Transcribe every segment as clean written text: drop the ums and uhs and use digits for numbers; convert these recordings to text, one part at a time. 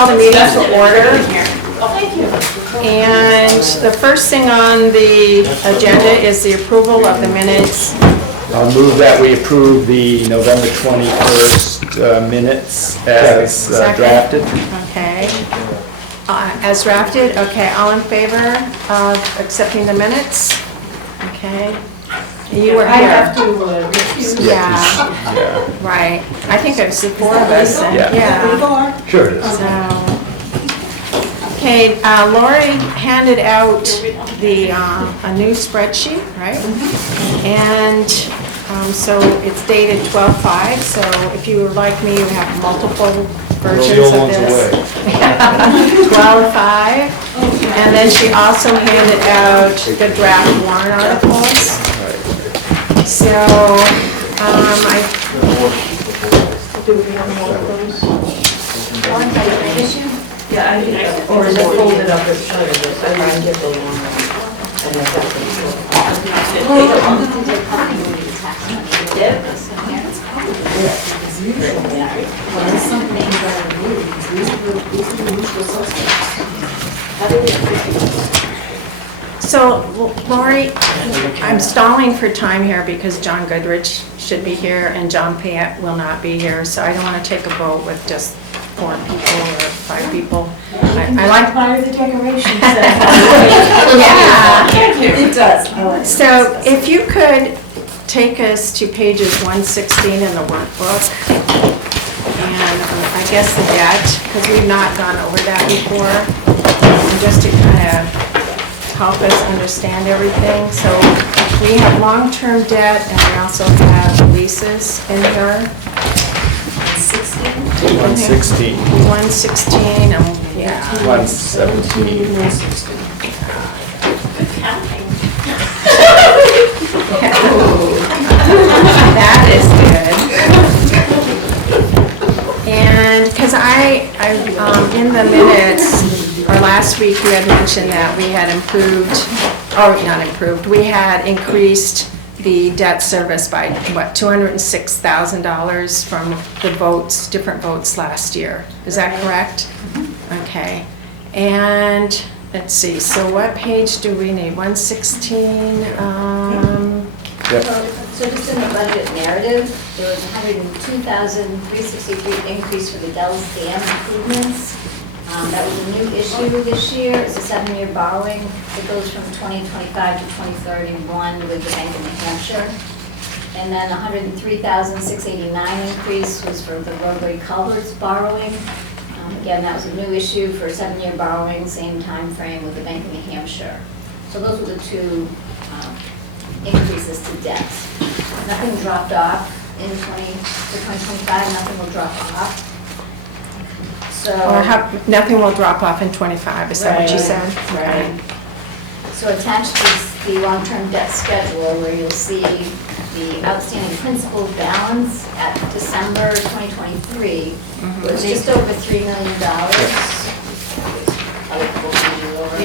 call the meeting to order. Oh, thank you. And the first thing on the agenda is the approval of the minutes. I'll move that we approve the November 21st minutes as Second. drafted. Okay. As drafted, okay, all in favor of accepting the minutes? Okay. You were I have here. to recuse. Yeah, Yeah, right. I think there's the four of us. And- Yeah. sure it is. So, okay, Lori handed out the, a new spreadsheet, right? And so it's dated 12/5, so if you would like me, you have multiple versions of this. 12/5. And then she also handed out the draft warrant articles. So, I Do we have more of those? Yeah, I think, or is it folded up as part of this? I didn't get the one. And I got So, Lori, I'm stalling for time here because John Goodrich should be here and John Payette will not be here, so I don't want to take a vote with just 4 people or 5 people. I like... part of the decorations. Yeah. It does. So, if you could take us to pages 116 in the workbook, and I guess the debt, because we've not gone over that before, and just to kind of help us understand everything. So we have long-term debt and we also have leases in here. 116, 116 and, yeah. 117. That is good. And, because in the minutes, or last week, you had mentioned that we had we had increased the debt service by, what, $206,000 from the votes, different votes last year. Is that correct? Okay. And, let's see, so what page do we need? 116, Yep. So just in the budget narrative, there was $102,363 increase for the Dells Dam improvements. That was a new issue this year. It's a 7-year borrowing. It goes from 2025 to 2031 with the Bank of New Hampshire. And then $103,689 increase was for the roadway culverts borrowing. Again, that was a new issue for a 7-year borrowing, same time frame with the Bank of New Hampshire. So those were the two increases to debt. Nothing dropped off in 2025, nothing will drop off. So, nothing will drop off in 25, is that what you Right, said? right. so attached is the long-term debt schedule where you'll see the outstanding principal balance at December 2023 was just over $3 million. Probably a couple pages over.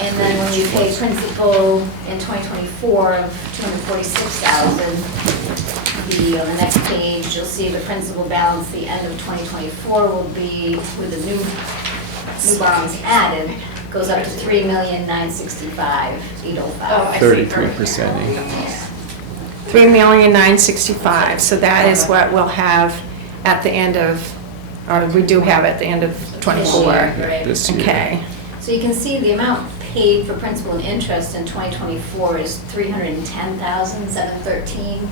And then when you pay principal in 2024 of $246,000, on the next page, you'll see the principal balance, the end of 2024 will be, with the new borrowings added, goes up to $3,965,805. 33% increase. $3,965,000, so that is what we'll have at the end of, or we do have at the end of 24. Right. This year. Okay. So you can see the amount paid for principal and interest in 2024 is $310,713.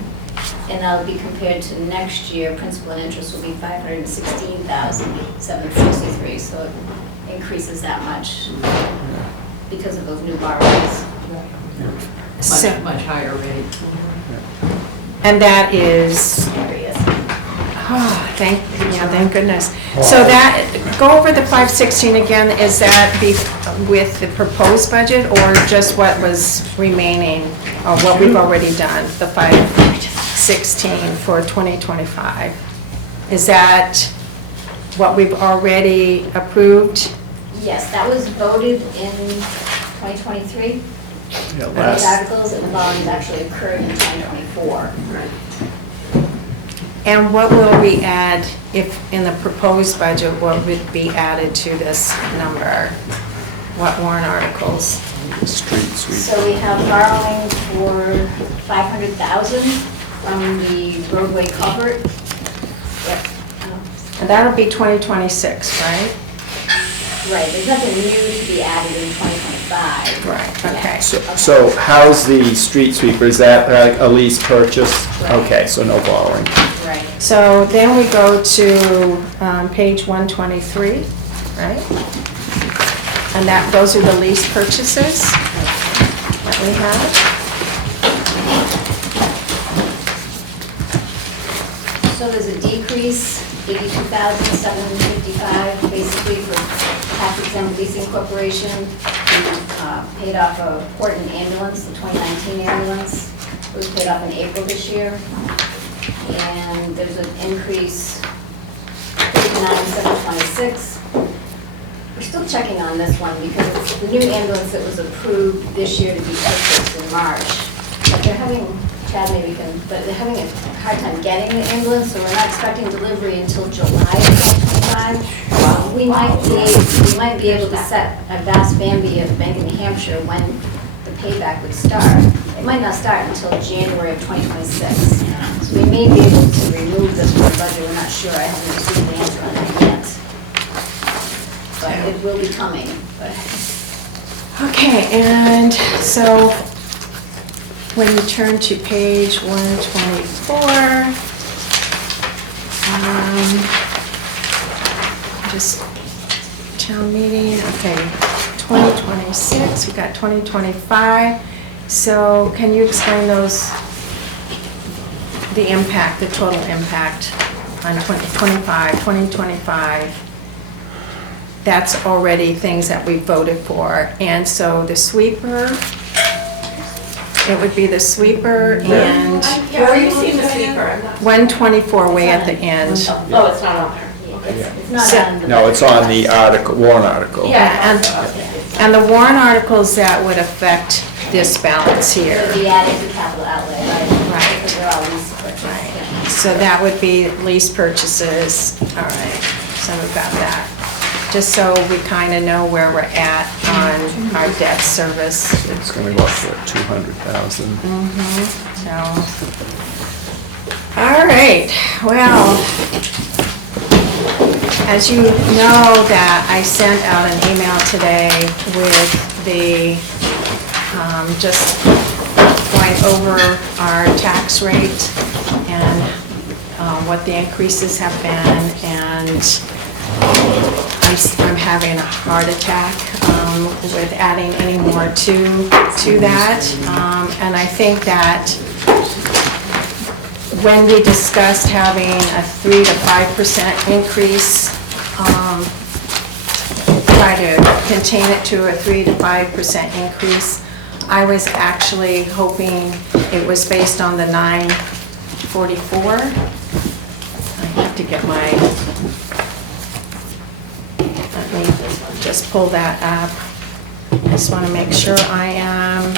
And that'll be compared to next year, principal and interest will be $516,763. So it increases that much because of those new borrowings. So- Much higher rate. And that is, Areas. thank goodness. So that, go over the 516 again, is that with the proposed budget or just what was remaining, or what we've already done, the 516 for 2025? Is that what we've already approved? Yes, that was voted in 2023. Yeah, These last, articles and the borrowings actually occurred in 2024. And what will we add, if in the proposed budget, what would be added to this number? What warrant articles? Street sweep. So we have borrowing for 500,000 from the roadway culvert. And that'll be 2026, right? Right, there's nothing new to be added in 2025. Right, okay. So how's the street sweeper? Is that like a lease purchase? Right. Okay, so no borrowing. Right. So then we go to page 123, right? And those are the lease purchases that we have. So there's a decrease, 82,755, basically for tax exempt leasing corporation. We paid off a Horton ambulance, the 2019 ambulance. It was paid off in April this year. And there's an increase, 59,726. We're still checking on this one because it's the new ambulance that was approved this year to be purchased in March. But they're having, Chad maybe can, but they're having a hard time getting the ambulance, so we're not expecting delivery until July of 2025. We might be able to set a vast Bambi at Bank of New Hampshire when the payback would start. It might not start until January of 2026. So we may be able to remove this from the budget, we're not sure, I haven't received the answer on that yet. But it will be coming, but. Okay, and so when you turn to page 124, just town meeting, okay, 2026, we got 2025. So can you explain those, the impact, the total impact on 2025? That's already things that we voted for. And so the sweeper, it would be the sweeper and Where are you seeing the sweeper? 124 way at the end. Oh, it's not on there. It's not So- on the. No, it's on the article, warrant article. Yeah, and the warrant articles that would affect this balance It here. would be added to capital outlay, right? Right. Because they're all lease purchases. Right. So that would be lease purchases. All right, so we've got that. Just so we kind of know where we're at on our debt service. It's gonna go up to 200,000. So, all right, well, as you know that I sent out an email today with the, just going over our tax rate and what the increases have been, and I'm having a heart attack with adding any more to that. And I think that when we discussed having a 3 to 5% increase, try to contain it to a 3 to 5% increase, I was actually hoping it was based on the 944. I have to get my, let me just pull that up. I just want to make sure I am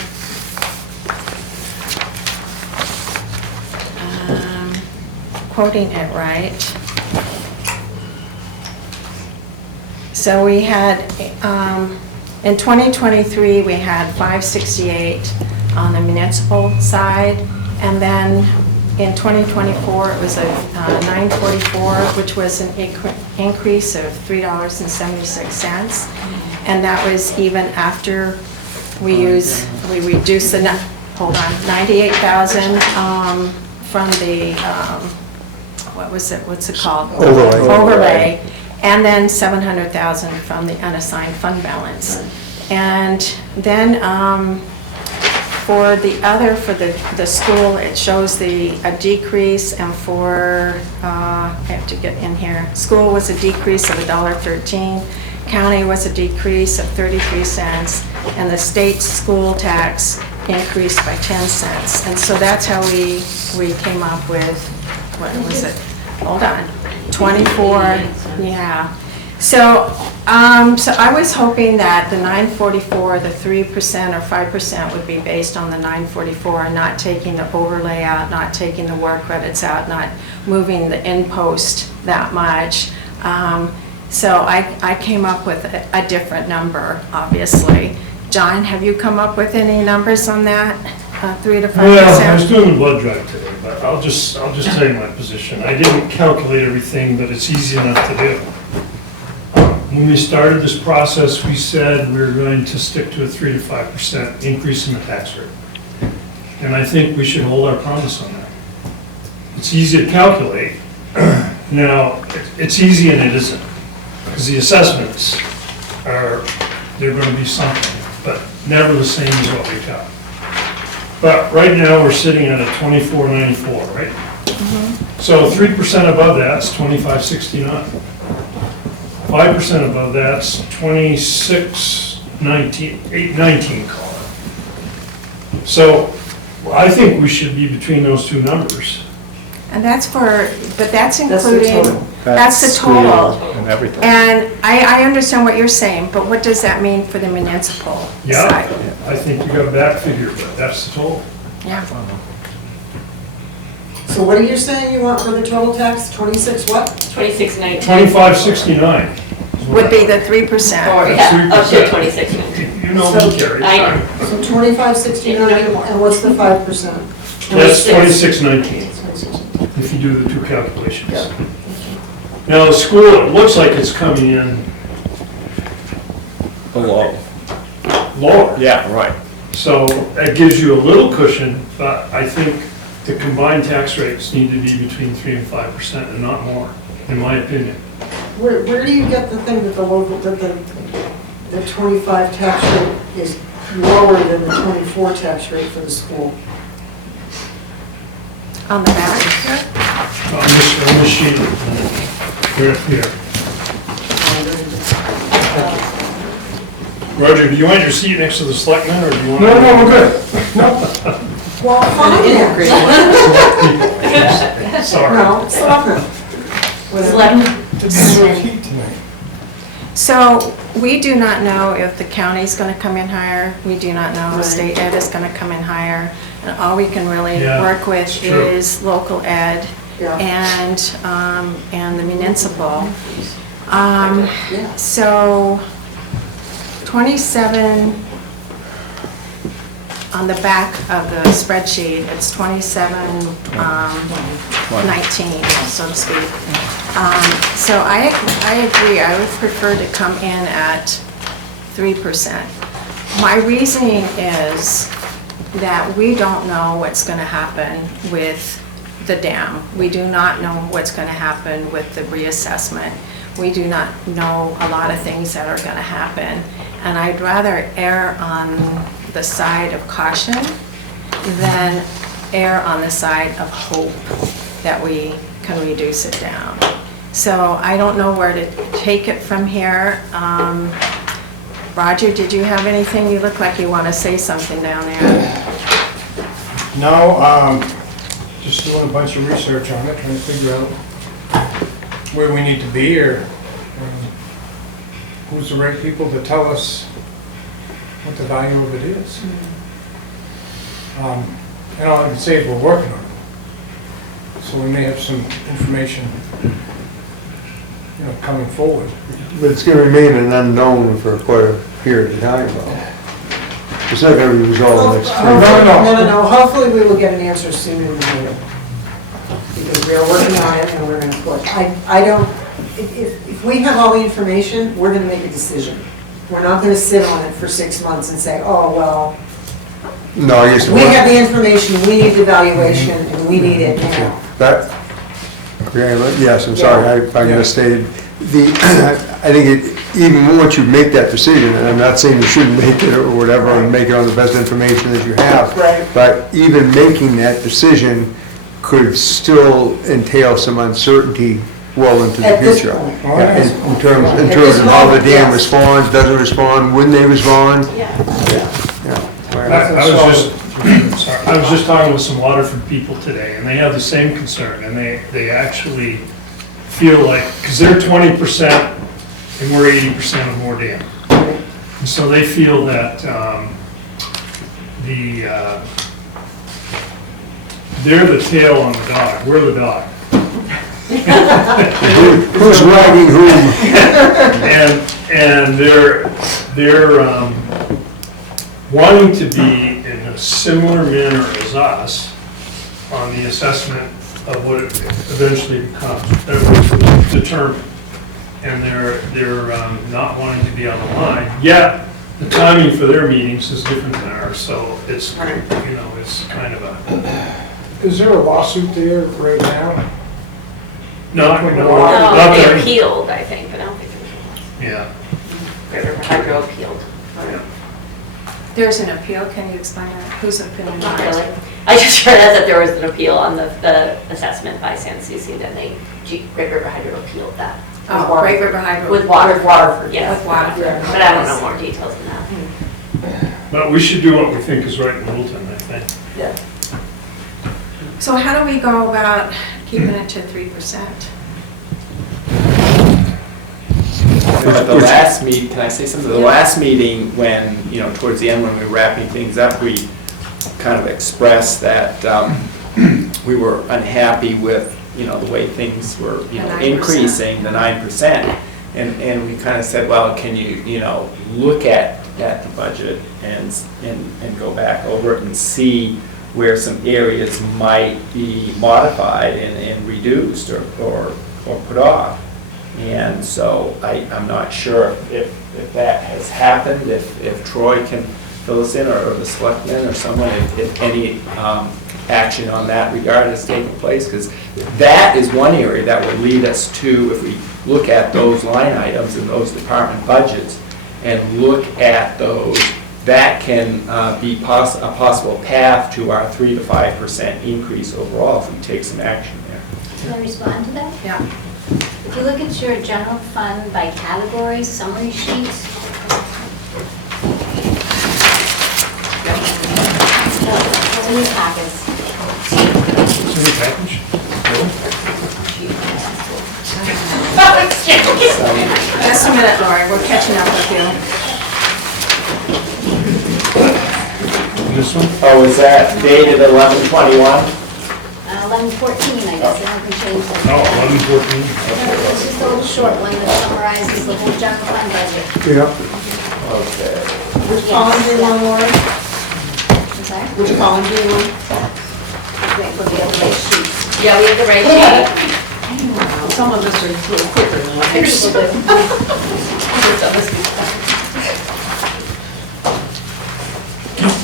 quoting it right. So we had, in 2023, we had 568 on the municipal side, and then in 2024, it was a 944, which was an increase of $3.76. And that was even after we reduced the, hold on, 98,000 from the, what's it called? Overlay. And then 700,000 from the unassigned fund balance. And then for the school, it shows a decrease, and for, I have to get in here, school was a decrease of $1.13, county was a decrease of 33 cents, and the state school tax increased by 10 cents. And so that's how we came up with, what was it? Hold on, 24, yeah. So, so I was hoping that the 944, the 3% or 5% would be based on the 944, and not taking the overlay out, not taking the work credits out, not moving the in-post that much. So I came up with a different number, obviously. John, have you come up with any numbers on that, 3 to 5%? Well, I was doing the blood drive today, but I'll just tell you my position. I didn't calculate everything, but it's easy enough to do. When we started this process, we said we were going to stick to a 3 to 5% increase in the tax rate. And I think we should hold our promise on that. It's easy to calculate. Now, it's easy and it isn't, because the assessments are, they're going to be something, but never the same as what we got. But right now, we're sitting at a 2494, right? So 3% above that's 2569. 5% above that's 2619, 819, call it. So I think we should be between those two numbers. And that's for, but that's the including, total. that's the school total. and everything. And I understand what you're saying, but what does that mean for the municipal Yeah, side? I think you got a back figure, but that's the total. Yeah. So what are you saying you want for the total tax, 26 what? 2619. 2569. Would be the 3%. Yeah, up to 3%. 2619. You know me, Carrie. I know. So 2569, and what's the 5%? That's 2619, if you do the two calculations. Now, the school, it looks like it's coming in Below. lower. Yeah, right. So that gives you a little cushion, but I think the combined tax rates need to be between 3 and 5% and not more, in my opinion. Where do you get the thing that the local, that the 25 tax rate is lower than the 24 tax rate for the school? On the back? On this sheet, right here. Roger, do you want your seat next to the selectman, or do you want? No, we're good. Well, fine. Sorry. No, selectmen. So we do not know if the county's going to come in higher. We do not know if state ed is going to come in higher. And all we can really Yeah, work with it's true. is local ed Yeah. and the municipal. Yeah. So 27, on the back of the spreadsheet, it's 2719, so to speak. So I agree, I would prefer to come in at 3%. My reasoning is that we don't know what's going to happen with the dam. We do not know what's going to happen with the reassessment. We do not know a lot of things that are going to happen. And I'd rather err on the side of caution than err on the side of hope that we can reduce it down. So I don't know where to take it from here. Roger, did you have anything? You look like you want to say something down there. No, just doing a bunch of research on it, trying to figure out where we need to be, or who's the right people to tell us what the value of it is. And all I can say is we're working on it. So we may have some information, coming forward. But it's gonna remain an unknown for quite a period of time, though. It's not gonna be resolved next Hopefully- week. No, hopefully we will get an answer sooner than later. Because we are working on it and we're gonna put, I don't, if we have all the information, we're gonna make a decision. We're not gonna sit on it for 6 months and say, oh, well, No, I guess. we have the information, we need the evaluation, and we need it now. That, okay, yes, I'm sorry, I misstated. I think even once you make that decision, and I'm not saying you shouldn't make it or whatever, and make it on the best information that you have. Right. But even making that decision could still entail some uncertainty well into the At this future. point. Yeah, in terms At of this how the moment, dam yes. responds, doesn't respond, when they respond. Yeah. I was just talking with some Waterford people today, and they have the same concern, and they actually feel like, because they're 20% and we're 80% of Moore Dam. And so they feel that they're the tail on the dog, we're the dog. Who's wagging whom? And they're wanting to be in a similar manner as us on the assessment of what it eventually becomes, that was determined. And they're not wanting to be on the line, yet the timing for their meetings is different than ours, so it's, you know, it's kind of a, Is there a lawsuit there right now? not No, that, they appealed, I think, but I don't think there yeah. was River Hydro appealed. There's an appeal, can you explain that? Who's appealing? Not really. I just heard that there was an appeal on the assessment by San Souci, then Great River Hydro appealed that. Oh, Great River Hydro. With water. With Waterford. Yes. With Waterford. But I don't know more details than that. But we should do what we think is right in Littleton, I think. Yeah. So how do we go about keeping it to 3%? At the last meeting, can I say something? The last meeting, when, you know, towards the end, when we were wrapping things up, we kind of expressed that we were unhappy with, you know, the way things were, you The know, 9%. increasing, the 9%. And we kind of said, well, can you know, look at the budget and go back over it and see where some areas might be modified and reduced or put off. And so I'm not sure if that has happened, if Troy can fill us in, or the selectmen or someone, if any action on that regard has taken place, because that is one area that would lead us to, if we look at those line items and those department budgets and look at those, that can be a possible path to our 3 to 5% increase overall if we take some action there. Can I respond to that? Yeah. If you look at your general fund by category summary sheet. Those are your packets. Is there a package? Just a minute, Lori, we're catching up with you. This one? Oh, is that dated 11/21? 1114, I guess, and I can change that. Oh, 11/14. It's just a little short one that summarizes the whole general fund budget. Yeah. Okay. Which column do you want, Laura? I'm sorry? Which column do you want? Wait, for the other right sheet. Yeah, we have the right sheet. Some of us are a little quicker than others. People do.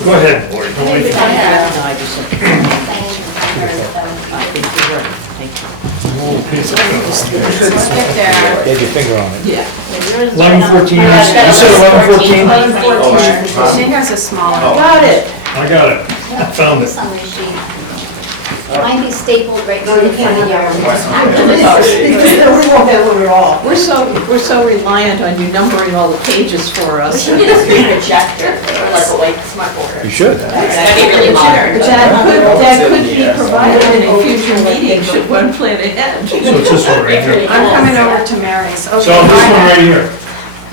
Go ahead, Lori, don't wait for me. I just, I think you're right, thank you. Oh, piece of paper. Let's get there. Get your finger on it. Yeah. 11/14, you said 11/14? 11:14. She has a smaller. Got it. I got it, found it. Summary sheet. It might be stapled right to No, you the front of can't have your. that Because we won't have one at all. We're so reliant on you numbering all the pages for We us. should get a screen projector, or like a white smart board. You should. That'd be really modern. That could be provided in a future meeting should one plan ahead. So it's this one right here. I'm coming over to Mary's. Okay, So this go one ahead. right here.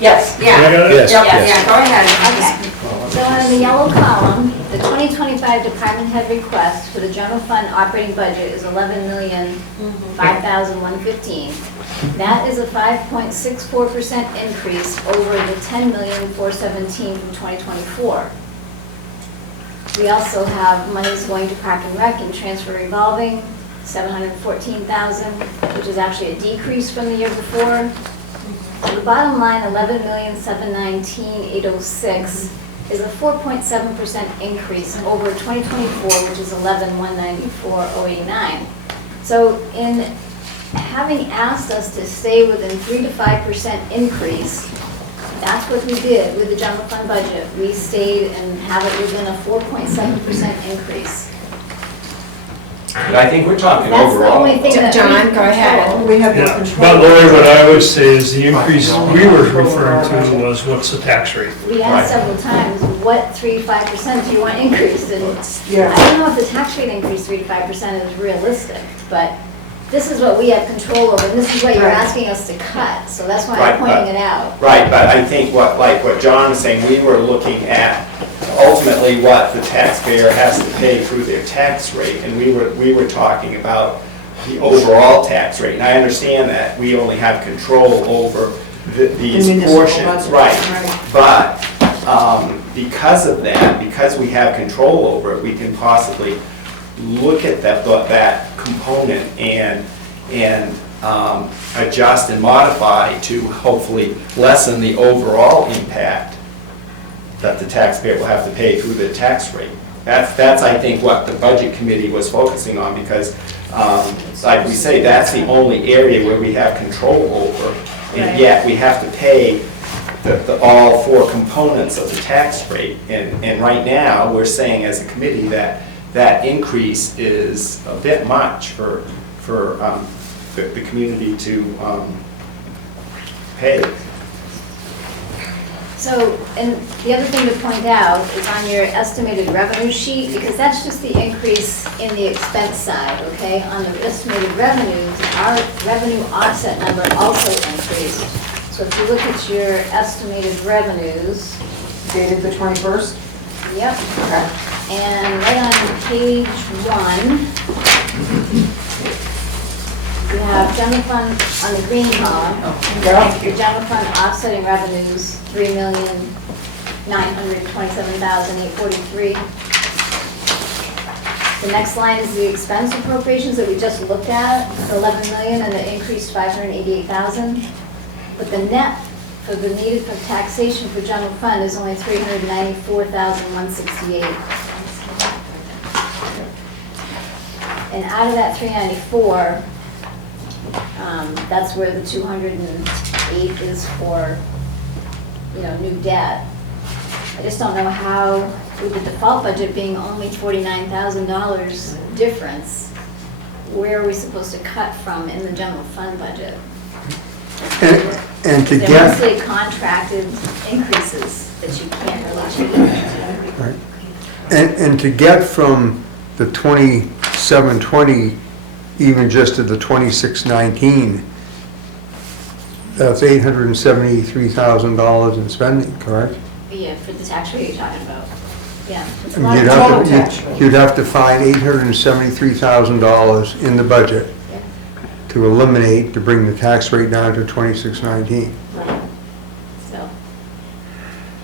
Yes. I Yeah, got it? Yes, yeah, yes. go ahead. Okay, so on the yellow column, the 2025 department head request for the general fund operating budget is 11,005,115. That is a 5.64% increase over the 10,417 from 2024. We also have monies going to Park and Rec and transfer revolving, 714,000, which is actually a decrease from the year before. So the bottom line, 11,719,806, is a 4.7% increase over 2024, which is 11,194,089. So in having asked us to stay within 3 to 5% increase, that's what we did with the general fund budget. We stayed and have it within a 4.7% increase. But I think we're talking That's the overall. only thing that we John, go ahead. control. We have no Yeah, control. but Lori, what I would say is the increase we were referring to was what's the tax rate? We asked several times, what 3 to 5% do you want increased? And I Yeah. don't know if the tax rate increase 3 to 5% is realistic, but this is what we have control over, and this is what you're Right. asking us to cut, so that's why Right, I'm pointing it out. Right, but I think what John is saying, we were looking at ultimately what the taxpayer has to pay through their tax rate, and we were talking about the overall tax rate. And I understand that we only have control over these municipal portions, budget, right? right. But because of that, because we have control over it, we can possibly look at that component and adjust and modify to hopefully lessen the overall impact that the taxpayer will have to pay through the tax rate. That's I think what the budget committee was focusing on, because like we say, that's the only area where we have control over, and yet we have to pay all four components of the tax rate. And right now, we're saying as a committee that increase is a bit much for the community to pay. So, and the other thing to point out is on your estimated revenue sheet, because that's just the increase in the expense side, okay? On the estimated revenues, our revenue offset number also increased. So if you look at your estimated revenues, Dated the 21st? yep, Okay. and right on page 1, you have general fund on the green column. Yeah. Your general fund offsetting revenues, $3,927,843. The next line is the expense appropriations that we just looked at, $11 million, and the increased $588,000. But the net for the needed for taxation for general fund is only $394,168. And out of that 394, that's where the 208 is for, new debt. I just don't know how, with the default budget being only $49,000 difference, where are we supposed to cut from in the general fund budget? And to They're get, mostly contracted increases that you can't really change. right. And to get from the 2720 even just to the 2619, that's $873,000 in spending, correct? Yeah, for the tax rate you're talking about. Yeah. It's a And lot You'd of have total to, tax rate. you'd have to find $873,000 in the budget Yeah. to eliminate, to bring the tax rate down to 2619. So,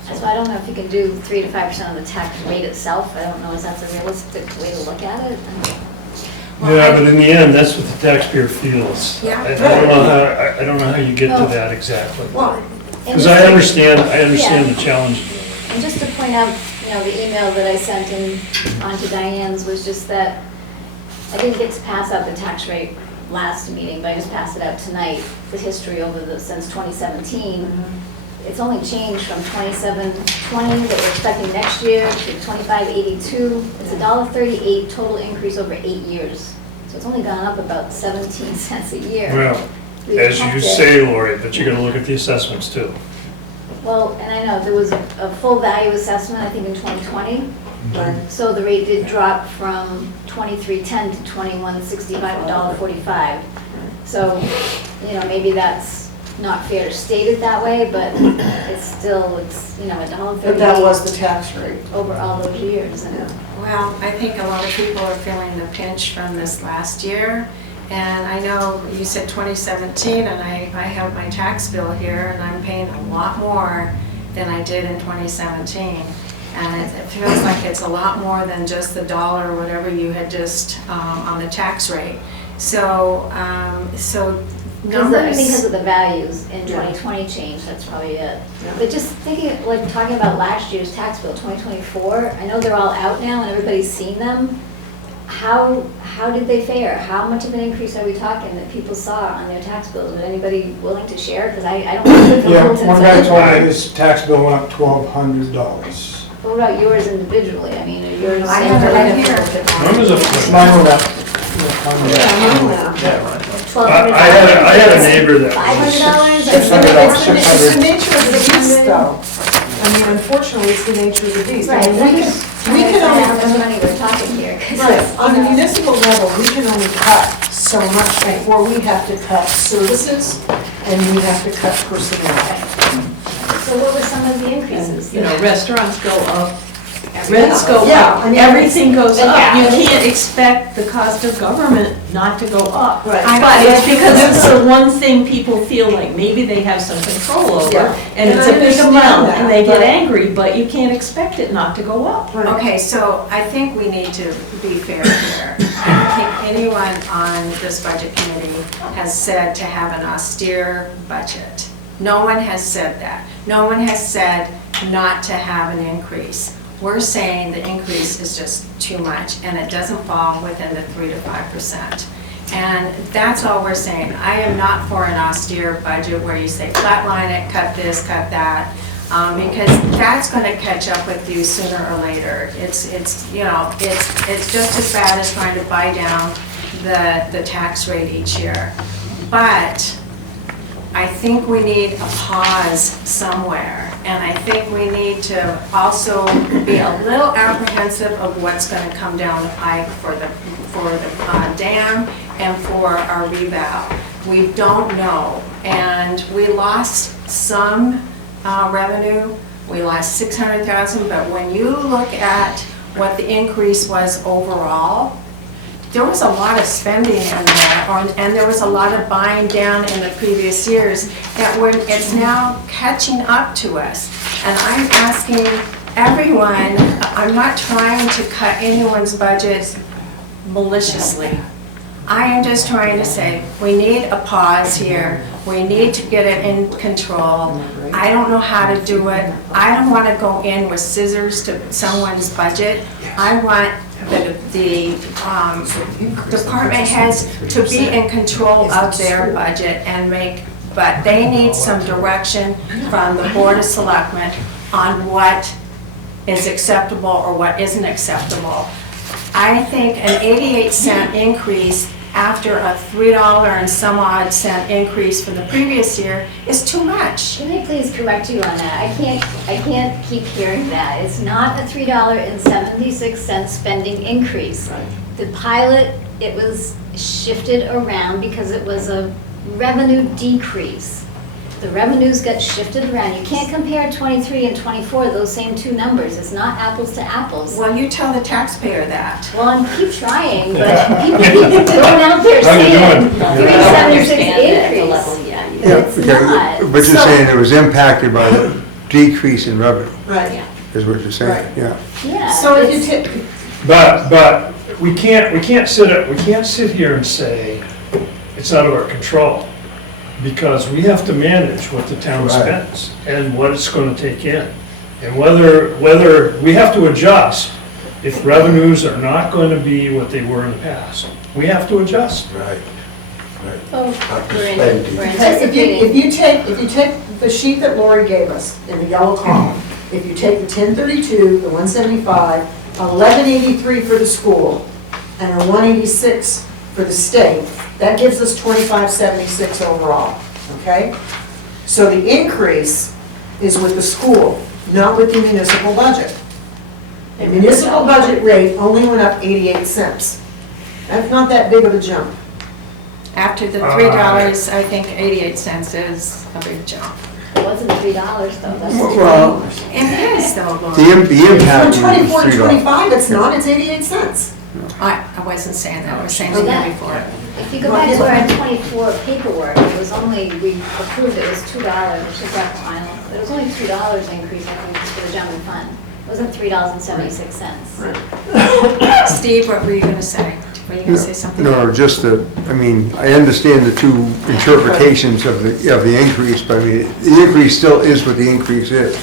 that's why I don't know if you can do 3 to 5% of the tax rate itself. I don't know if that's a realistic way to look at it. Yeah, but in the end, that's what the taxpayer feels. Yeah. I don't know how you get to that exactly. Well, Because I understand the challenge. And just to point out, the email that I sent in onto Diane's was just that I didn't get to pass out the tax rate last meeting, but I just passed it out tonight, the history since 2017. It's only changed from 2720 that we're expecting next year to 2582. It's $1.38 total increase over 8 years. So it's only gone up about 17 cents a year. Well, We as kept you it. say, Lori, but you gotta look at the assessments too. Well, and I know there was a full value assessment, I think in 2020. So the rate did drop from 2310 to 2165, $1.45. So, maybe that's not fair to state it that way, but it's still, $1.38. but that was the tax rate. Over all those years. And Well, I think a lot of people are feeling the pinch from this last year. And I know you said 2017, and I have my tax bill here, and I'm paying a lot more than I did in 2017. And it feels like it's a lot more than just the dollar or whatever you had just on the tax rate. So, numbers. Because of the values in 2020 change, that's probably it. But just thinking, talking about last year's tax bill, 2024, I know they're all out now and everybody's seen them. How did they fare? How much of an increase are we talking that people saw on their tax bills? Is anybody willing to share? Because I don't know. Yeah, one guy told me his tax bill went up $1,200. What about yours individually? I mean, are yours? I have it right here. Mine was up. Mine went up. I had a neighbor that $500? It's the $600. nature of the beast, though. I mean, unfortunately, it's the nature of the beast. I Right, mean, we we can, can how much only, money we're talking here. 'cause right, it's, on a municipal level, we can only cut so much before we have to cut services and we have to cut personnel. So what were some of the increases? You know, restaurants go up, rents go Yeah, up, I mean, everything goes up. You Yeah. can't expect the cost of government not to go up. Right. But it's because it's the one thing people feel like maybe they have some control over, Yeah. and And it's I a big understand amount, that, and they get but- angry, but you can't expect it not to go up. Right. Okay, so I think we need to be fair here. I don't think anyone on this budget committee has said to have an austere budget. No one has said that. No one has said not to have an increase. We're saying the increase is just too much and it doesn't fall within the 3 to 5%. And that's all we're saying. I am not for an austere budget where you say flatline it, cut this, cut that, because that's going to catch up with you sooner or later. It's just as bad as trying to buy down the tax rate each year. But I think we need a pause somewhere, and I think we need to also be a little apprehensive of what's going to come down the pike for the dam and for our revow. We don't know, and we lost some revenue. We lost 600,000, but when you look at what the increase was overall, there was a lot of spending in there, and there was a lot of buying down in the previous years that it's now catching up to us. And I'm asking everyone, I'm not trying to cut anyone's budget maliciously. I am just trying to say, we need a pause here. We need to get it in control. I don't know how to do it. I don't want to go in with scissors to someone's budget. I want the department heads to be in control of their budget and but they need some direction from the Board of Selectmen on what is acceptable or what isn't acceptable. I think an 88-cent increase after a $3 and some odd cent increase from the previous year is too much. Can I please correct you on that? I can't keep hearing that. It's not a $3.76 spending increase. The pilot, it was shifted around because it was a revenue decrease. The revenues got shifted around. You can't compare 23 and 24, those same two numbers. It's not apples to apples. Well, you tell the taxpayer that. Well, I keep trying, but people keep going out there How you saying doing? 376 Understand that at the increase. level, yeah. But it's not. But you're So- saying it was impacted by the decrease in revenue, Right. is what you're saying, Right. yeah. Yeah. So if you it's- take, But we can't sit here and say it's out of our control, because we have to manage what the town Right. spends and what it's gonna take in. And whether, we have to adjust if revenues are not gonna be what they were in the past. We have to adjust. Right. Oh, Not to we're spend. anticipating. if you take the sheet that Lori gave us in the yellow column, if you take the 1032, the 175, 1183 for the school, and a 186 for the state, that gives us 2576 overall, okay? So the increase is with the school, not with the municipal budget. The municipal budget rate only went up 88 cents. That's not that big of a jump. After the $3, I think 88 cents is a big jump. It wasn't $3 though, that's Well, It is though, Laura. the impact From was 24 to $3. 25, it's not, it's 88 cents. I wasn't saying that, I was saying Well, that that- before. If you go back to our 24 paperwork, it was only, we approved it was $2, which is that final. There was only $2 increase, I think, just for the general fund. It wasn't $3.76. Steve, what were you gonna say? Were you gonna say something? No, just that, I mean, I understand the two interpretations of the increase, but I mean, the increase still is what the increase is.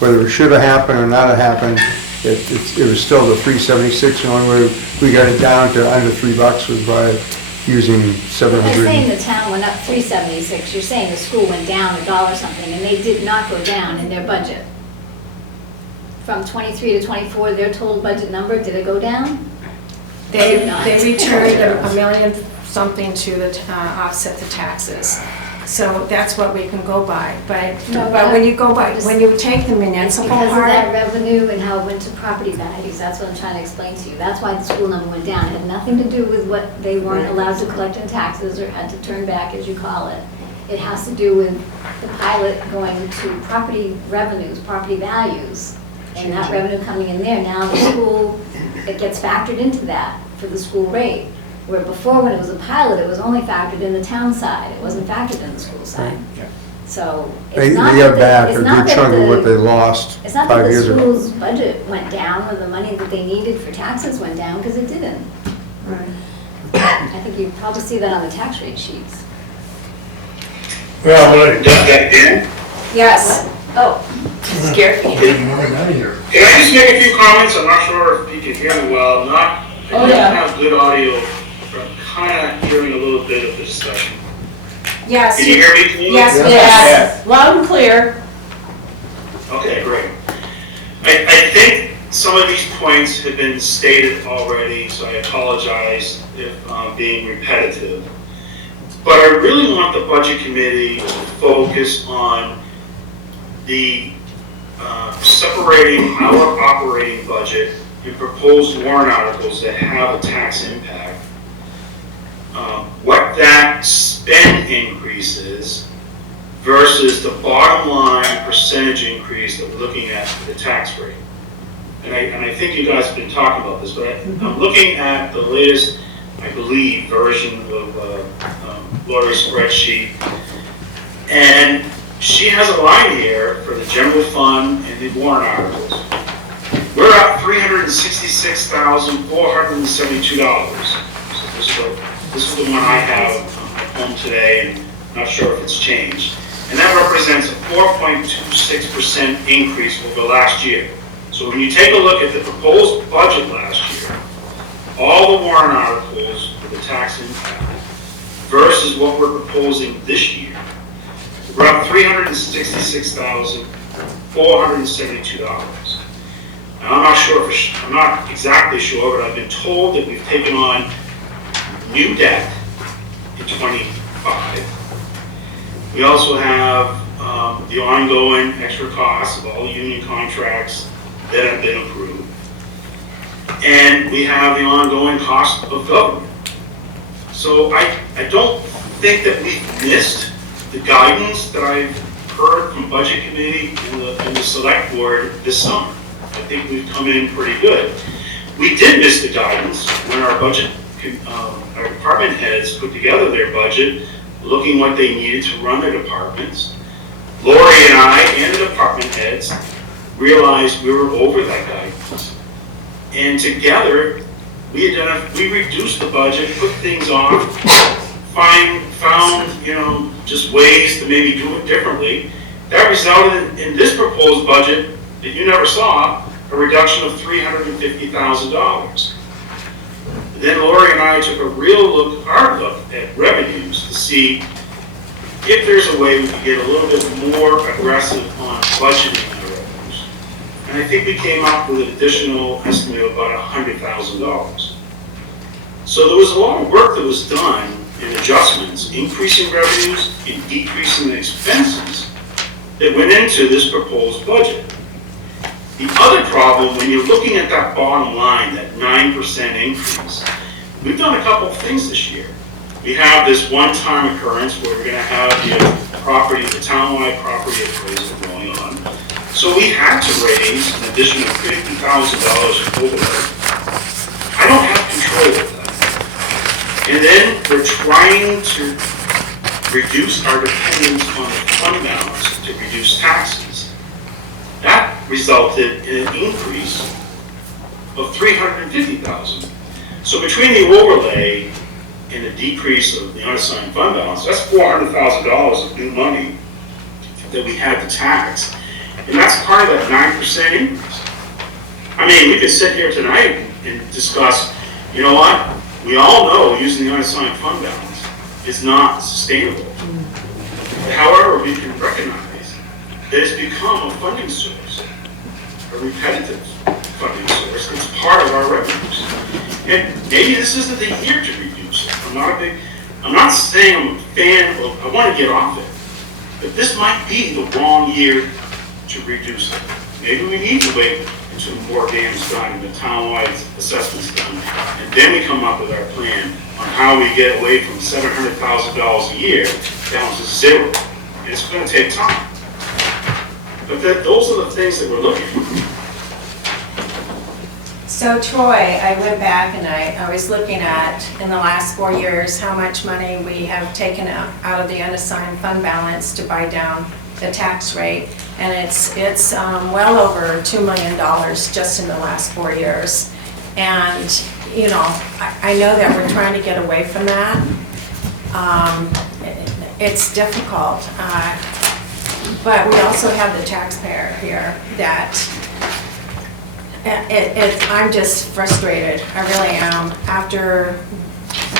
Whether it should have happened or not have happened, it was still the 376, the only way we got it down to under $3 was by using You're saying 700. the town went up $3.76, you're saying the school went down $1 something, and they did not go down in their budget. From 23 to 24, their total budget number, did it go down? They Did not. returned a million something to offset the taxes. So that's what we can go by, but No, when you go by, when you take the municipal Because of that part, revenue and how it went to property values, that's what I'm trying to explain to you. That's why the school number went down. It had nothing to do with what they weren't allowed to collect in taxes or had to turn back, as you call it. It has to do with the pilot going to property revenues, property values, and that revenue coming in there. Now the school, it gets factored into that for the school rate. Where before, when it was a pilot, it was only factored in the town side. It wasn't factored in the school side. Yeah. So They it's not got that back the- a it's not good that chunk of what they the, lost it's not that 5 the years ago. school's budget went down or the money that they needed for taxes went down, because it didn't. Right. I think you probably see that on the tax rate sheets. Well, right. yes. Oh, scared me. Can I just make a few comments? I'm not sure if you can hear me well. I don't have good audio, but I'm kind of hearing a little bit of the discussion. Yes. Can you hear me clearly? Yes, Yes. Loud and clear. Okay, great. I think some of these points have been stated already, so I apologize if I'm being repetitive. But I really want the budget committee to focus on the separating our operating budget and proposed warrant articles that have a tax impact. What that spend increase is versus the bottom line percentage increase that we're looking at for the tax rate. And I think you guys have been talking about this, but I'm looking at the latest, I believe, version of Lori's spreadsheet. And she has a line here for the general fund and the warrant articles. We're at $366,472. So this is the one I have at home today, and I'm not sure if it's changed. And that represents a 4.26% increase over last year. So when you take a look at the proposed budget last year, all the warrant articles for the tax impact versus what we're proposing this year, we're up $366,472. Now, I'm not exactly sure, but I've been told that we've taken on new debt in '25. We also have the ongoing extra costs of all the union contracts that have been approved. And we have the ongoing cost of government. So I don't think that we've missed the guidance that I've heard from Budget Committee and the Select Board this summer. I think we've come in pretty good. We did miss the guidance when our budget, our department heads put together their budget, looking what they needed to run their departments. Lori and I and the department heads realized we were over that guidance. And together, we reduced the budget, put things off, found, just ways to maybe do it differently. That resulted in this proposed budget that you never saw, a reduction of $350,000. Then Lori and I took a hard look at revenues to see if there's a way we could get a little bit more aggressive on budgeting our revenues. And I think we came up with an additional estimate of about $100,000. So there was a lot of work that was done in adjustments, increasing revenues and decreasing the expenses that went into this proposed budget. The other problem, when you're looking at that bottom line, that 9% increase, we've done a couple of things this year. We have this one-time occurrence where we're going to have the townwide property appraisal going on. So we had to raise an additional $50,000 overlay. I don't have control of that. And then we're trying to reduce our dependence on the fund balance to reduce taxes. That resulted in an increase of $350,000. So between the overlay and the decrease of the unassigned fund balance, that's $400,000 of new money that we had to tax. And that's part of that 9% increase. I mean, we could sit here tonight and discuss, you know what? We all know using the unassigned fund balance is not sustainable. However, we can recognize that it's become a funding source, a repetitive funding source. It's part of our revenues. And maybe this isn't the year to reduce it. I'm not not saying I'm a fan of, I want to get off it, but this might be the wrong year to reduce it. Maybe we need to wait until more damage done and the townwide assessment's done, and then we come up with our plan on how we get away from $700,000 a year down to zero. And it's going to take time. But those are the things that we're looking for. So Troy, I went back and I was looking at, in the last 4 years, how much money we have taken out of the unassigned fund balance to buy down the tax rate. And it's well over $2 million just in the last 4 years. And, you know, I know that we're trying to get away from that. It's difficult. But we also have the taxpayer here that I'm just frustrated, I really am, after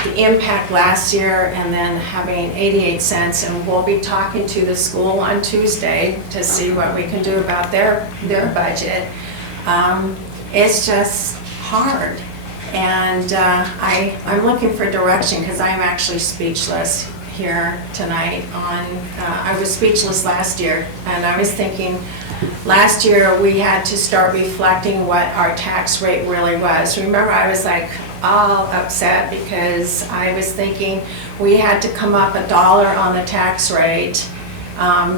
the impact last year and then having 88 cents, and we'll be talking to the school on Tuesday to see what we can do about their budget. It's just hard, and I'm looking for direction because I'm actually speechless here tonight on, I was speechless last year, and I was thinking, last year we had to start reflecting what our tax rate really was. Remember, I was like all upset because I was thinking we had to come up $1 on the tax rate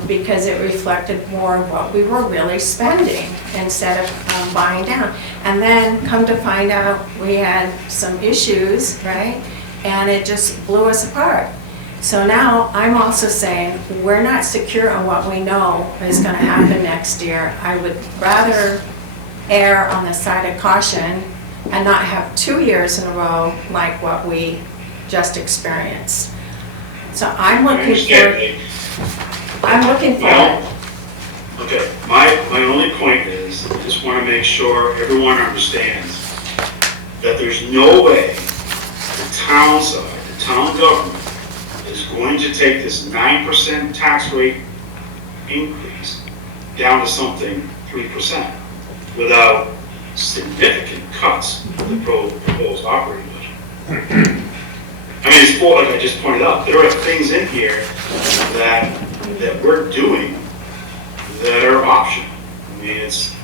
because it reflected more what we were really spending instead of buying down. And then come to find out we had some issues, right? And it just blew us apart. So now I'm also saying we're not secure on what we know is going to happen next year. I would rather err on the side of caution and not have 2 years in a row like what we just experienced. So I'm looking for. Well, okay, my only point is, I just want to make sure everyone understands that there's no way the town side, the town government, is going to take this 9% tax rate increase down to something 3% without significant cuts to the proposed operating budget. I mean, it's like I just pointed out, there are things in here that we're doing that are optional. I mean, it's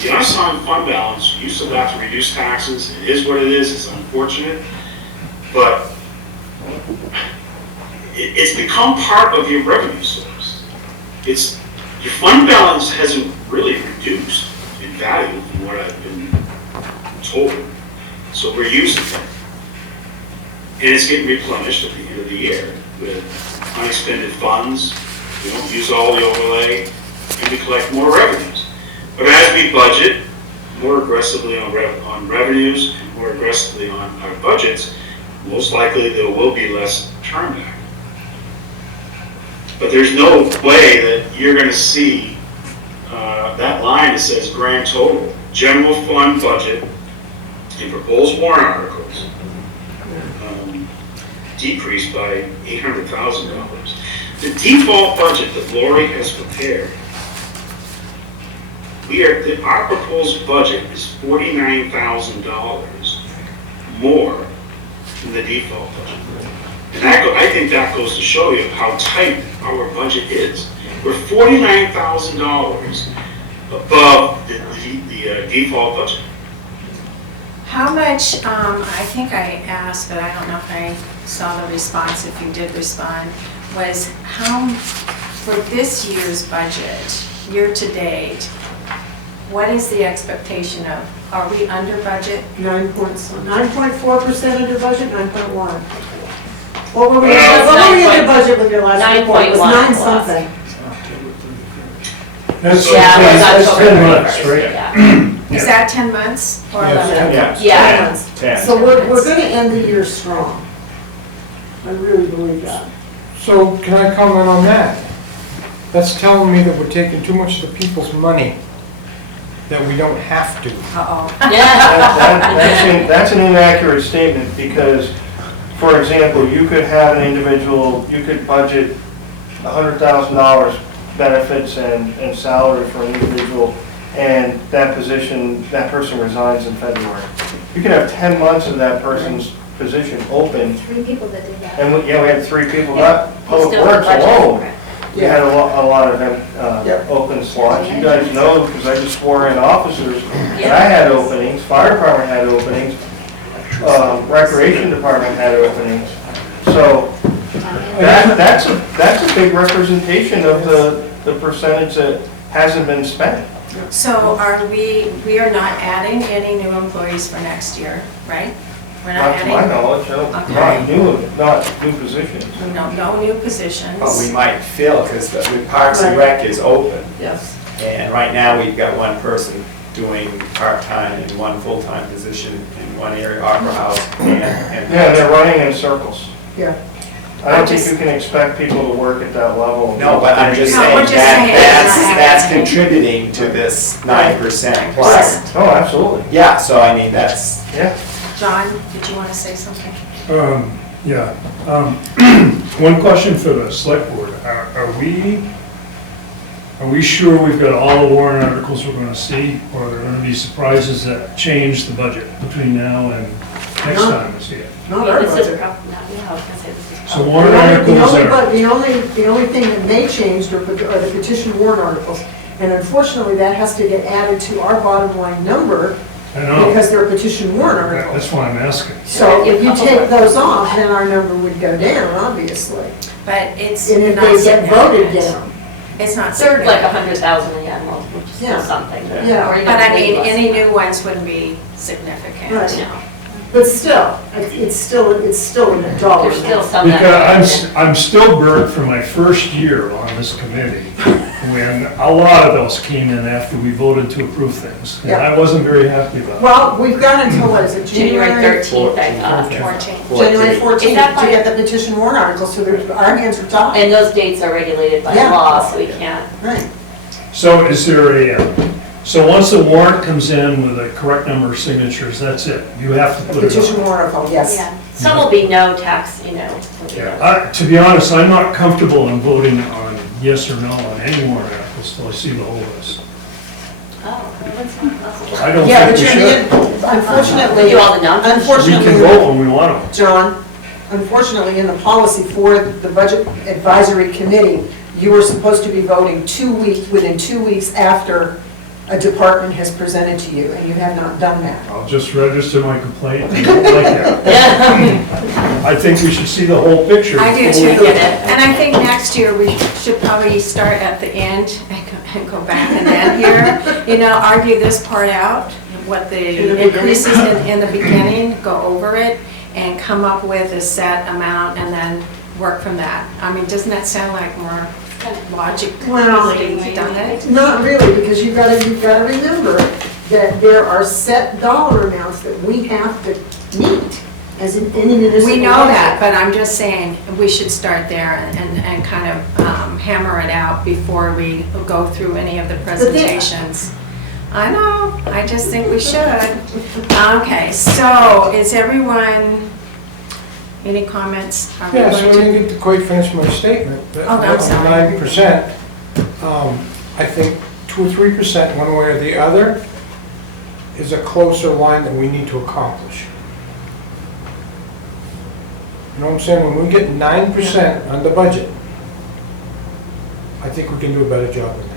the unassigned fund balance. You still have to reduce taxes. It is what it is. It's unfortunate, but it's become part of your revenue source. Your fund balance hasn't really reduced in value from what I've been told. So we're using it. And it's getting replenished at the end of the year with unexpended funds. We don't use all the overlay, and we collect more revenues. But as we budget more aggressively on revenues and more aggressively on our budgets, most likely there will be less turn back. But there's no way that you're going to see that line that says grand total, general fund budget, and proposed warrant articles decreased by $800,000. The default budget that Lori has prepared, our proposed budget is $49,000 more than the default budget. And I think that goes to show you how tight our budget is. We're $49,000 above the default budget. How much, I think I asked, but I don't know if I saw the response, if you did respond, was how, for this year's budget, year to date, what is the expectation of, are we under budget? 9.4% under budget, 9.1. What were we Well, under budget with your last report? It was 9 something. That's Yeah, it was that's October 10 months, 31st, right? yeah. Is that 10 months or Yes. 11? Yeah. Yeah. 10. So we're going to end the year strong. I really believe that. So can I comment on that? That's telling me that we're taking too much of the people's money, that we don't have to. Uh-oh. That's an inaccurate statement, because, for example, you could have an individual, you could budget $100,000 benefits and salary for an individual, and that person resigns in February. You can have 10 months of that person's position open. 3 people that did that. And we had 3 people, not We Public still have Works budget. alone. We had a lot of Yep. open slots. You guys know, because I just swore in officers, that Yeah. I had openings, fire department had openings, recreation department had openings. So that's a big representation of the percentage that hasn't been spent. So we are not adding any new employees for next year, right? We're not Not to my adding, knowledge, not new positions. no new positions. But we might fill, because the Parks and Rec is open. Yes. And right now, we've got one person doing part-time and one full-time position in one area, Opera House. and Yeah, they're running in circles. Yeah. I don't think you can expect people to work at that level. No, but I'm just No, saying we're just that, saying it's not that's happening. contributing to this 9% plus. Oh, absolutely, Yeah, so I mean, that's, yeah. John, did you want to say something? Yeah. One question for the select board. Are we sure we've got all the warrant articles we're going to see? Or are there going to be surprises that change the budget between now and next No. time we see it? Not our This is budget. probably, yeah, I was gonna say this is. So probably- warrant articles are, The only thing that may change are the petition warrant articles. And unfortunately, that has to get added to our bottom line number I know, because they're petition warrant articles. that's why I'm asking. So if you take those off, then our number would go down, obviously. But it's And if not they get voted significant. down, It's not Third, like significant. 100,000 again, well, which is Yeah. still something. Yeah. Or even But I way mean, less. any new ones wouldn't be significant. Right. No, but still, it's still a dollar. there's still some that. Because I'm still burnt from my first year on this committee, when a lot of those came in after we voted to approve things. And I wasn't very happy about it. Well, we've got until, what is it, January January? 13th, I thought. 14. January 14th Is that to by- get the petition warrant articles, so our hands are tied. And those dates are regulated by Yeah. law, so we can't. Right. So is there so once the warrant comes in with a correct number of signatures, that's it? You have to The put it petition on? warrant article, yes. Yeah, some will be no tax, will be Yeah, no. to be honest, I'm not comfortable in voting on yes or no on any warrant articles till I see the whole list. Oh, that's not possible. I don't Yeah, think but we you're, should. unfortunately, Do all the numbers? We can unfortunately, vote when we want to. John, unfortunately, in the policy for the Budget Advisory Committee, you were supposed to be voting within 2 weeks after a department has presented to you, and you have not done that. I'll just register my complaint. I don't like that. Yeah. I think we should see the whole picture. I do before we too. do it. And I think next year we should probably start at the end and go back and then here, argue this part out, what the increases in the beginning, go over it, and come up with a set amount and then work from that. I mean, doesn't that sound like more logically Well, done it? Not really, because you've got to remember that there are set dollar amounts that we have to meet as in any municipal. We know budget. that, but I'm just saying, we should start there and kind of hammer it out before we go through any of the presentations. I know, I just think we should. Okay, so is everyone, any comments? Are we Yeah, so I going to- didn't get to quite finish my statement. But Oh, I'm sorry. 9%, I think 2 or 3%, one way or the other, is a closer line that we need to accomplish. You know what I'm saying? When we get 9% on the budget, I think we can do a better job than that.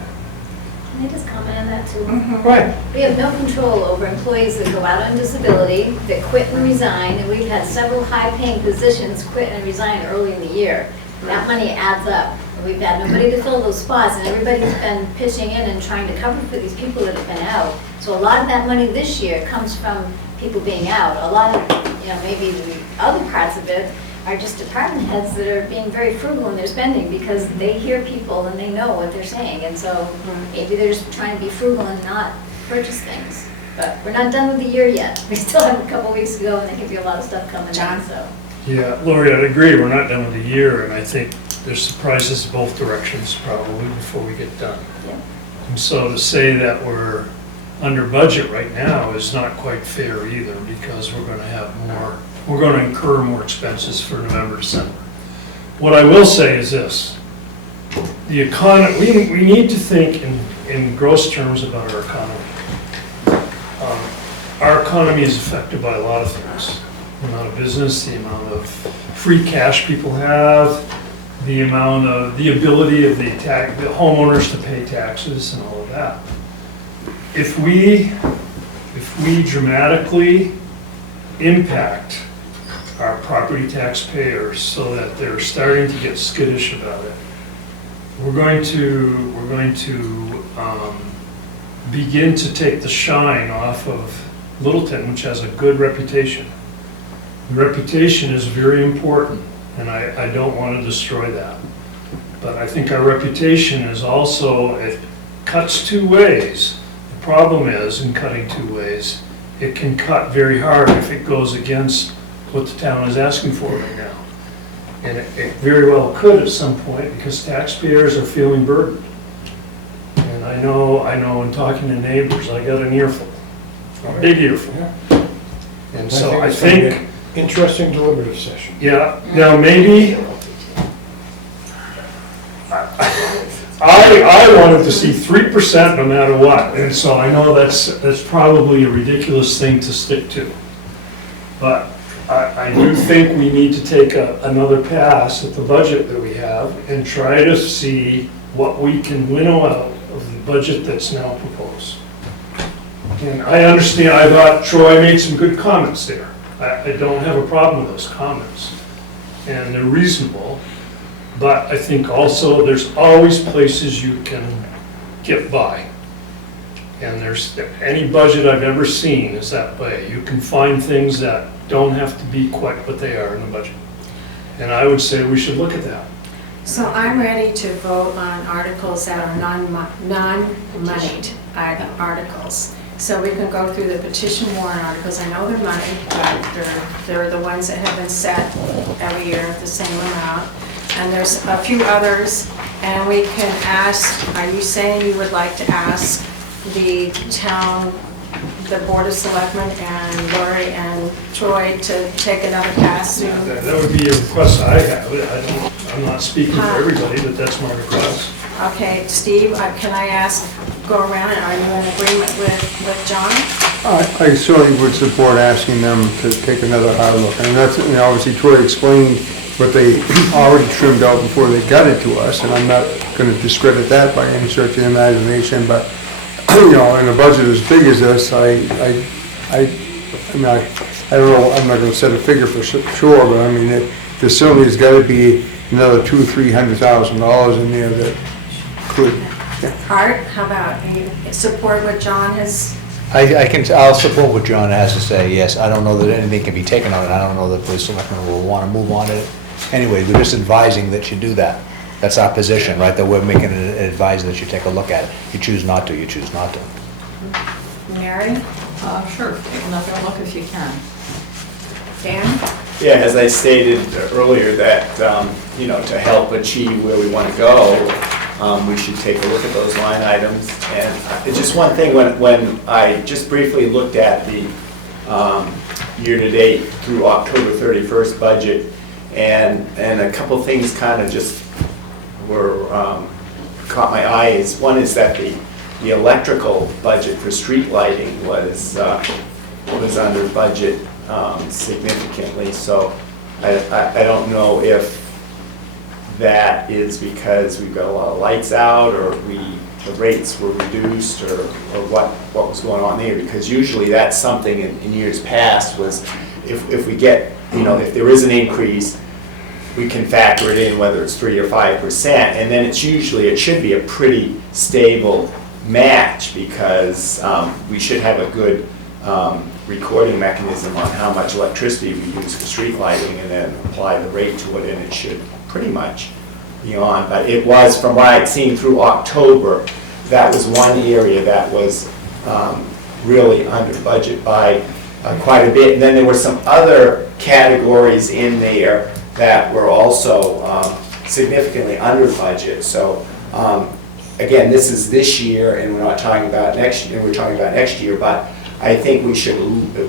Can I just comment on that too? Right. We have no control over employees that go out on disability, that quit and resign, and we've had several high-paying positions quit and resign early in the year. That money adds up. And we've had nobody to fill those spots, and everybody's been pitching in and trying to cover for these people that have been out. So a lot of that money this year comes from people being out. A lot of, maybe the other parts of it are just department heads that are being very frugal in their spending because they hear people and they know what they're saying. And so maybe they're just trying to be frugal and not purchase things. But we're not done with the year yet. We still have a couple weeks to go and there can be a lot of stuff coming in, John? so. Yeah, Lori, I'd agree, we're not done with the year, and I think there's surprises both directions probably before we get done. Yeah. And so to say that we're under budget right now is not quite fair either, because we're gonna have we're gonna incur more expenses for November, December. What I will say is this, the economy, we need to think in gross terms about our economy. Our economy is affected by a lot of things. the amount of business, the amount of free cash people have, the amount of, the ability of the homeowners to pay taxes and all of that. If we dramatically impact our property taxpayers so that they're starting to get skittish about it, we're going to begin to take the shine off of Littleton, which has a good reputation. The reputation is very important, and I don't want to destroy that. But I think our reputation is also, it cuts two ways. The problem is, in cutting two ways, it can cut very hard if it goes against what the town is asking for right now. And it very well could at some point, because taxpayers are feeling burdened. And I know in talking to neighbors, I got an earful, a big earful. And so I it's gonna be think, an interesting deliberative session. yeah, now maybe, I wanted to see 3% no matter what, and so I know that's probably a ridiculous thing to stick to. But I do think we need to take another pass at the budget that we have and try to see what we can winnow out of the budget that's now proposed. And I understand, I thought Troy made some good comments there. I don't have a problem with those comments, and they're reasonable. But I think also there's always places you can get by. And there's, any budget I've ever seen is that way. You can find things that don't have to be quite what they are in the budget. And I would say we should look at that. So I'm ready to vote on articles that are non-moneyed articles. So we can go through the petition warrant articles. I know they're money, but they're the ones that have been set every year at the same amount. And there's a few others, and we can ask, are you saying you would like to ask the town, the Board of Selectmen and Lori and Troy to take another pass through? That would be a request I have. I'm not speaking for everybody, but that's my request. Okay, Steve, can I ask, go around, and are you in agreement with John? I certainly would support asking them to take another hard look. And that's, obviously Troy explained what they already trimmed out before they got it to us, and I'm not going to discredit that by any stretch of the imagination, but, in a budget as big as this, I don't know, I'm not going to set a figure for sure, but I mean, there certainly has got to be another $200,000-300,000 in there that could. Art, how about, you support what John has? I'll support what John has to say, yes. I don't know that anything can be taken on it. I don't know that the selectmen will want to move on it. Anyway, we're just advising that you do that. That's our position, right? That we're making an advice that you take a look at it. You choose not to, you choose not to. Mary? Sure, take another look if you can. Dan? Yeah, as I stated earlier, that, to help achieve where we want to go, we should take a look at those line items. And it's just one thing, when I just briefly looked at the year-to-date through October 31st budget, and a couple things kind of just were, caught my eye. One is that the electrical budget for street lighting was under budget significantly. So I don't know if that is because we've got a lot of lights out, or the rates were reduced, or what was going on there, because usually that's something in years past was if we get, if there is an increase, we can factor it in, whether it's 3 or 5%, and then it should be a pretty stable match, because we should have a good recording mechanism on how much electricity we use for street lighting, and then apply the rate to it, and it should pretty much be on. But it was, from what I'd seen through October, that was one area that was really under budget by quite a bit. And then there were some other categories in there that were also significantly under budget. So again, this is this year, and we're not talking about next year, we're talking about next year, but I think we should,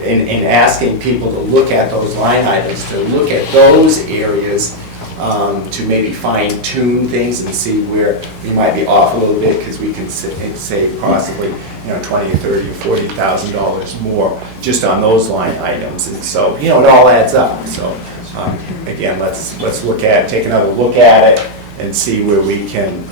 in asking people to look at those line items, to look at those areas to maybe fine tune things and see where we might be off a little bit, because we can save possibly, $20 or $30 or $40,000 more just on those line items. And so, it all adds up. So, again, let's look at, take another look at it and see where we can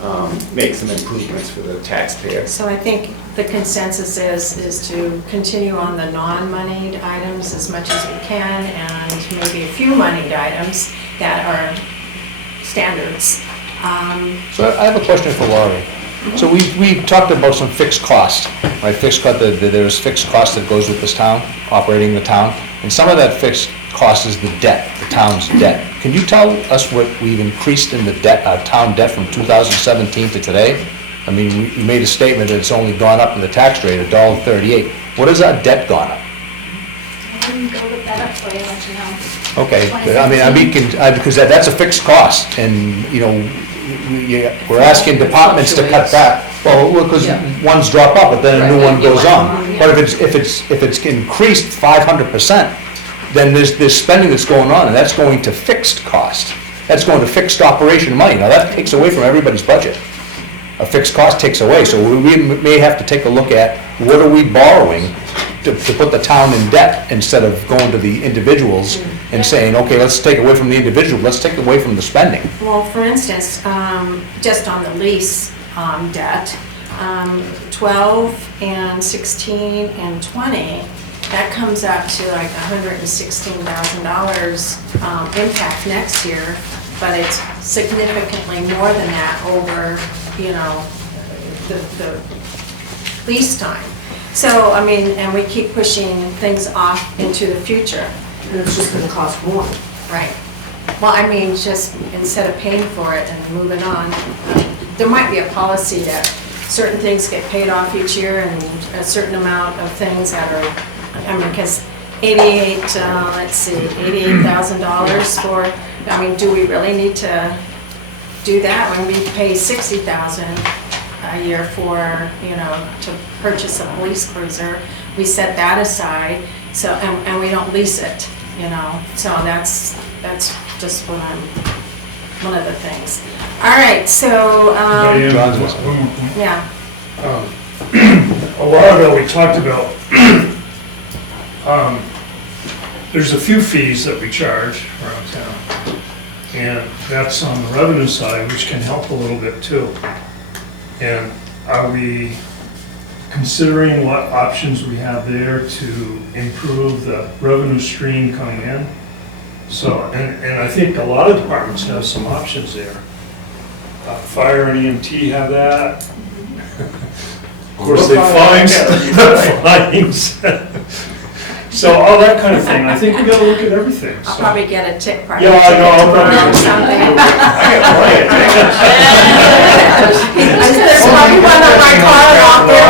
make some improvements for the taxpayers. So I think the consensus is to continue on the non-moneyed items as much as we can, and maybe a few moneyed items that are standards. So I have a question for Laurie. So we talked about some fixed cost, right? Fixed cost, there's fixed cost that goes with this town, operating the town, and some of that fixed cost is the debt, the town's debt. Can you tell us what we've increased in the debt, our town debt from 2017 to today? I mean, you made a statement that it's only gone up in the tax rate, $1.38. What has our debt gone up? I didn't go look that up for you, let you know. Okay, because that's a fixed cost, and, we're asking departments to cut back. Well, because ones drop off, but then a new one goes on. But if it's increased 500%, then there's spending that's going on, and that's going to fixed cost. That's going to fixed operation money. Now, that takes away from everybody's budget. A fixed cost takes away, so we may have to take a look at what are we borrowing to put the town in debt, instead of going to the individuals and saying, okay, let's take away from the individual, let's take away from the spending. Well, for instance, just on the lease debt, 12 and 16 and 20, that comes up to like $116,000 impact next year, but it's significantly more than that over, the lease time. So, and we keep pushing things off into the future. And it's just gonna cost more. Right. Well, just instead of paying for it and moving on, there might be a policy that certain things get paid off each year and a certain amount of things that are, because $88,000 for, do we really need to do that when we pay $60,000 a year for, to purchase a police cruiser? We set that aside, so, and we don't lease it, so that's just one of the things. All right, so, yeah. A while ago, we talked about, there's a few fees that we charge around town, and that's on the revenue side, which can help a little bit too. And are we considering what options we have there to improve the revenue stream coming in? So, and I think a lot of departments have some options there. Fire and EMT have that. Of course, they fines. So all that kind of thing. I think we gotta look at everything. I'll So. probably get a tick part. Yeah, I know, I'll probably Know get a tick. something. I There's probably one on my car out there,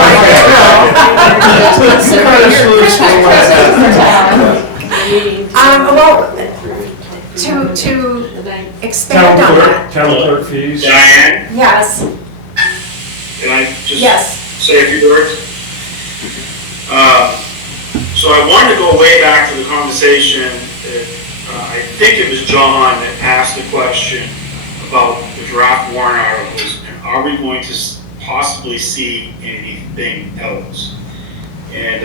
well, to expand on that. Town clerk fees. Diane, Yes, can I just yes. say a few words? So I wanted to go way back to the conversation that, I think it was John that asked the question about the draft warrant articles, and are we going to possibly see anything else? And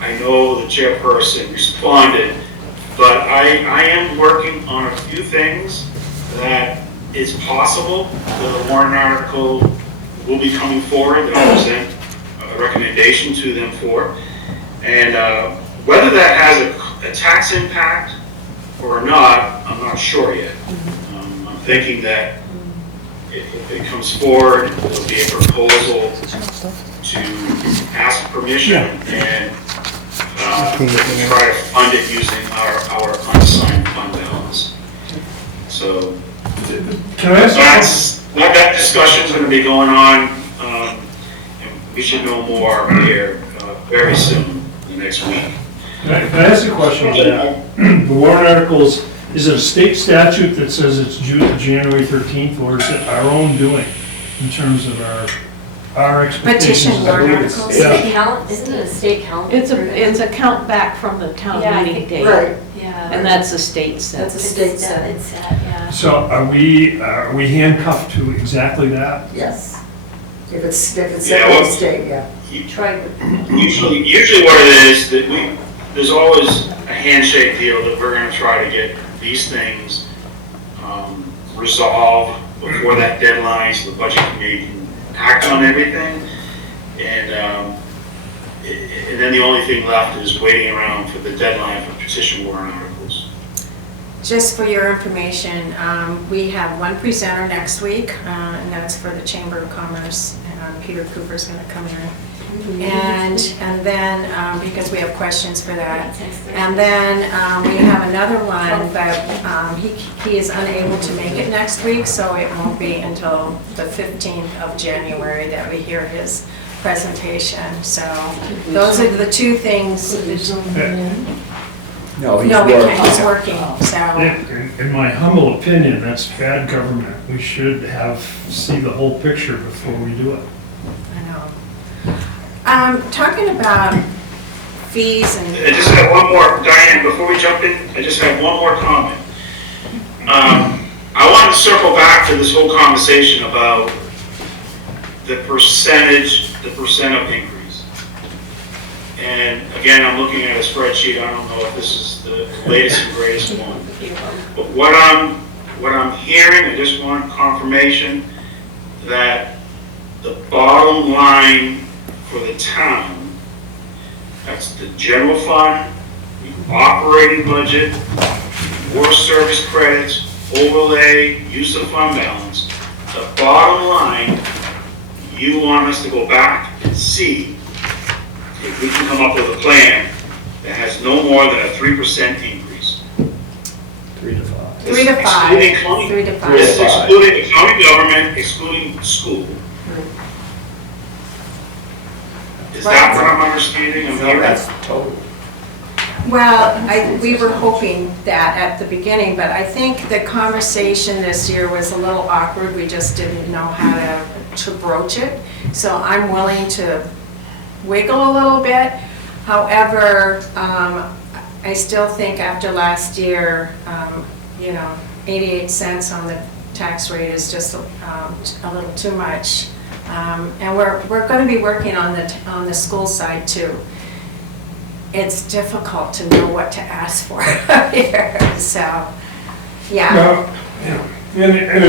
I know the chairperson responded, but I am working on a few things that it's possible that a warrant article will be coming forward that I'll present a recommendation to them for. And whether that has a tax impact or not, I'm not sure yet. I'm thinking that if it comes forward, there'll be a proposal to ask permission and try to fund it using our unassigned fund balance. So Can I ask that discussion's going to be going on, and we should know more here very soon, the next week. Can I ask a question on that? The warrant articles, is it a state statute that says it's due to January 13th, or is it our own doing in terms of our expectations? Petition warrant articles. Yeah. Isn't it a state calendar? It's a count back from the town Yeah, I meeting think- date. Right. Yeah. And that's a state set. That's a state set. It's set, yeah. So are we handcuffed to exactly that? Yes. If it's Yeah, set well- by state, yeah. Troy, Usually what it is, that there's always a handshake deal that we're gonna try to get these things resolved before that deadline, so the budget committee can act on everything. And then the only thing left is waiting around for the deadline for petition warrant articles. Just for your information, we have one presenter next week, and that's for the Chamber of Commerce. Peter Cooper's going to come in. And then, because we have questions for that. And then we have another one, but he is unable to make it next week, so it won't be until the 15th of January that we hear his presentation. So those are the two things. No, he's No, we working. can't, he's working, so. In my humble opinion, that's bad government. We should see the whole picture before we do it. I know. Talking about fees and. I just have one more, Diane, before we jump in, I just have one more comment. I want to circle back to this whole conversation about the percent of increase. And again, I'm looking at a spreadsheet, I don't know if this is the latest and greatest one. But what I'm hearing, I just want confirmation that the bottom line for the town, that's the general fund, the operating budget, war service credits, overlay, use of fund balance. The bottom line, you want us to go back and see if we can come up with a plan that has no more than a 3% increase. 3 to 5. 3 to 5. Excluding county, 3 to 5. this is excluding the county government, excluding school. Is that what I'm understanding? I'm No, hearing? that's total. Well, we were hoping that at the beginning, but I think the conversation this year was a little awkward. We just didn't know how to broach it. So I'm willing to wiggle a little bit. However, I still think after last year, 88 cents on the tax rate is just a little too much. And we're going to be working on the school side too. It's difficult to know what to ask for here, so, yeah. Well, and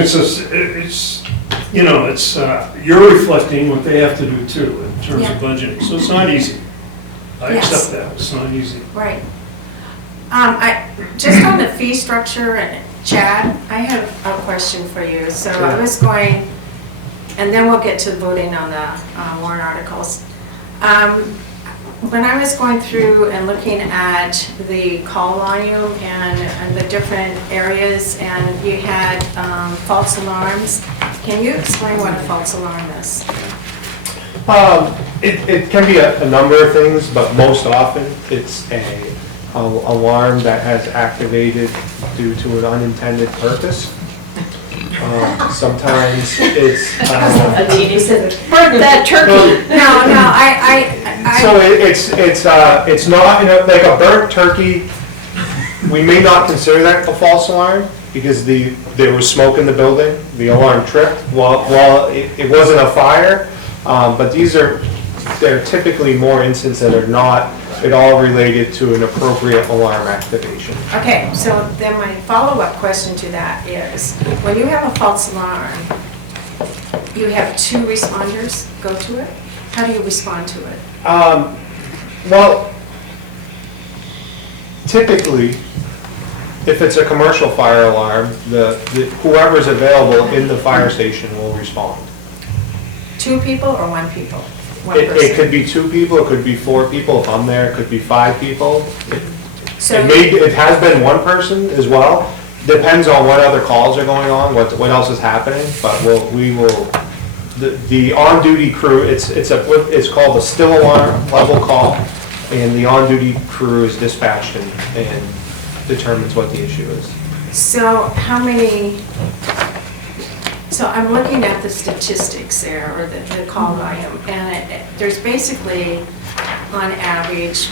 you're reflecting what they have to do too in terms Yeah. of budgeting, so it's not easy. I Yes. accept that, it's not easy. Right. Just on the fee structure, and Chad, I have a question for you. So I was going, and then we'll get to voting on the warrant articles. When I was going through and looking at the call volume and the different areas, and you had false alarms, can you explain what a false alarm is? It can be a number of things, but most often it's an alarm that has activated due to an unintended purpose. Sometimes it's. burn that turkey. No, So it's not, like a burnt turkey, we may not consider that a false alarm because there was smoke in the building, the alarm tripped. Well, it wasn't a fire, but they're typically more instances that are not at all related to an appropriate alarm activation. Okay, so then my follow-up question to that is, when you have a false alarm, you have 2 responders go to it? How do you respond to it? Well, typically, if it's a commercial fire alarm, whoever's available in the fire station will respond. 2 people or 1 people? One It person? could be 2 people, it could be 4 people, if I'm there, it could be 5 people. So, It has been 1 person as well, depends on what other calls are going on, what else is happening, but the on-duty crew, it's called a still alarm level call, and the on-duty crew is dispatched and determines what the issue is. so how many, so I'm looking at the statistics there, or the call volume, and there's basically, on average,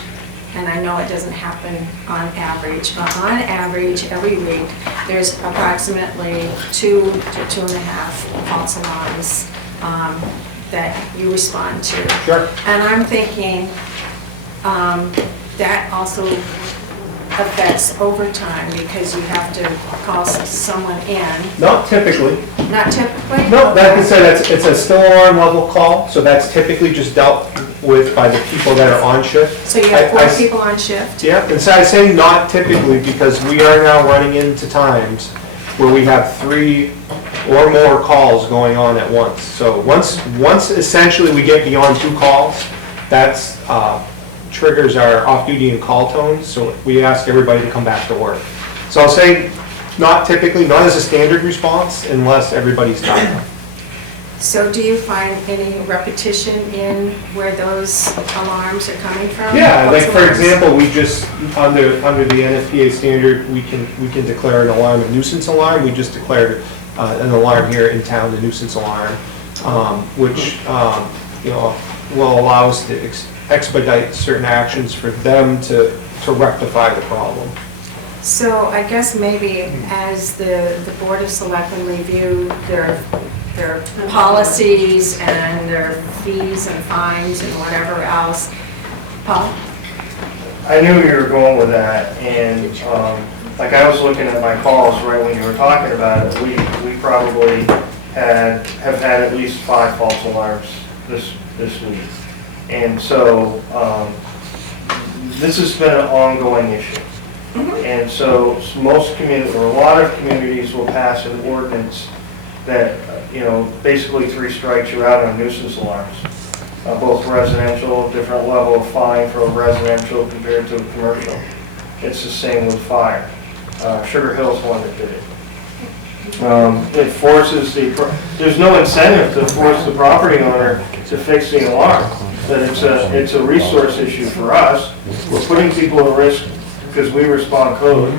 and I know it doesn't happen on average, but on average, every week, there's approximately 2 to 2.5 false alarms that you respond to. Sure. And I'm thinking that also affects overtime because you have to call someone in. Not typically. Not typically? No, like I said, it's a still alarm level call, so that's typically just dealt with by the people that are on shift. So you have 4 people on shift? Yeah, and so I say not typically because we are now running into times where we have 3 or more calls going on at once. So once essentially we get beyond 2 calls, that's triggers our off-duty and call tones, so we ask everybody to come back to work. So I'll say not typically, not as a standard response unless everybody's tired. So do you find any repetition in where those alarms are coming from? Yeah, like False for alarms? example, we just, under the NFPA standard, we can declare an alarm a nuisance alarm. We just declared an alarm here in town, a nuisance alarm, which, will allow us to expedite certain actions for them to rectify the problem. So I guess maybe as the Board of Selectmen review their policies and their fees and fines and whatever else, Paul? I knew you were going with that, and like I was looking at my calls right when you were talking about it, we probably have had at least 5 false alarms this week. And so this has been an ongoing issue. And so most communities, or a lot of communities, will pass an ordinance that, basically 3 strikes you're out on nuisance alarms. Both residential, different level of fine for a residential compared to a commercial. It's the same with fire. Sugar Hill's one that did it. It forces there's no incentive to force the property owner to fix the alarm. That it's a resource issue for us. We're putting people at risk because we respond code,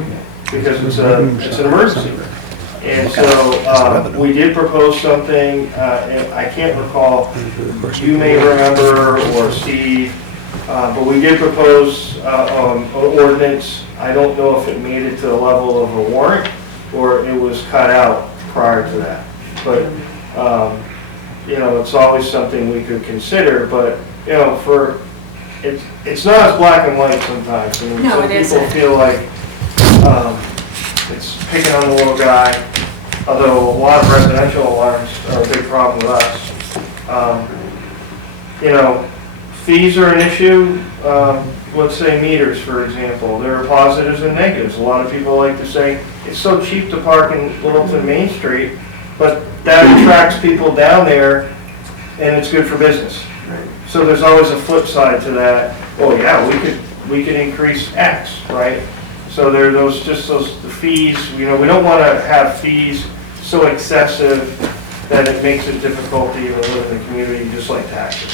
because it's an emergency. And so we did propose something, and I can't recall, you may remember, or Steve, but we did propose an ordinance. I don't know if it made it to the level of a warrant or it was cut out prior to that. But, it's always something we could consider, but, it's not as black and white sometimes. I mean, No, some it people isn't. feel like it's picking on the little guy, although a lot of residential alarms are a big problem with us. Fees are an issue. Let's say meters, for example. There are positives and negatives. A lot of people like to say, it's so cheap to park in Littleton Main Street, but that attracts people down there, and it's good for business. So there's always a flip side to that. Oh yeah, we could increase X, right? So there are the fees. We don't want to have fees so excessive that it makes it difficult to even live in the community, just like taxes.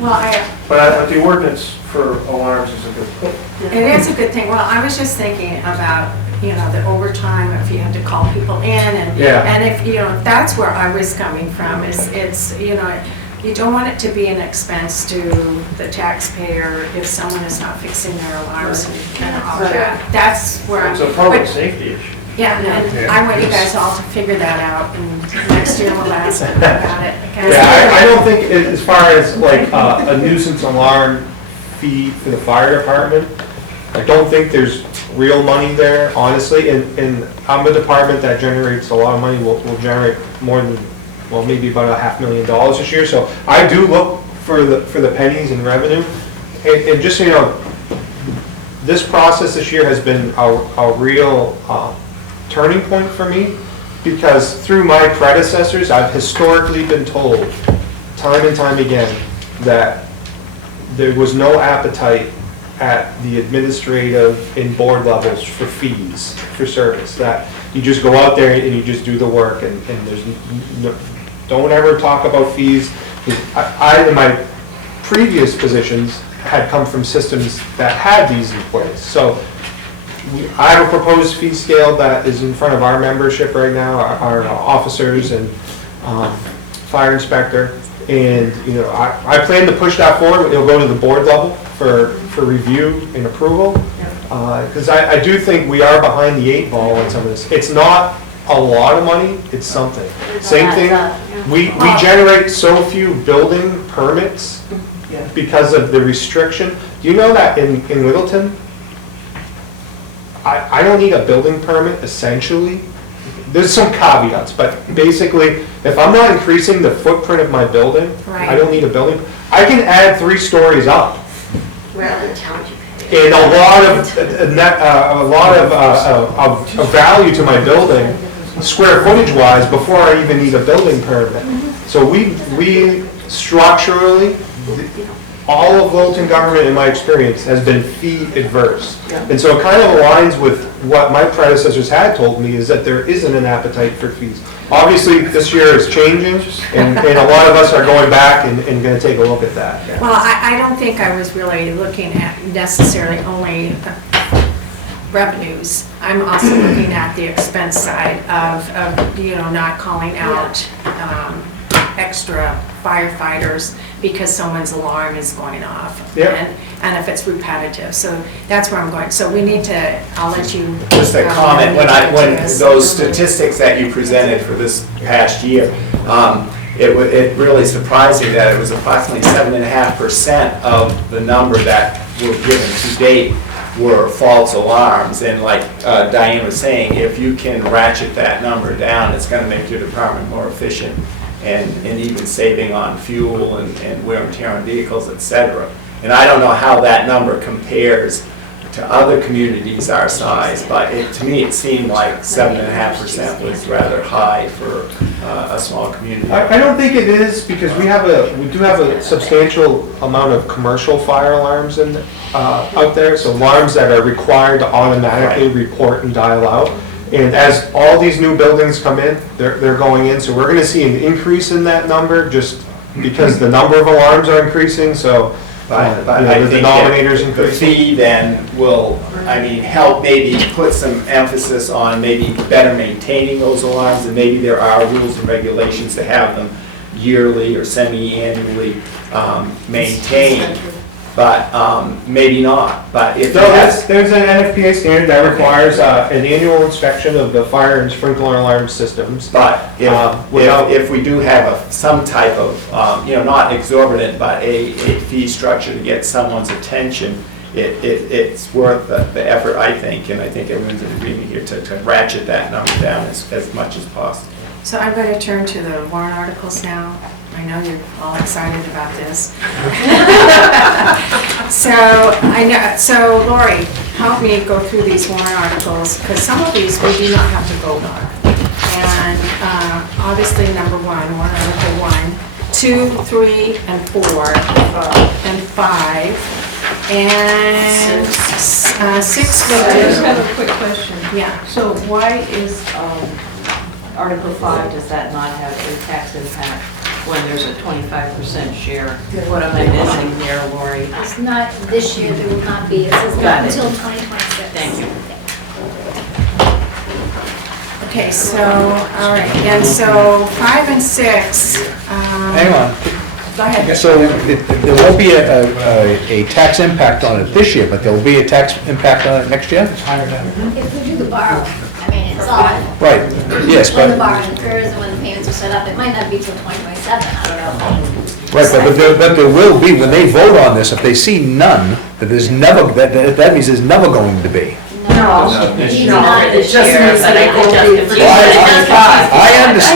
Well, But the ordinance for alarms is a good thing. it is a good thing. Well, I was just thinking about, the overtime, if you had to call people in and, Yeah. and if, that's where I was coming from, it's, you don't want it to be an expense to the taxpayer if someone is not fixing their alarms and all that. That's where I'm. It's a public but- safety issue. Yeah, and I want you guys all to figure that out, and next year we'll ask about it. Okay? Yeah, I don't think, as far as like a nuisance alarm fee for the fire department, I don't think there's real money there, honestly, and I'm a department that generates a lot of money, will generate more than, well, maybe about $500,000 this year, so I do look for the pennies in revenue, and just so you know, this process this year has been a real turning point for me, because through my predecessors, I've historically been told, time and time again, that there was no appetite at the administrative and board levels for fees for service, that you just go out there and you just do the work, and there's no, don't ever talk about fees. I, in my previous positions, had come from systems that had these in place. So I have a proposed fee scale that is in front of our membership right now, our officers and fire inspector. And, you know, I plan to push that forward. It'll go to the board level for review and approval. Because I do think we are behind the 8 ball on some of this. It's not a lot of money, it's something. Same thing, we generate so few building permits because of the restriction. Do you know that in Littleton, I don't need a building permit essentially. There's some caveats, but basically, if I'm not increasing the footprint of my building, I don't need a building. I can add 3 stories up. And a lot of value to my building, square footage wise, before I even need a building permit. So we structurally, all of Littleton government, in my experience, has been fee adverse. And so it kind of aligns with what my predecessors had told me, is that there isn't an appetite for fees. Obviously, this year is changing, and a lot of us are going back and going to take a look at that. Well, I don't think I was really looking at necessarily only revenues. I'm also looking at the expense side of you know, not calling out extra firefighters because someone's alarm is going off. And if it's repetitive. So that's where I'm going. So we need to, I'll let you. Just a comment, when those statistics that you presented for this past year, it really surprised me that it was approximately 7.5% of the number that were given to date were false alarms. And like Diane was saying, if you can ratchet that number down, it's going to make your department more efficient and even saving on fuel and wear and tear on vehicles, et cetera. And I don't know how that number compares to other communities our size, but to me it seemed like 7.5% was rather high for a small community. I don't think it is, because we do have a substantial amount of commercial fire alarms out there, so alarms that are required to automatically report and dial out. And as all these new buildings come in, they're going in, so we're going to see an increase in that number just because the number of alarms are increasing, so But I the think denominator's the increasing. fee then will, help maybe put some emphasis on maybe better maintaining those alarms, and maybe there are rules and regulations to have them yearly or semi-annually maintained, but maybe not. But if There's an NFPA standard that requires an annual inspection of the fire and sprinkler alarm systems. But if we do have some type of, not exorbitant, but a fee structure to get someone's attention, it's worth the effort, I think, and I think everyone's in agreement here to ratchet that number down as much as possible. So I'm going to turn to the warrant articles now. I know you're all excited about this. So Lori, help me go through these warrant articles, because some of these we do not have to vote on. And obviously, number 1, warrant article 1, 2, 3, and 4, and 5, and 6. I just have a quick question. Yeah. So why is Article 5, does that not have a tax impact when there's a 25% share? What am I missing there, Lori? It's not this year, there will not be, it says not Got it. until 2026. Thank you. Okay, so, all right, and so 5 and 6. Hang on. Go ahead. So there won't be a tax impact on it this year, but there will be a tax impact on it next year? If we do the borrowing, I mean, it's on Right, yes, when the but, borrowing occurs and when the payments are set up. It might not be till 2027, I don't know. right, but there will be, when they vote on this, if they see none, that there's never, that means there's never going to be. No, Not this this year, year, but I think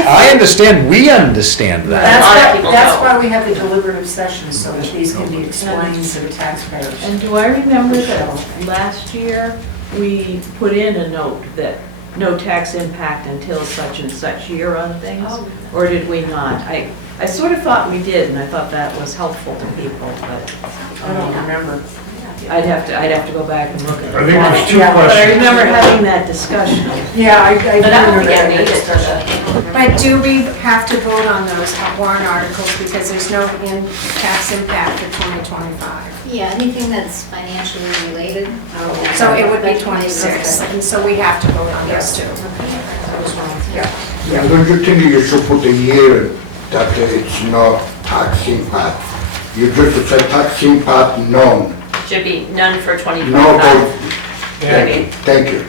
I understand, we understand that. That's why we have the deliberative session, so that these can be explained to the taxpayers. And do I remember that last year, we put in a note that no tax impact until such and such year on things? Or did we not? I sort of thought we did, and I thought that was helpful to people, but I don't remember. I'd have to go back and look at I think that. there's 2 But I questions. remember having that discussion. Yeah, I do But I don't remember think it that needed discussion. But do we have to vote on those warrant articles because there's no tax impact for 2025? Yeah, anything that's financially related. So it would be 26, and so we have to vote on those too. Yeah. Yeah, don't you think you should put a year that it's not tax impact. You just say tax impact known. Should be none for No, 2025. thank you.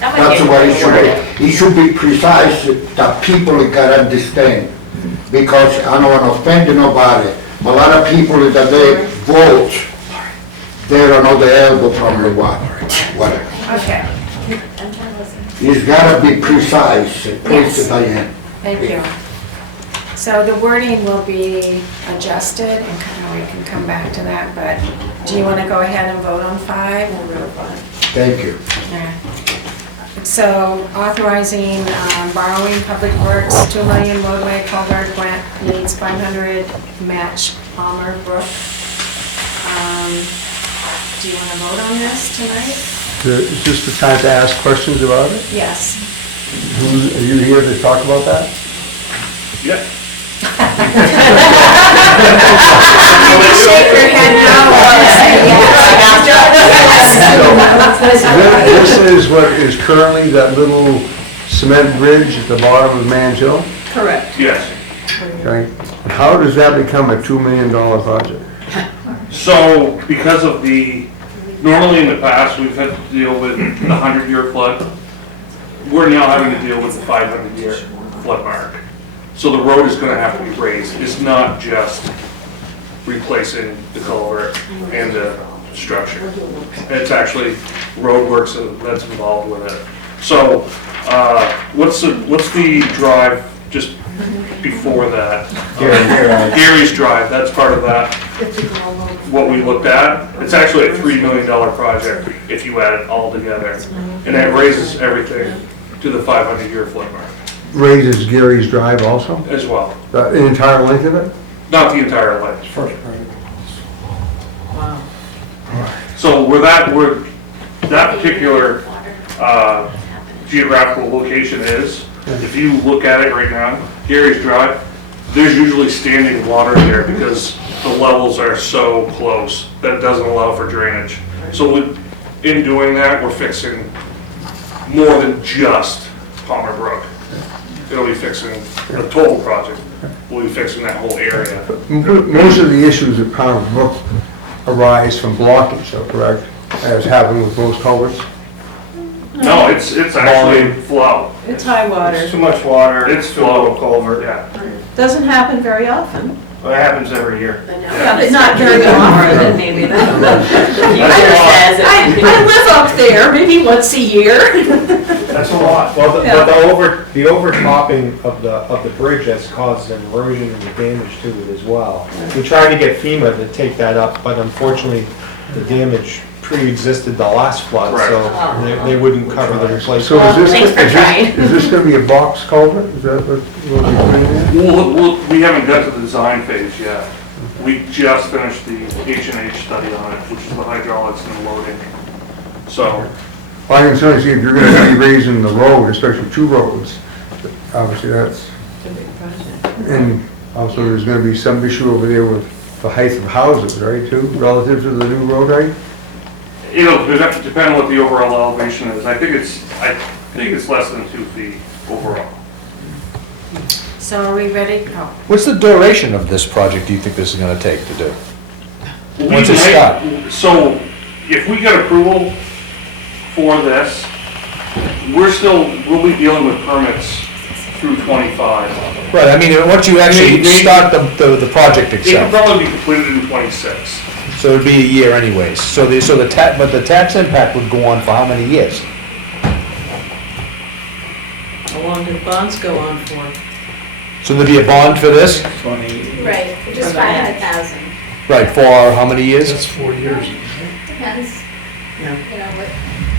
That might That's be the way it a word. should be. It should be precise that people can understand. Because I don't want to offend nobody. A lot of people that they vote, they don't know the elbow from the whatever. Okay, It's gotta be precise, please, Diane. thank you. So the wording will be adjusted, and we can come back to that, but do you want to go ahead and vote on 5? Thank you. Yeah. So authorizing borrowing Public Works, 2 million roadway culvert grant needs 500 match Palmer Brook. Do you want to vote on this tonight? Is this the time to ask questions about it? Yes. Are you here to talk about that? Yeah. You can shake your head no or say yes. This is what is currently that little cement bridge at the bottom of Man's Hill? Correct. Yes. Okay. How does that become a $2 million project? So because of normally in the past, we've had to deal with the 100-year flood. We're now having to deal with the 500-year flood mark. So the road is gonna have to be raised. It's not just replacing the culvert and the structure. It's actually road works that's involved with it. So, what's the drive just before that? Gary's Drive, that's part of that. What we looked at, it's actually a $3 million project if you add it all together. And it raises everything to the 500-year flood mark Raises Gary's Drive also? as well. The entire length of it? Not the entire length. First grade. Wow. So where that particular geographical location is, if you look at it right now, Gary's Drive, there's usually standing water there because the levels are so close that it doesn't allow for drainage. So in doing that, we're fixing more than just Palmer Brook. It'll be fixing the total project. We'll be fixing that whole area. Most of the issues at Palmer Brook arise from blockage, though, correct? As happened with most culverts? No, it's actually flow. It's high water. It's too much water. It's flow. Culvert. Yeah. Doesn't happen very often. Well, it happens every year. Yeah, but not very More often. than maybe the future says. I live up there, maybe once a year. That's a lot. Well, the overtopping of the bridge has caused an erosion and damage to it as well. We tried to get FEMA to take that up, but unfortunately, the damage pre-existed the last flood, so they wouldn't cover the replacement. So Thanks for is this gonna be a box culvert? Is that what we'll be putting in? We haven't got to the design phase yet. We just finished the H&H study on it, which is the hydraulics and the loading. So, Well, I can certainly see if you're gonna be raising the road, especially 2 roads, obviously that's, and also there's gonna be some issue over there with the height of houses, right, too, relative to the new road height? it'll depend on what the overall elevation is. I think it's less than 2 feet overall. So are we ready? Oh, What's the duration of this project do you think this is gonna take to do? We Once it's might- done. So if we get approval for this, we'll be dealing with permits through 25. Right, I mean, once you actually start the project It could itself, probably be completed in 26. so it'd be a year anyways. So the tax impact would go on for how many years? How long did bonds go on for? So there'd be a bond for this? 20, Right, just 500,000. Right, for how many years? That's 4 years. Depends, you know, what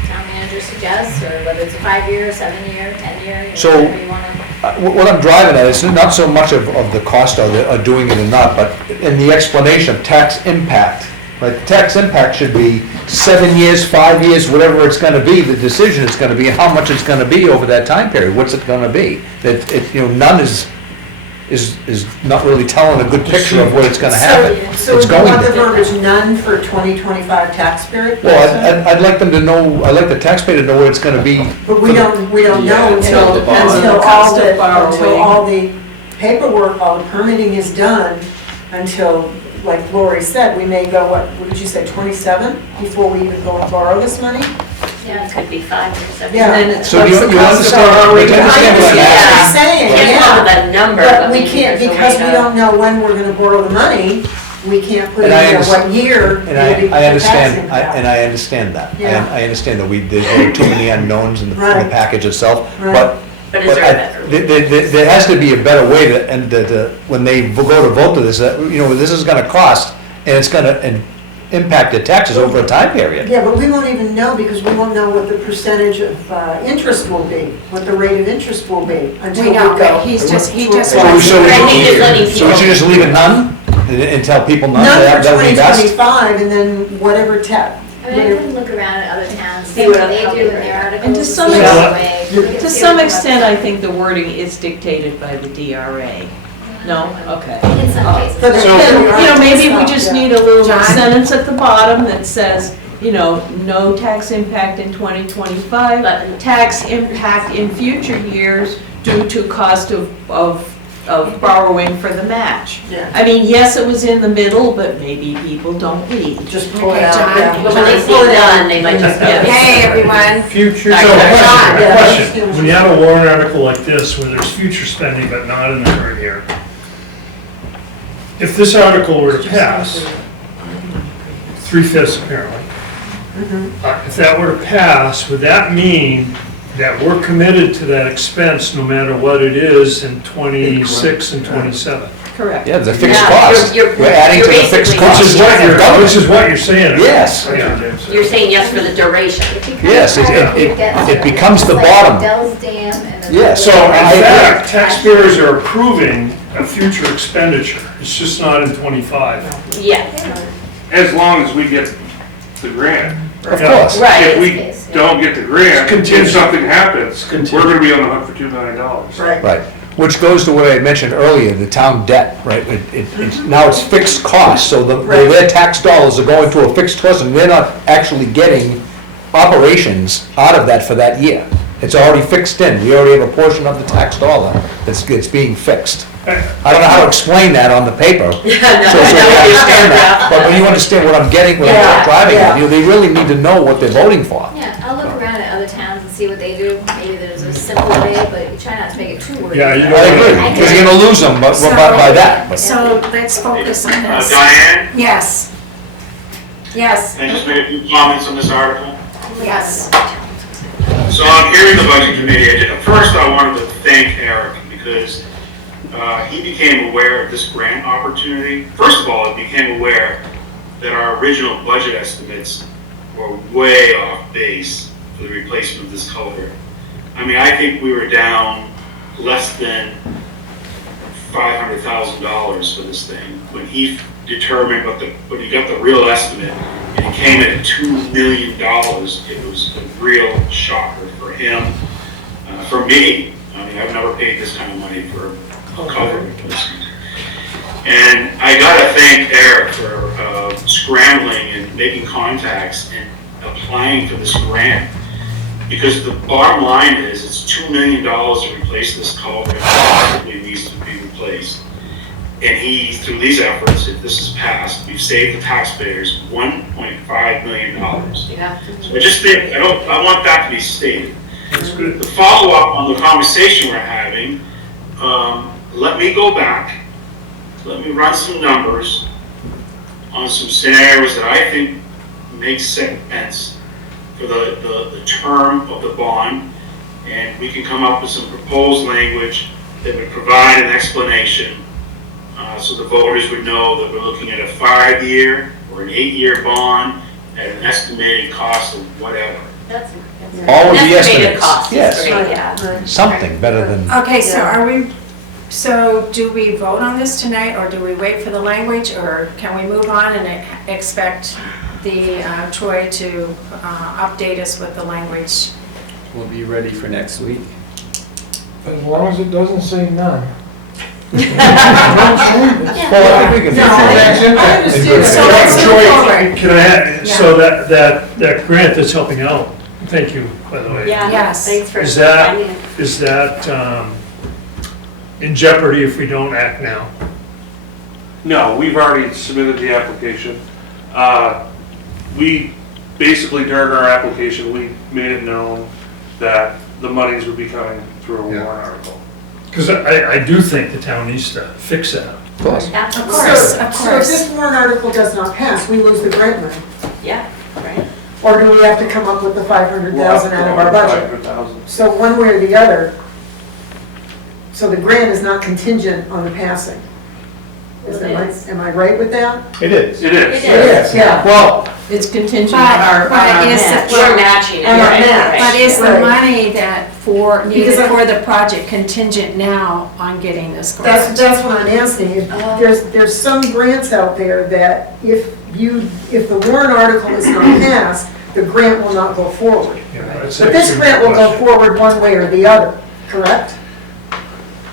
town manager suggests, or whether it's a 5-year, 7-year, 10-year, So- whatever you want to. What I'm driving at is not so much of the cost of doing it or not, but in the explanation of tax impact. Like, tax impact should be 7 years, 5 years, whatever it's gonna be, the decision is gonna be, and how much it's gonna be over that time period, what's it gonna be? None is not really telling a good picture of what it's gonna happen. So It's you going want the to. verbiage none for 2025 tax period? Well, I'd like them to know, I'd like the taxpayer to know what it's gonna be. But we don't know Yeah, until until the bond. all Cost of the, borrowing. until all the paperwork, all the permitting is done until, like Lori said, we may go, what did you say, 27 before we even go and borrow this money? Yeah, it could be 5 or 7. Yeah. And then it's So what's you the cost of understand, borrowing? but you understand what I'm I asking? understand what you're saying, Can't yeah. come up with a number, But but we maybe can't, there's a because way we to- don't know when we're gonna borrow the money, we can't put in And I there understand- what year And it'll be I understand, taxing back. and I understand that. Yeah. I understand that there's too many unknowns in the Right. package itself, Right. but But is there a better way? there has to be a better way to, and when they go to vote to this, this is gonna cost, and it's gonna impact the taxes over a time period. Yeah, but we won't even know because we won't know what the percentage of interest will be, what the rate of interest will be until We we know, go. but he just So wants. so we I think just letting so we should just leave it none, and tell people none, None that for would be best? 2025 and then whatever I mean, I can look around at other towns, See see what what they other do in towns their are. articles. And to some see extent- what way- we can To see some what extent, website. I think the wording is dictated by the DRA. No? Okay. In some cases. For the- So- And, maybe we Stuff, just yeah. need a little John? sentence at the bottom that says, no tax impact in 2025, But- tax impact in future years due to cost of borrowing for the match. Yeah. I mean, yes, it was in the middle, but maybe people don't read. Just pull it Okay, out. John. yeah. But when they see Pull it out. none, they might just go. Hey, everyone. Future. So, So, John. question, when you have a warrant article like this, where there's future spending but not in the current year, if this article were to pass, 3/5 apparently, if that were to pass, would that mean that we're committed to that expense no matter what it is in 26 and 27? Correct. Yeah, the fixed Yeah, cost. you're- We're adding to you're the fixed basically- cost. Which is what you're saying. Yes. Yeah. You're saying yes for the duration. Yes, it becomes the It's like bottom. Dell's Dam and. the- Yes. So in I agree. fact, taxpayers are approving a future expenditure. It's just not in 25. Yeah, As long as we get the grant. Of course. right. If we don't get the grant, Contingent. if something happens, Contingent. we're gonna be on the hook for $2 million. Right. Right, which goes to what I mentioned earlier, the town debt, right? Now it's fixed costs, so their tax dollars are going to a fixed cost, and they're not actually getting operations out of that for that year. It's already fixed in, we already have a portion of the tax dollar that's being fixed. I don't know how to explain that on the paper. So you understand that, but when you understand what I'm getting, what Yeah, I'm driving yeah. at, they really need to know what they're voting for. Yeah, I'll look around at other towns and see what they do. Maybe there's a simple way, but you try not to make it too wordy. Yeah, you I don't- agree, because you're gonna lose them by that. but- So let's focus on this. Diane, Yes. Yes, can I just make a few comments on this article? yes. So I'm hearing the budget committee, first I wanted to thank Eric because he became aware of this grant opportunity. First of all, he became aware that our original budget estimates were way off base for the replacement of this culvert. I mean, I think we were down less than $500,000 for this thing. When he determined when he got the real estimate, and it came in at $2 million, it was a real shocker for him, for me. I mean, I've never paid this kind of money for a culvert replacement. And I gotta thank Eric for scrambling and making contacts and applying for this grant. Because the bottom line is, it's $2 million to replace this culvert, that needs to be replaced. And through these efforts, if this is passed, we've saved the taxpayers $1.5 million. Yeah. So I just think, I want that to be stated. That's good. The follow-up on the conversation we're having, let me go back, let me run some numbers on some scenarios that I think make sense for the term of the bond, and we can come up with some proposed language that would provide an explanation so the voters would know that we're looking at a 5-year or an 8-year bond at an estimated cost of whatever. That's All of the estimated estimates, cost is yes. great, yeah. Something better than, Okay, so do we vote on this tonight, or do we wait for the language, or can we move on and expect the Troy to update us with the language? We'll be ready for next week. As long as it doesn't say none. well, I think if No, you- I understand. So let's move Troy, forward. can I add, so that grant that's helping out, thank you, by the way. Yeah, Yes. thanks for Is that- finding it. Is that in jeopardy if we don't act now? No, we've already submitted the application. We, basically during our application, we made it known that the monies would be coming through a warrant article. Because I do think the town needs to fix that. Of course. Of course, of So if course. this warrant article does not pass, we lose the grant money. Yeah, right. Or do we have to come up with the 500,000 out of our budget? 500,000. So one way or the other, so the grant is not contingent on the passing. Am I right with that? It is. It is. It is, yeah. Well, It's contingent on our But is match. it- We're matching it. And our right, match. right. But is the Right. money that needed Because for the project contingent now on getting this grant? That's what I'm asking. There's some grants out there that if the warrant article is not passed, the grant will not go forward. You know, it's But this actually grant will a go question. forward one way or the other, correct?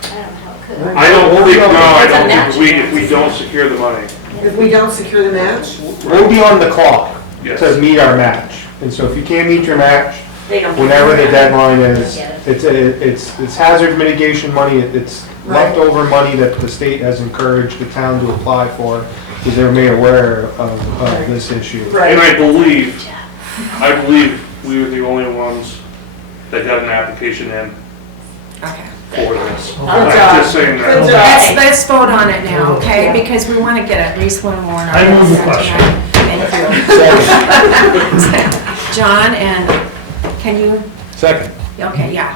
I don't know how it could. I don't think, no, I It's a don't match. think, if we don't secure the money. If we don't secure the match? we'll be on the clock Yes. to meet our match. And so if you can't meet your match, They don't. whenever the deadline is, I get it's hazard mitigation money, it's Right. leftover money that the state has encouraged the town to apply for, because they're made aware of this issue. Right. And I believe we were the only ones that got an application in Okay. for this. Good I'm job. just saying Good that. job. Let's vote on it now, okay? Yeah. Because we want to get at least one more. I move the question. Thank you. John, and can you, Second. okay, yeah.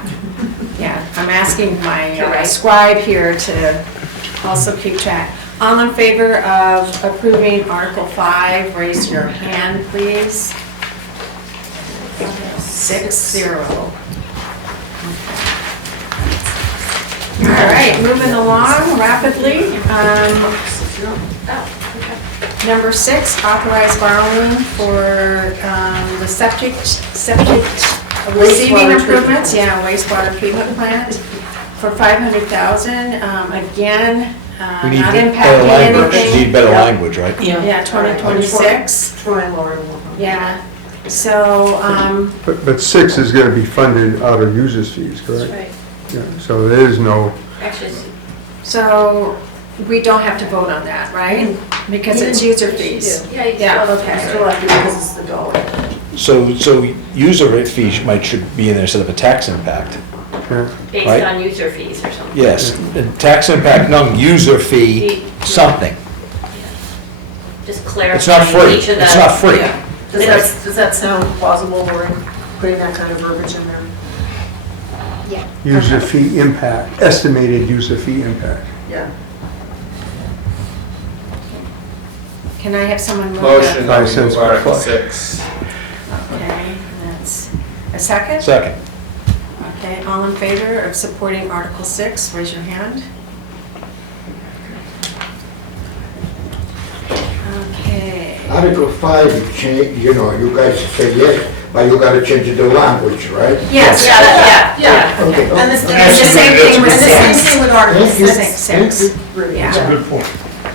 Yeah, I'm asking my Correct. scribe here to also keep track. All in favor of approving Article 5, raise your hand, please. 6-0. All right, moving along rapidly. Number 6, authorize borrowing for the septic receiving Wastewater improvements, treatment. yeah, wastewater treatment plant for 500,000. Again, We need not better impacting language, need anything. better language, right? Yeah, 2026, Troy and Laura will work on it. yeah. So, But 6 is gonna be funded out of users' fees, correct? Right. Yeah, so there is no, Actually, so we don't have to vote on that, right? Because it's user fees. yeah, you Yeah, still- okay. Still have to, because it's the dollar. So user rate fees should be in there instead of a tax impact. yeah. based Right. on user fees or something. Yes, and tax impact, no, user fee, something. Just It's clarify not free, each of the. it's not free. Yeah. Does that sound plausible, Lori, putting that kind of verbiage in there? Yeah. User fee impact, estimated user fee impact. Yeah. Can I have someone move Motion that? on 5 cents per Article foot. 6. Okay, that's a second? Second. Okay, all in favor of supporting Article 6, raise your hand. Okay. Article 5, you change, you know, you guys say yes, but you gotta change the language, right? Yes. Yeah. Okay. And the same Actually, thing with, that's a good point. Article Thank you. 6. Yeah. That's a good point.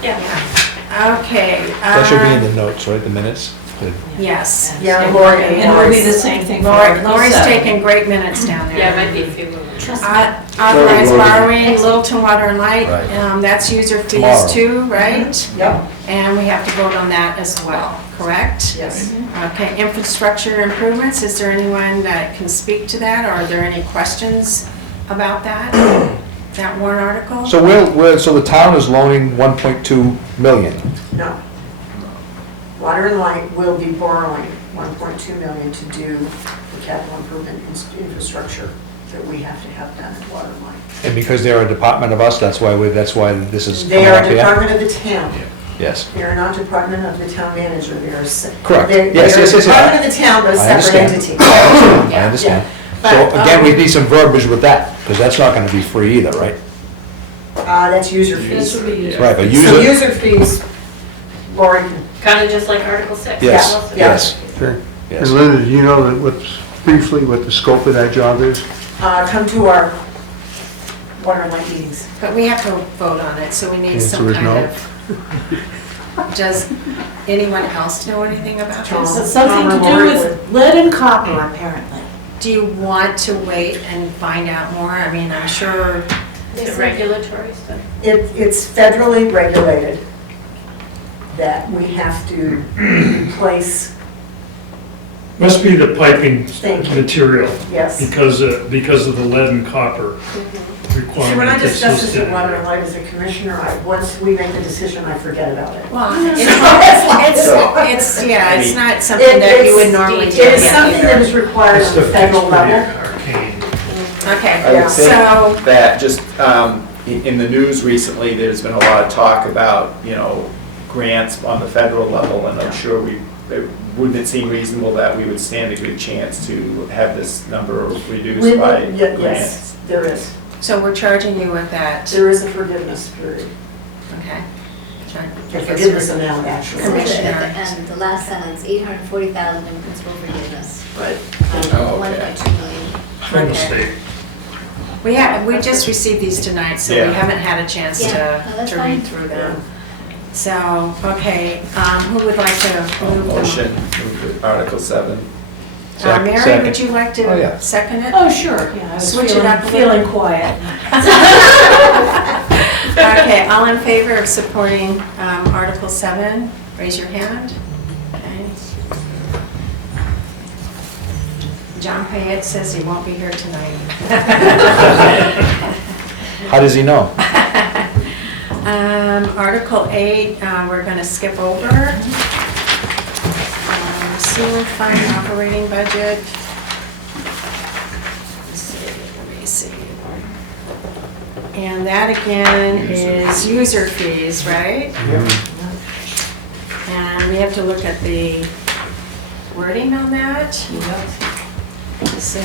Yeah. Okay. That should be in the notes, right, the minutes? Good. Yes. Yeah, Lori. And it'll be the same thing for Lori- Article Lori's 7. taking great minutes down there. Yeah, it might be a few more. Authorize borrowing, Littleton Water and Light, Right. that's user fees Tomorrow. too, right? Yep, And we have to vote on that as well, correct? yes. Okay, infrastructure improvements, is there anyone that can speak to that, or are there any questions about that? That warrant article? So so the town is loaning 1.2 million. No. Water and Light will be borrowing 1.2 million to do the capital improvement infrastructure that we have to have done at Water and Light. And because they're a department of us, that's why this is They coming are up a here? department of the town. Yes. They are not department of the town manager. They are. Correct. They're Yes, yes, yes, a department of the town, but a I separate understand. entity. I understand. But, So again, we need some verbiage with that, because that's not gonna be free either, right? That's user This fees. would be user. Right, but So user, user fees, Lori, Kind of just like Article 6. yes, Yeah. yes, Sure. yes. And Linda, do you know briefly what the scope of that job is? come to our Water and Light meetings. But we have to vote on it, so we need Answer some is kind no. of, does anyone else know anything about Tom. this? It's something to do with lead and copper, apparently. Do you want to wait and find out more? I mean, I'm sure Is it regulatory stuff? It's federally regulated that we have to replace, Must be the piping Thank you. material, yes. because of the lead and copper See, requirement. when I that's discuss this listed. with Water and Light as a commissioner, once we make the decision, I forget about it. Well, It's yeah, it's not something that you would normally do. It is something that is required That at the stuff federal gets pretty level. arcane. Okay, I would so, think that just, in the news recently, there's been a lot of talk about, grants on the federal level, and I'm sure wouldn't it seem reasonable that we would stand a good chance to have this number reduced by grants? Yes, there is. so we're charging you with that, There is a forgiveness period. okay. A forgiveness amount, actually. So at the Commissioner. end, the last sentence, 840,000 in principal forgiveness. Right. Oh, okay. 1.2 million. From the Okay. state. We just received these tonight, so Yeah. we haven't had a chance Yeah, no, to that's read fine. through them. So, okay, who would like to move them? Motion, move to Article 7. Mary, Second. would you like Oh, yeah. to second it? Oh, sure, yeah, I was Switch it up a feeling little. quiet. Okay, all in favor of supporting Article 7, raise your hand. Okay. John Payette says he won't be here tonight. How does he know? Article 8, we're going to skip over. Sewer fund operating budget. Let me see. And that again is user fees, right? And we have to look at the wording on that. So,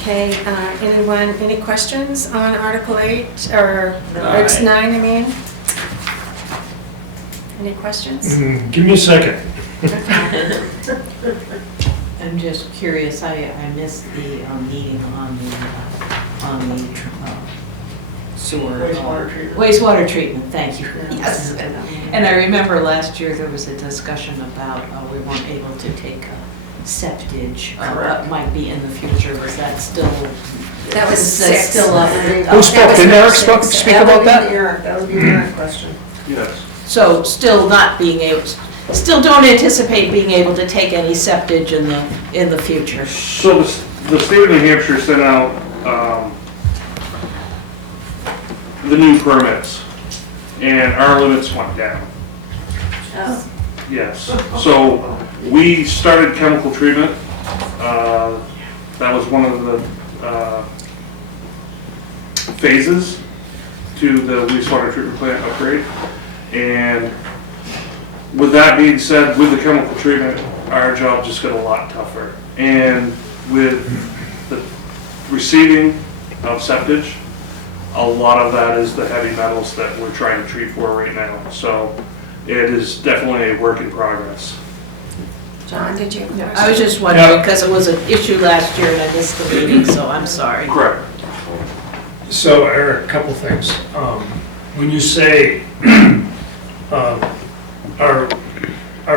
okay, anyone, any questions on Article 8, or it's 9, I mean? Any questions? Give me a second. I'm just curious, I missed the meeting on the sewer. Wastewater treatment. Wastewater treatment, thank you. Yes. And I remember last year there was a discussion about we weren't able to take septage, what might be in the future. Was that still? That was is that 6. still up? Who spoke? Didn't Eric speak about that? That would be an Eric question. Yes. So still not being able, still don't anticipate being able to take any septage in the future? So the state of New Hampshire sent out the new permits, and our limits went down. Oh. Yes. So we started chemical treatment. That was one of the phases to the wastewater treatment plant upgrade. And with that being said, with the chemical treatment, our job just got a lot tougher. And with the receiving of septage, a lot of that is the heavy metals that we're trying to treat for right now. So it is definitely a work in progress. John, did you? have a I was question? just wondering, because it was an issue last year and I missed the meeting, so I'm sorry. Correct. So Eric, a couple things. When you say our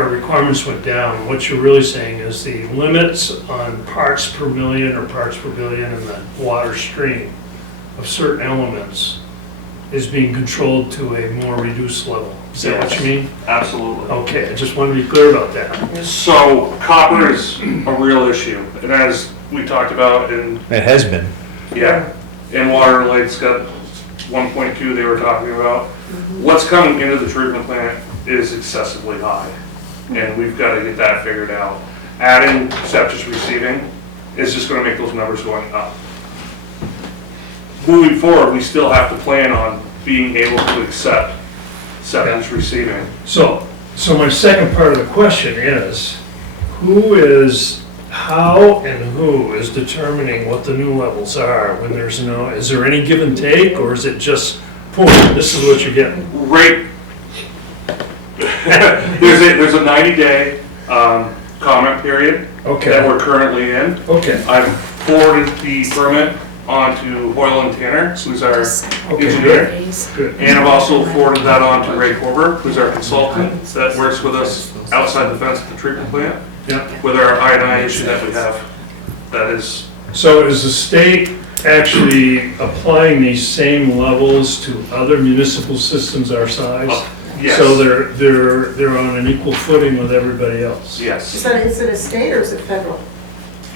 requirements went down, what you're really saying is the limits on parts per million or parts per billion in the water stream of certain elements is being controlled to a more reduced level. Is that what you mean? Absolutely. Okay, I just wanted to be clear about that. So copper is a real issue. And as we talked about in, It has been. yeah, in Water Lake's got 1.2 they were talking about. What's coming into the treatment plant is excessively high. And we've got to get that figured out. Adding septic receiving is just going to make those numbers going up. Moving forward, we still have to plan on being able to accept septic receiving. So my second part of the question is, how and who is determining what the new levels are when there's is there any give and take, or is it just, boom, this is what you're getting? Right. There's a 90-day comment period that Okay, we're currently in. okay, I've forwarded the permit on to Hoyle and Tanner, who's our okay, engineer. good. And I've also forwarded that on to Ray Corber, who's our consultant that works with us outside the fence at the treatment plant Yeah, with our I&I issue that we have that is So is the state actually applying these same levels to other municipal systems our size? Yes. So they're on an equal footing with everybody else? Yes. Is it a state or is it federal?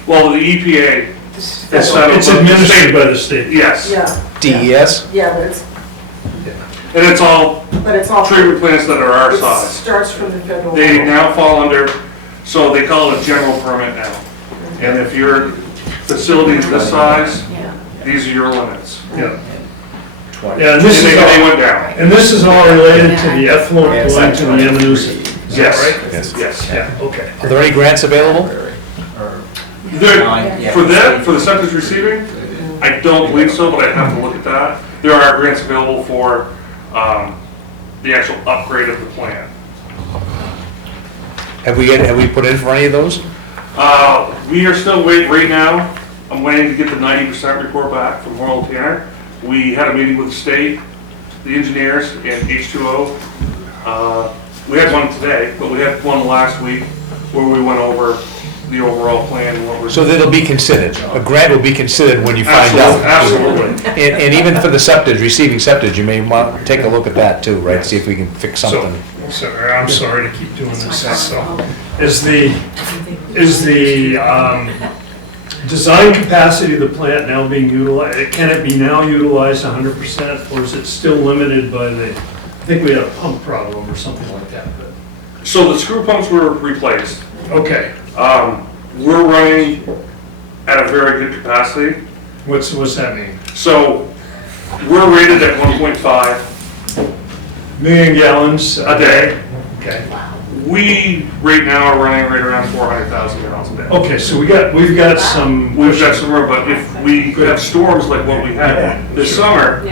Well, the EPA It's is settled. administered by the state? Yes. Yeah. DES? Yeah, And it's all but it's all. treatment plants that are our It size. starts from the federal. They level. now fall under, so they call it a general permit now. And if your facility is this size, Yeah. these are your limits. Yeah. 20. Yeah, and And this is they all, went down. and this is all related to the effluent going to the Emanoosa. Is that Yes. right? Yes. Yes. Yeah, okay. Are there any grants available? For that, for the septic receiving, I don't believe so, but I'd have to look at that. There are grants available for the actual upgrade of the plant. Have we put in for any of those? We are still waiting, right now, I'm waiting to get the 90% report back from Royal Tanner. We had a meeting with the state, the engineers, and H2O. We had one today, but we had one last week where we went over the overall plan and what we're. So that'll be considered, a grant will be considered when you find out. Absolutely. And even for the septic, receiving septic, you may want to take a look at that too, right? See if we can fix something. I'm sorry to keep doing this. So, is the design capacity of the plant now being utilized, can it be now utilized 100%? Or is it still limited by I think we had a pump problem or something like that, but, So the screw pumps were replaced. okay. We're running at a very good capacity. What's that mean? So we're rated at 1.5 Million gallons a day. Okay. We, right now, are running right around 400,000 gallons a day. Okay, so we've got some. We've got some room, but if we have storms like what we had this summer,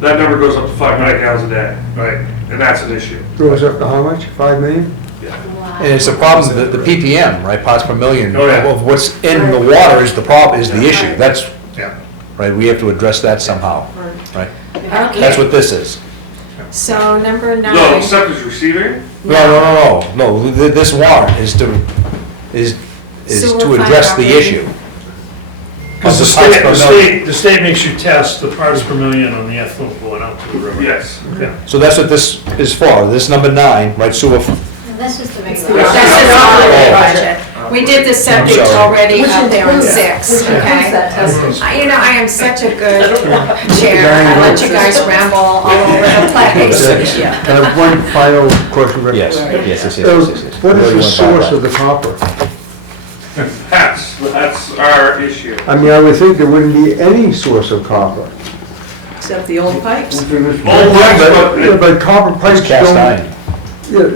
that number goes up to 5 million gallons a day, Right. and that's an issue. Goes up to how much? 5 million? And it's a problem, the PPM, right, parts per million Oh, yeah. of what's in the water is the problem, is the issue. That's, Yeah. right, we have to address that somehow, right? That's Okay, what this is. so number No, 9. septic receiving, No, this warrant is Sewer to fund address the operating. issue. Because Of the parts per million. the state makes you test the parts per million on the effluent going out to the river. yes. Yeah. So that's what this is for, this number 9, right, sewer, And that's just the regular. That's an operating budget. We did the septic sorry. already up there on 6, Which includes okay? that testing. I am such a good chair, I let you guys ramble all over the place. I have one final question. Rick. yes. What is the source of the copper? That's our issue. I mean, I would think there wouldn't be any source of copper. Except the old pipes. But copper pipes Cast iron.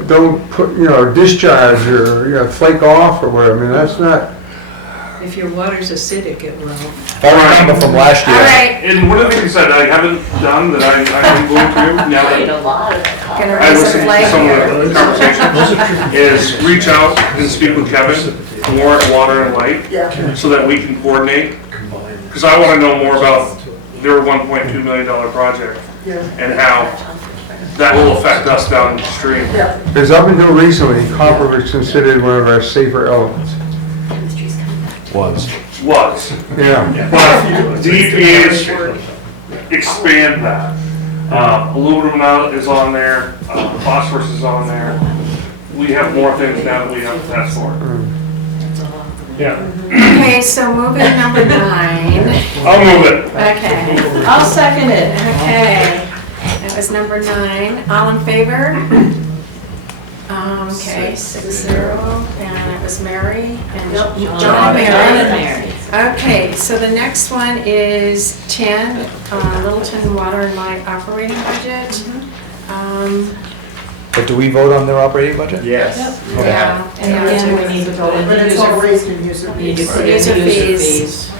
don't put, discharge or, flake off or whatever. I mean, that's not, If your water's acidic, it will. If I remember from last All year, right, And one of the things that I haven't done that I'm going to now Eat that a lot of it. gonna I raise a listened to flag some here. of the conversation, is reach out and speak with Kevin, more at Water and Light, Yeah. so that we can coordinate. Because I want to know more about their $1.2 million project Yeah. and how that will affect us down the stream. Yeah. because up until recently, copper was considered one of our safer elements. was. Was. Yeah. But the EPA is expand that. Aluminum now is on there, phosphorus is on there. We have more things now that we have to test for. Yeah. Okay, so moving number 9. I'll move it. Okay, I'll second it. okay. That was number 9. All in favor? Okay, 6-0, and it was Mary and John and Mary. Okay, so the next one is 10, Littleton Water and Light operating budget. But do we vote on their operating budget? Yes. Yeah, And again, we need to vote in But the it's all user. raised in user We need to fees. put in User the user fees. fees.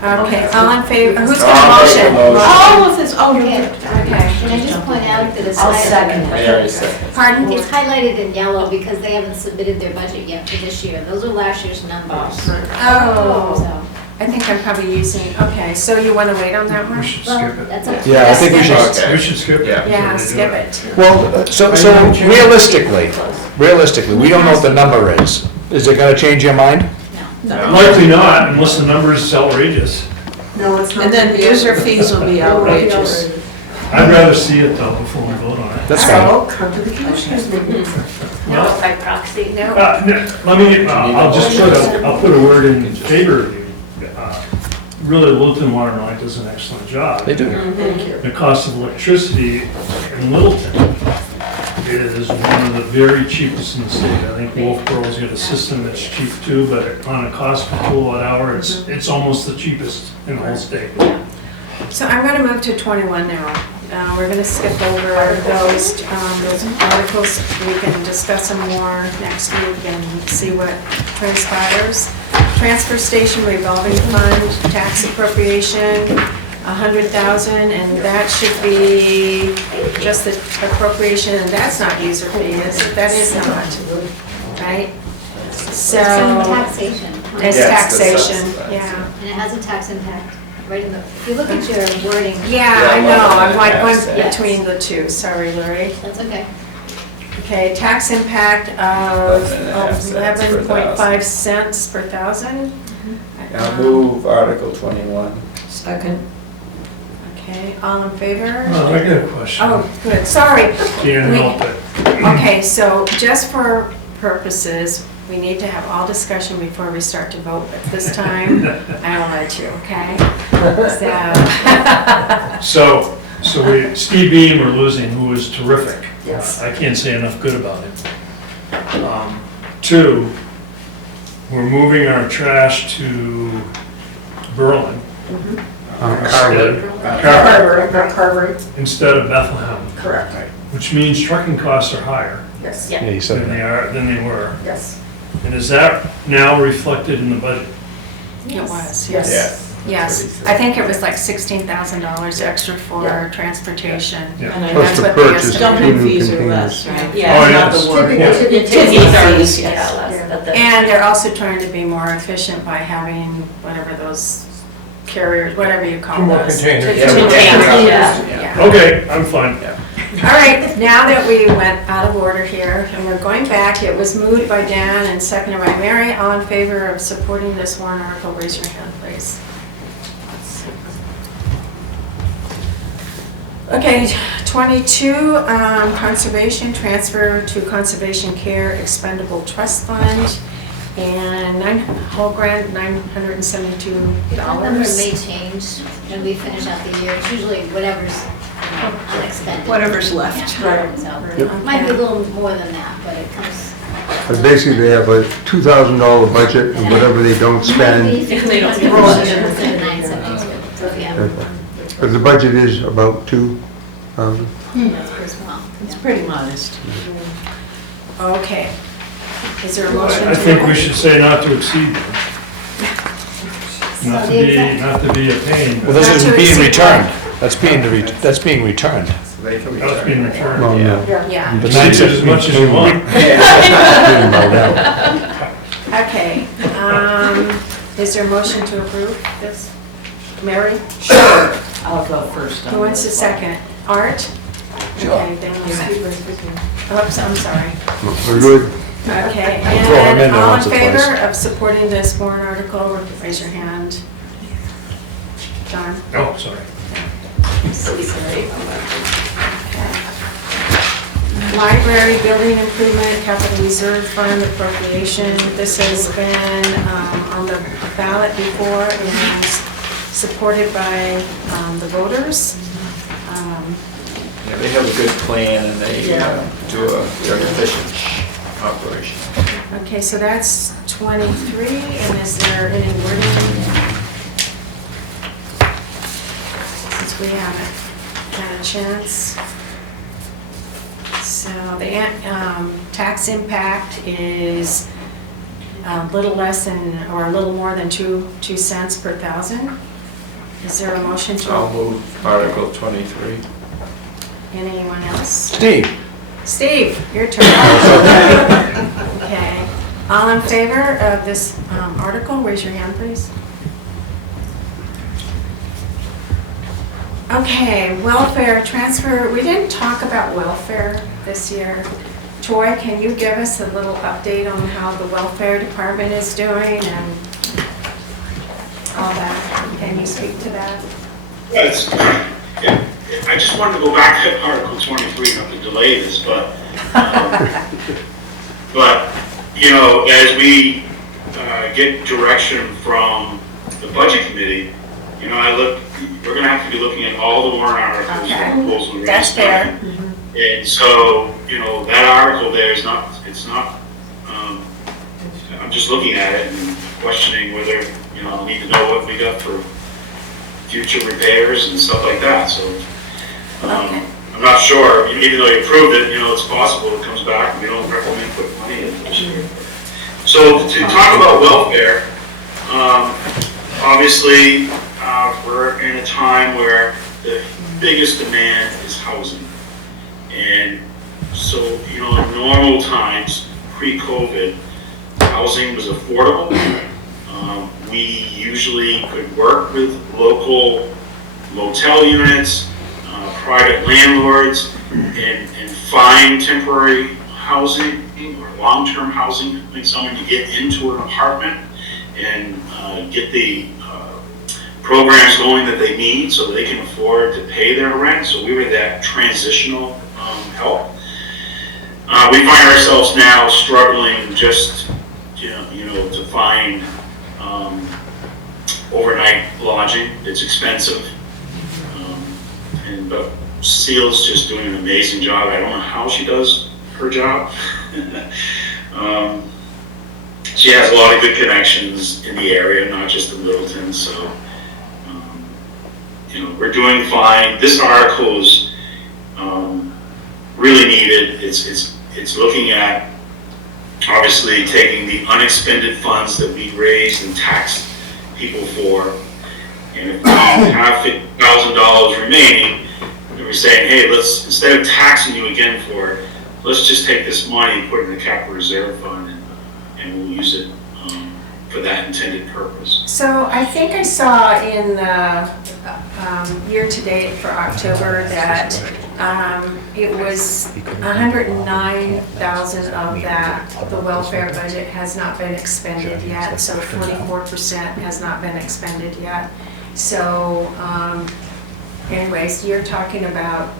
Okay, all in favor, who's I'll got a make a motion? motion. All of this, oh, you're Okay. good. Okay, Can I just point out that it's I'll highlighted, second. Mary said. pardon? it's highlighted in yellow because they haven't submitted their budget yet for this year. Those are last year's numbers. Oh, So, I think I'm probably using, okay, so you want to wait on that one? We should well, skip it. that's up to Yeah, I think we should. Okay. We should skip it. Yeah. Yeah, skip it. Well, so realistically, we don't know what the number is. Is it gonna change your mind? Likely not, unless the number is outrageous. No, it's not. And then the user fees will be outrageous. I'd rather see it though before we vote on it. That's So, come to the commissioners meeting. No, by proxy, no. Let me, I'll put a word in favor of you. Really, Littleton Water and Light does an excellent job. They do. Thank you. The cost of electricity in Littleton is one of the very cheapest in the state. I think Wolfboro's got a system that's cheap too, but on a cost per kilowatt hour, it's almost the cheapest in the whole state. So I'm going to move to 21 now. We're going to skip over those articles. We can discuss them more next week and see what transpires. Transfer station revolving fund, tax appropriation, 100,000, and that should be just the appropriation, and that's not user fee, is it? That is not, right? So. It's in taxation. It's Yes, the taxation, subsidy. yeah. And it has a tax impact, right in the, if you look at your wording. Yeah, I know, I'm like Yes. going between the two, sorry, Lori. That's okay. Okay, tax impact of 11.5 11.5 cents per thousand. I'll move Article 21. Second. Okay, all in favor? Oh, I got a question. Oh, good, sorry. Can't We- help it. Okay, so just for purposes, we need to have all discussion before we start to vote, but this time, I will let you, okay? So, So Steve Beam we're losing, who was terrific. Yes. I can't say enough good about him. Two, we're moving our trash to Berlin. Carver. Carver, Instead of Bethlehem, correct, which means trucking costs are higher yes, Yeah. Yeah, you said that. than they were. yes, And is that now reflected in the budget? it was, yes. yes. Yes, I think it was like $16,000 extra for Yeah. transportation. Yeah. And I Plus That's the what they purchase. estimate. dumping Two fees are containers. less, right? Yeah. Oh, Not yes. the word. Typically, Fees are, Fees, yeah, yes. less, but the. And they're also trying to be more efficient by having whatever those carriers, whatever you call Two more those. containers. Two- Yeah, two we can. containers, Yeah. yeah. Okay, I'm fine. All right, now that we went out of order here, and we're going back, it was moved by Dan and seconded by Mary. All in favor of supporting this warrant article, raise your hand, please. Okay, 22, conservation, transfer to conservation care expendable trust fund, and whole grant, That number $972. may change when we finish out the year. It's usually whatever's unexpended. Whatever's left. Yeah, so might be a little more than that, but it comes. But basically, they have a $2,000 budget, and whatever they don't spend, They don't spend. Roll it in. 972, so yeah. but the budget is about 2,000. That's pretty small. It's pretty modest. Okay. Is there a motion to? I think we should say not to exceed. Not So the exact- to be a pain, Well, but this Not isn't to being exceed returned. That's being returned. So they can that's being returned. Well, no. Yeah. You can use it as much as you want. Didn't buy that. Okay, is there a motion to approve this? Mary? I'll go first. on Who wants this to one. second? Art? Okay, then oops, I'm sorry. We're good. Okay, Throw 'em in and there all in once or twice. favor of supporting this warrant article, raise your hand. John? Oh, sorry. Library building improvement, capital reserve fund appropriation. This has been on the ballot before and supported by the voters. Yeah, they have a good plan and they do a very efficient operation. Okay, so that's 23, and is there any wording? Since we haven't had a chance. So the tax impact is a little less than, or a little more than 2 cents per thousand. Is there a motion to? I'll move Article 23. Anyone else? Steve? Steve, your turn. Okay. All in favor of this article, raise your hand, please. Okay, welfare transfer. We didn't talk about welfare this year. Troy, can you give us a little update on how the welfare department is doing and all that. Can you speak to that? Yes. I just wanted to go back to Article 23, not to delay this, but, you know, as we get direction from the Budget Committee, you know, we're gonna have to be looking at all the warrant articles. Okay. Proposals and That's fair. And so, you know, that article there is not, I'm just looking at it and questioning whether, you know, I need to know what we got for future repairs and stuff like that, so. I'm not sure, even though you approved it, you know, it's possible it comes back and we don't recommend putting money in this year. So to talk about welfare, obviously, we're in a time where the biggest demand is housing. And so, you know, in normal times, pre-COVID, housing was affordable. We usually could work with local motel units, private landlords, and find temporary housing or long-term housing, like someone to get into an apartment and get the programs going that they need so they can afford to pay their rent. So we were that transitional help. We find ourselves now struggling just, you know, to find overnight lodging. It's expensive. But Seal's just doing an amazing job. I don't know how she does her job. She has a lot of good connections in the area, not just in Littleton, so, you know, we're doing fine. This article is really needed. It's looking at, obviously, taking the unexpended funds that we raised and taxed people for, and if we have $50,000 remaining, and we're saying, hey, let's, instead of taxing you again for it, let's just take this money and put it in the capital reserve fund, and we'll use it for that intended purpose. So I think I saw in the year-to-date for October that it was 109,000 of that, the welfare budget has not been expended yet, so 44% has not been expended yet. So anyways, you're talking about,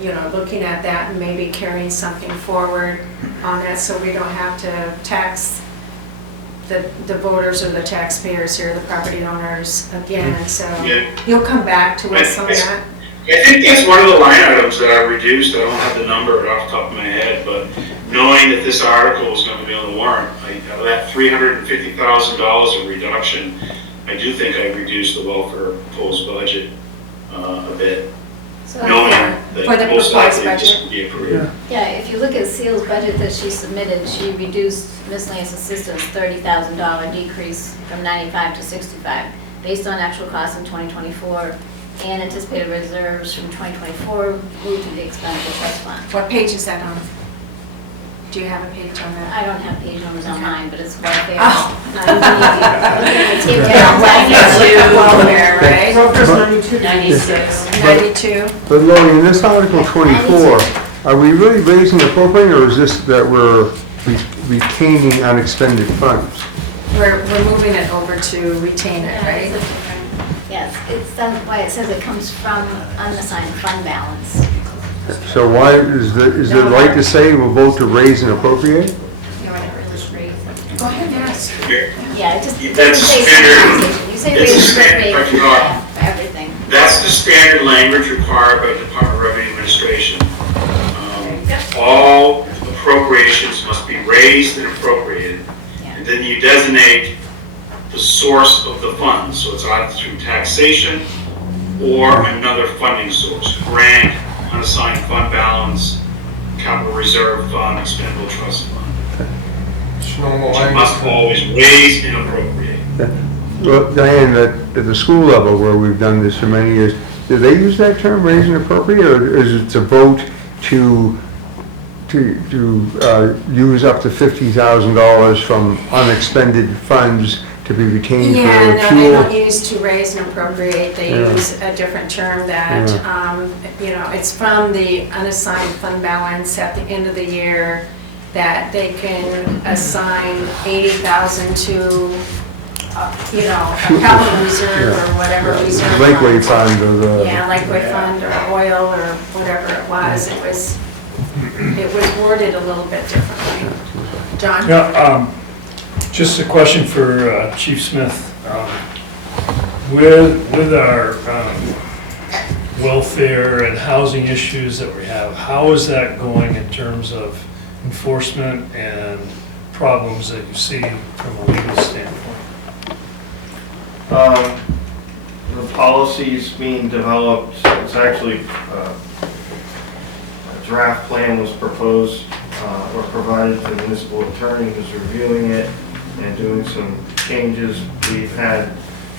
you know, looking at that and maybe carrying something forward on that so we don't have to tax the voters or the taxpayers here, the property owners again, so Yeah. you'll come back to us on that? I think that's one of the line items that I reduced. I don't have the number off the top of my head, but knowing that this article is going to be on the warrant, out of that $350,000 of reduction, I do think I reduced the welfare proposed budget a bit, So, knowing yeah, that For the most proposed likely this budget? will be approved. if you look at Seal's budget that she submitted, she reduced miscellaneous assistance $30,000 decrease from 95 to 65, based on actual costs in 2024 and anticipated reserves from 2024 moved to the expenditure trust fund. What page is that on? Do you have a page on that? I don't have page numbers on Okay. mine, but it's right there. Oh. Welfare, right? Welfare's 92. 96. 92? But Lori, in this Article 24, are we really raising the appropriate, or is this that we're retaining unexpended funds? We're moving it over to retain it, right? Yes, that's why it says it comes from unassigned fund balance. So why, is it right to say we'll vote to raise and appropriate? You know, when it really raises. Go ahead, yes. Yeah, it just. That's say standard. You say It's raise a and standard, appropriate, but you know, yeah, for everything. That's the standard language required by the Department of Revenue Administration. All appropriations must be raised and appropriated, and then you designate the source of the funds. So it's either through taxation or another funding source, grant, unassigned fund balance, capital reserve fund, expendable trust fund. It's normal But you must always raise and appropriate. Well, Diane, at the school level where we've done this for many years, do they use that term, raise and appropriate, or is it to vote to use up to $50,000 from unexpended funds to be retained Yeah, for no, they fuel? don't use to raise and appropriate, they Yeah. use a different term that, you know, it's from the unassigned fund balance at the end of the year, that they can assign 80,000 to you know, a capital reserve or whatever reserve. Lakeway fund. Fund or the. Yeah, Lakeway Fund or oil or whatever it was. It was worded a little bit differently. John? Yeah, just a question for Chief Smith. With our welfare and housing issues that we have, how is that going in terms of enforcement and problems that you see from a legal standpoint? The policy's being developed, it's actually, a draft plan was proposed, or provided to the municipal attorney who's reviewing it and doing some changes.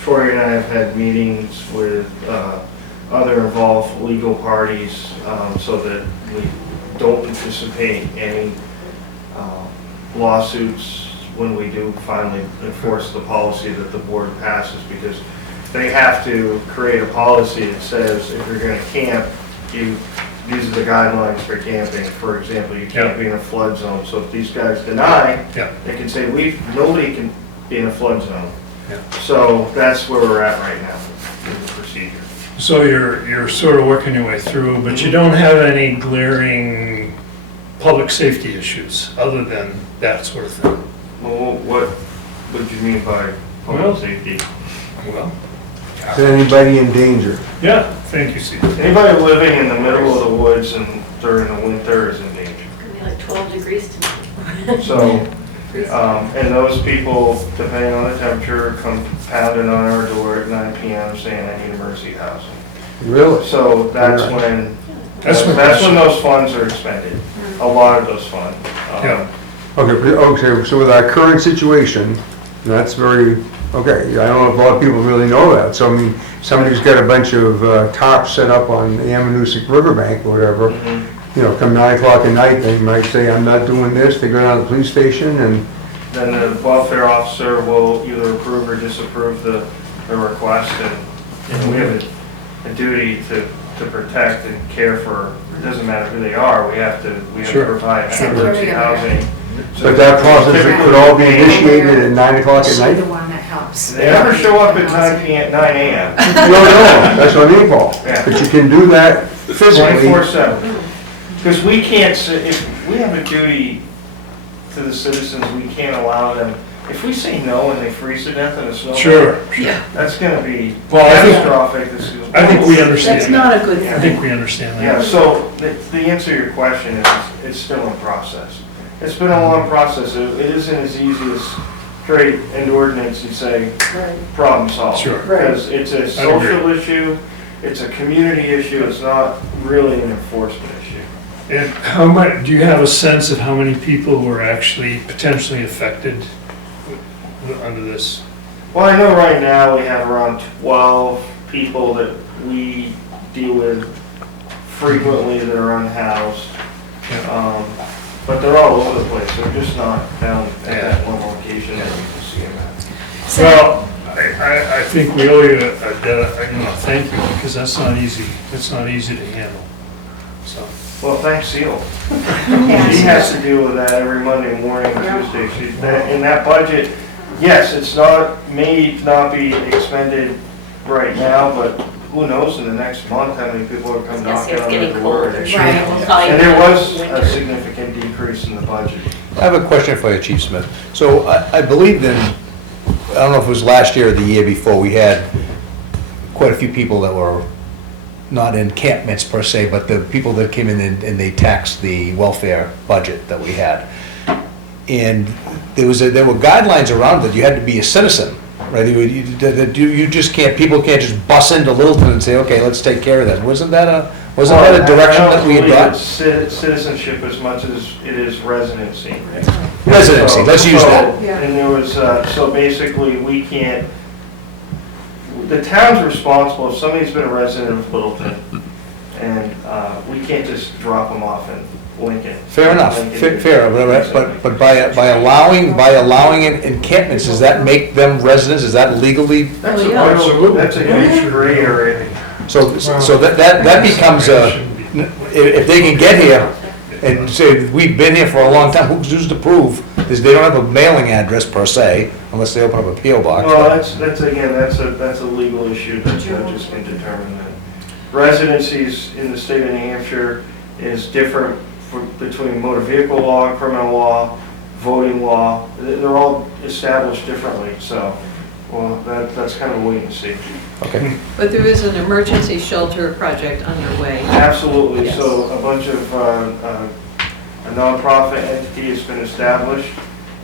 Troy and I have had meetings with other involved legal parties so that we don't anticipate any lawsuits when we do finally enforce the policy that the board passes, because they have to create a policy that says if you're going to camp, these are the guidelines for camping. For example, you can't be in a flood zone. So if these guys deny, they can say nobody can be in a flood zone. So that's where we're at right now with the procedure. So you're sort of working your way through, but you don't have any glaring public safety issues other than that sort of thing? Well, what do you mean by public safety? Well, Is anybody in danger? yeah, thank you, Steve. Anybody living in the middle of the woods and during the winter is in danger. It's gonna be like 12 degrees tonight. So, and those people, depending on the temperature, come pounding on our door at 9 PM saying, I need emergency housing. Really? So that's when those funds are expended, a lot of those funds. Okay, so with our current situation, that's very, okay, I don't know if a lot of people really know that. So I mean, somebody's got a bunch of tarps set up on the Ammonoosuc Riverbank or whatever, you know, come 9 o'clock at night, they might say, I'm not doing this, they go down to the police station and. Then the welfare officer will either approve or disapprove the request, and we have a duty to protect and care for, it doesn't matter who they are, we have to provide emergency housing. So But that process could all be initiated at 9 o'clock at night? The one that helps. They never show up at 9 AM. No, that's what I mean, Paul. Yeah. But you can do that physically. 24/7. Because we can't, if we have a duty to the citizens, we can't allow them, if we say no and they freeze to death in a snowbank. Sure. That's gonna be Well, catastrophic. I think we understand That's that. not a good thing. I think we understand Yeah, that. so the answer to your question is, it's still in process. It's been a long process. It isn't as easy as create an ordinance and say, problem solved. Sure. Because it's a social issue, it's a community issue, it's not really an enforcement issue. And how much, do you have a sense of how many people were actually potentially affected under this? Well, I know right now we have around 12 people that we deal with frequently that are unhoused. But they're all over the place. They're just not down at that one location that you can see them at. Well, I think we owe you a thank you, because that's not easy. It's not easy to handle, so. Well, thanks, Seal. She has to deal with that every Monday morning and Tuesday. In that budget, yes, may not be expended right now, but who knows in the next month how many people are coming Yes, knocking it's on getting the door. colder. Right, we'll call you And there was winter. a significant decrease in the budget. I have a question for you, Chief Smith. So I believe then, I don't know if it was last year or the year before, we had quite a few people that were not encampments per se, but the people that came in and they taxed the welfare budget that we had. And there were guidelines around it. You had to be a citizen, right? You just can't, people can't just bus into Littleton and say, okay, let's take care of that. Wasn't that a direction that we had I don't got? believe it's citizenship as much as it is residency. Residency, let's use that. And there was, so basically, we can't, the town's responsible if somebody's been a resident of Littleton, and we can't just drop them off in Lincoln. Fair enough, Lincoln, fair, but by allowing encampments, does that make them residents? Is that legally? That's a huge gray area. So that becomes if they can get here and say, we've been here for a long time, who's to prove They don't have a mailing address per se, unless they open up a PO box. Well, that's again, that's a legal issue that just been determined. That residencies in the state of New Hampshire is different between motor vehicle law, criminal law, voting law. They're all established differently, so, well, that's kind of a wait and see. Okay. But there is an emergency shelter project underway. Absolutely, Yes. so a bunch of, a nonprofit entity has been established,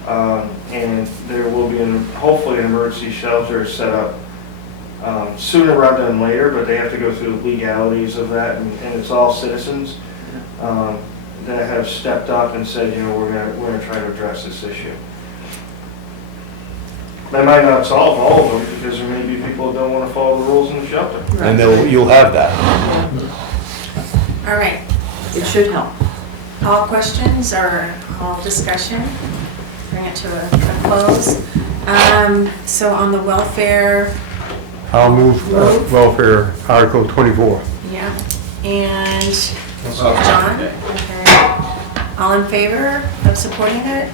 and there will be, hopefully, an emergency shelter set up sooner rather than later, but they have to go through the legalities of that, and it's all citizens that have stepped up and said, you know, we're gonna try to address this issue. That might not solve all of them, because there may be people who don't want to follow the rules in the shelter. And you'll have that. All right. It should help. All questions or all discussion? Bring it to a close. So on the welfare, I'll move welfare Article 24. yeah, and John? Okay. All in favor of supporting it?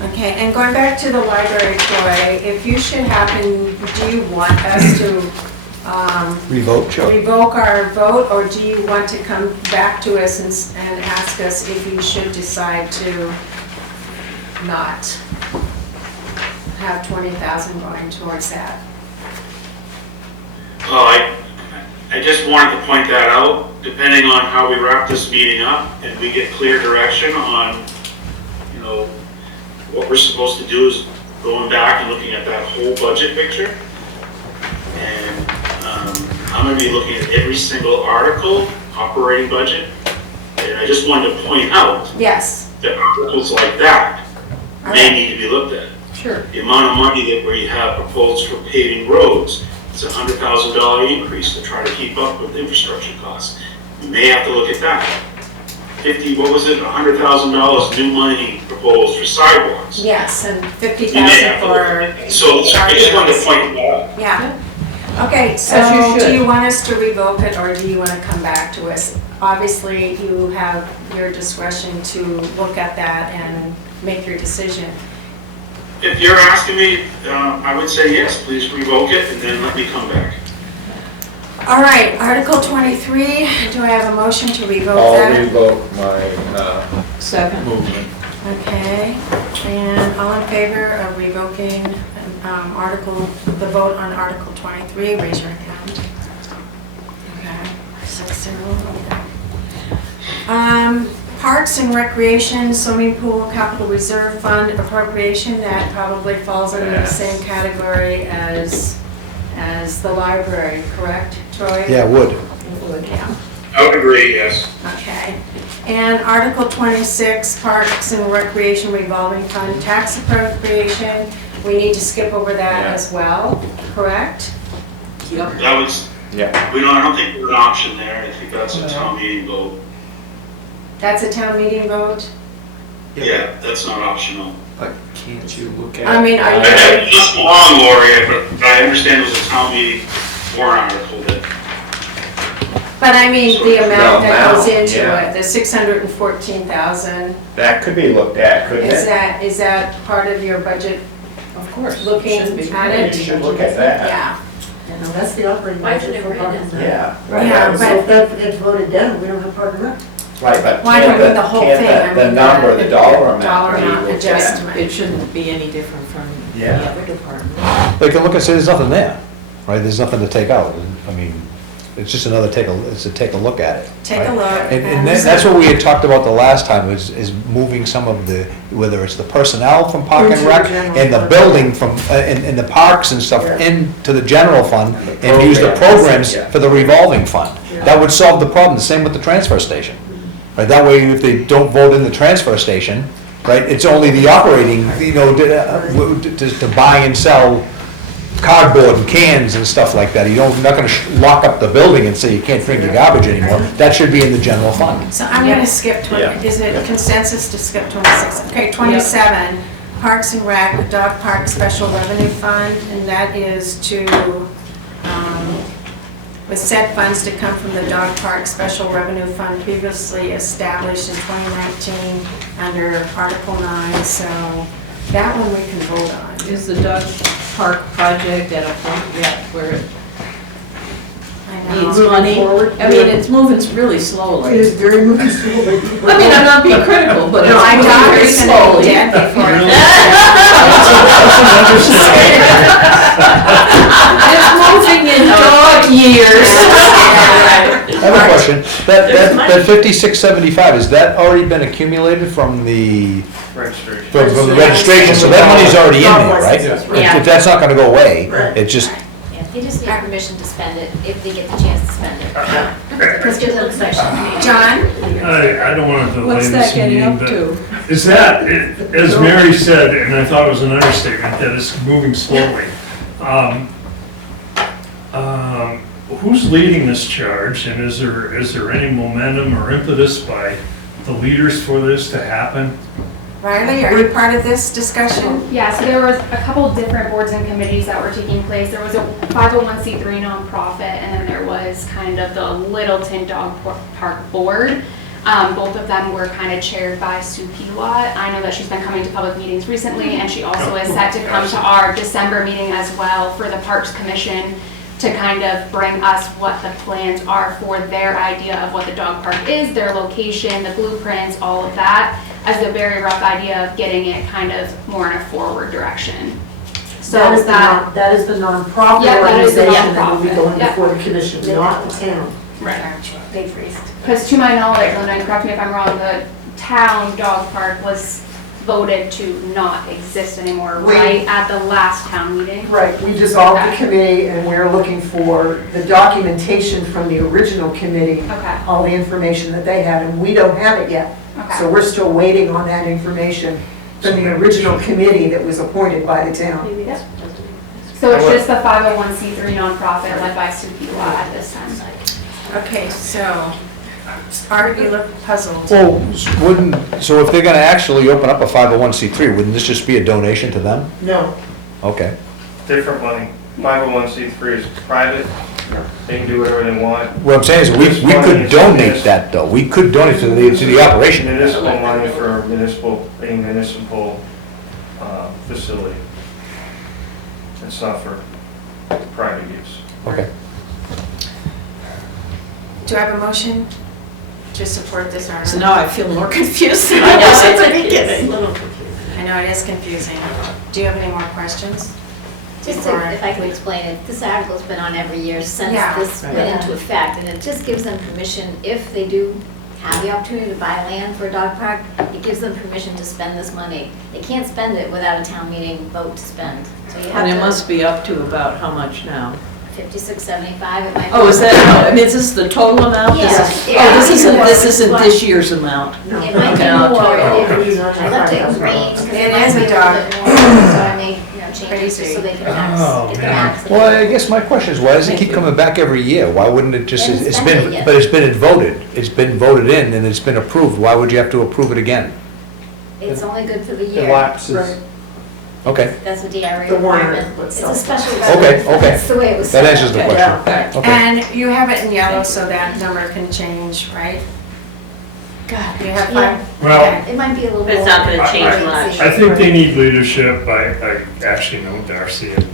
Okay, and going back to the library, Troy, if you should happen, do you want us to Revoke, sure. revoke our vote, or do you want to come back to us and ask us if you should decide to not have 20,000 going towards that? Well, I just wanted to point that out, depending on how we wrap this meeting up and we get clear direction on, you know, what we're supposed to do is going back and looking at that whole budget picture. And I'm gonna be looking at every single article, operating budget. And I just wanted to point out Yes. that articles like that may need to be looked at. Sure. The amount of money that we have proposed for paving roads, it's a $100,000 increase to try to keep up with infrastructure costs. We may have to look at that. $100,000 new money proposed for sidewalks. Yes, and We may 50,000 have to look for, at that. So I just wanted to point that out. yeah. Okay, so As you do should. you want us to revoke it, or do you want to come back to us? Obviously, you have your discretion to look at that and make your decision. If you're asking me, I would say yes, please revoke it and then let me come back. All right, Article 23, do I have a motion to revoke I'll that? revoke my Second. movement. Okay, and all in favor of revoking the vote on Article 23, raise your hand. Okay, 6-0. Parks and Recreation, Swimming Pool, Capital Reserve Fund appropriation, that probably falls under the same category as the library, correct, Troy? Yeah, it would. It would, yeah. I would agree, yes. Okay. And Article 26, Parks and Recreation Revolving Fund, tax appropriation, we need to skip over that as well, correct? Yep. That was, Yeah. I don't think there's an option there. I think that's a town meeting vote. That's a town meeting vote? Yeah, that's not optional. But can't you look at? I mean, are you- I must be wrong, Lori, but I understand it was a town meeting warrant article that, But I mean, the amount The that goes amount, into yeah. it, the 614,000, That could be looked at, couldn't is it? that part of your budget, Of course. looking Should be. at it? You should look at that. Yeah. No, that's the operating Why budget should for it Park read and it? Rec. Yeah. Right, Yeah, so but- if that gets voted down, we don't have Park and Rec. Right, but Why don't we do the whole thing? I can't the mean, number, the dollar amount. dollar be amount looked at? adjustment. It shouldn't be any different from the Yeah. other departments. They can look and say there's nothing there, right? There's nothing to take out. I mean, it's just another take a look at it. Take right? a look. And that's what we had talked about the last time, is moving some of the, whether it's the personnel from Park and Into the Rec general and the fund. building from, and the parks and stuff Yeah. into the general fund And the and use the programs, programs yeah. for the revolving fund. Yeah. That would solve the problem, the same with the transfer station. Right, that way if they don't vote in the transfer station, right, it's only the operating, to buy and sell cardboard and cans and stuff like that. You're not gonna lock up the building and say you can't bring your garbage anymore. That should be in the general fund. So I'm gonna skip 20, Yeah. is it consensus to skip 26? Okay, 27, Parks and Rec, Dog Park Special Revenue Fund, and that is to with said funds to come from the dog park special revenue fund previously established in 2019 under Article 9, so that one we can vote on. Is the dog park project at a point yet where it I know. needs money? forward? I mean, it's moving really It slowly. is very moving slowly. I mean, I'm not being critical, but it's My moving dog very is gonna be slowly. dead before it. It's moving in dog years. I have a question. That 5675, has that already been accumulated from the, Registration. from the registration? So that money's already in there, right? Yeah. If that's not gonna go away, it just, Yeah, they just need permission to spend it if they get the chance to spend it. Because there's a section. John? I don't want to delay What's this that getting meeting, up but to? is that, as Mary said, and I thought it was an understatement, that it's moving slowly. Who's leading this charge, and is there any momentum or impetus by the leaders for this to happen? Riley, are you part of this discussion? Yeah, so there was a couple different boards and committees that were taking place. There was a 501c3 nonprofit, and then there was kind of the Littleton Dog Park Board. Both of them were kind of chaired by Sue Pilot. I know that she's been coming to public meetings recently, and she also is set to come to our December meeting as well for the Parks Commission to kind of bring us what the plans are for their idea of what the dog park is, their location, the blueprints, all of that, as a very rough idea of getting it kind of more in a forward direction. So That is that, the nonprofit Yeah, that is the organization that will be nonprofit. going Yeah. before the commission, not the town. right. They've raised. Because to my knowledge, Linda, and correct me if I'm wrong, the town dog park was voted to not exist anymore, We- right, at the last town meeting? Right, we dissolved the Okay. committee and we're looking for the documentation from the original committee, Okay, all the information that they had, and we don't have it yet. So okay. we're still waiting on that information from the original committee that was appointed by the town. So it's just the 501c3 nonprofit led by Sue Pilot at this time? Okay, so, Art, you look puzzled. well, so if they're gonna actually open up a 501c3, wouldn't this just be a donation to them? No, Okay. Different money. 501c3 is private, they can do whatever they want. What I'm saying is, we could donate that, though. We could donate to the operation. Municipal money for a municipal facility. It's not for private use. Okay. Do I have a motion to support this article? So now I feel more confused than I I know, was at the it's a beginning. little confusing. I know it is confusing. Do you have any more questions? Just to, if I can explain it, this article's been on every year since Yeah. this went into effect, and it just gives them permission, if they do have the opportunity to buy land for a dog park, it gives them permission to spend this money. They can't spend it without a town meeting vote to spend. So you have And it to, must be up to about how much now? 5675, it might be. Oh, is that, I mean, is this the total amount? This Yeah. is- Yeah. Oh, this isn't this year's amount. no. It might be Okay, I'll more, check. I left it in range, because It it might is a be a dog. little bit more, so I made, changes just so they can Oh, get the man. max. Well, I guess my question is, why does it keep coming back every year? Why wouldn't it just, They haven't it's spent it been, yet. but it's been voted. It's been voted in and it's been approved. Why would you have to approve it again? It's only good for the It year. lapses. Okay, That's a DRA The warrant requirement. It's a itself. special. Okay, okay. That's the way it was that set answers up. the Yeah. question. Okay. And you have it in yellow, so that number can change, right? God. You have Yeah. five? Well, Okay. It might be a little But it's more. not gonna change much. I think they need leadership. I actually know Darcy and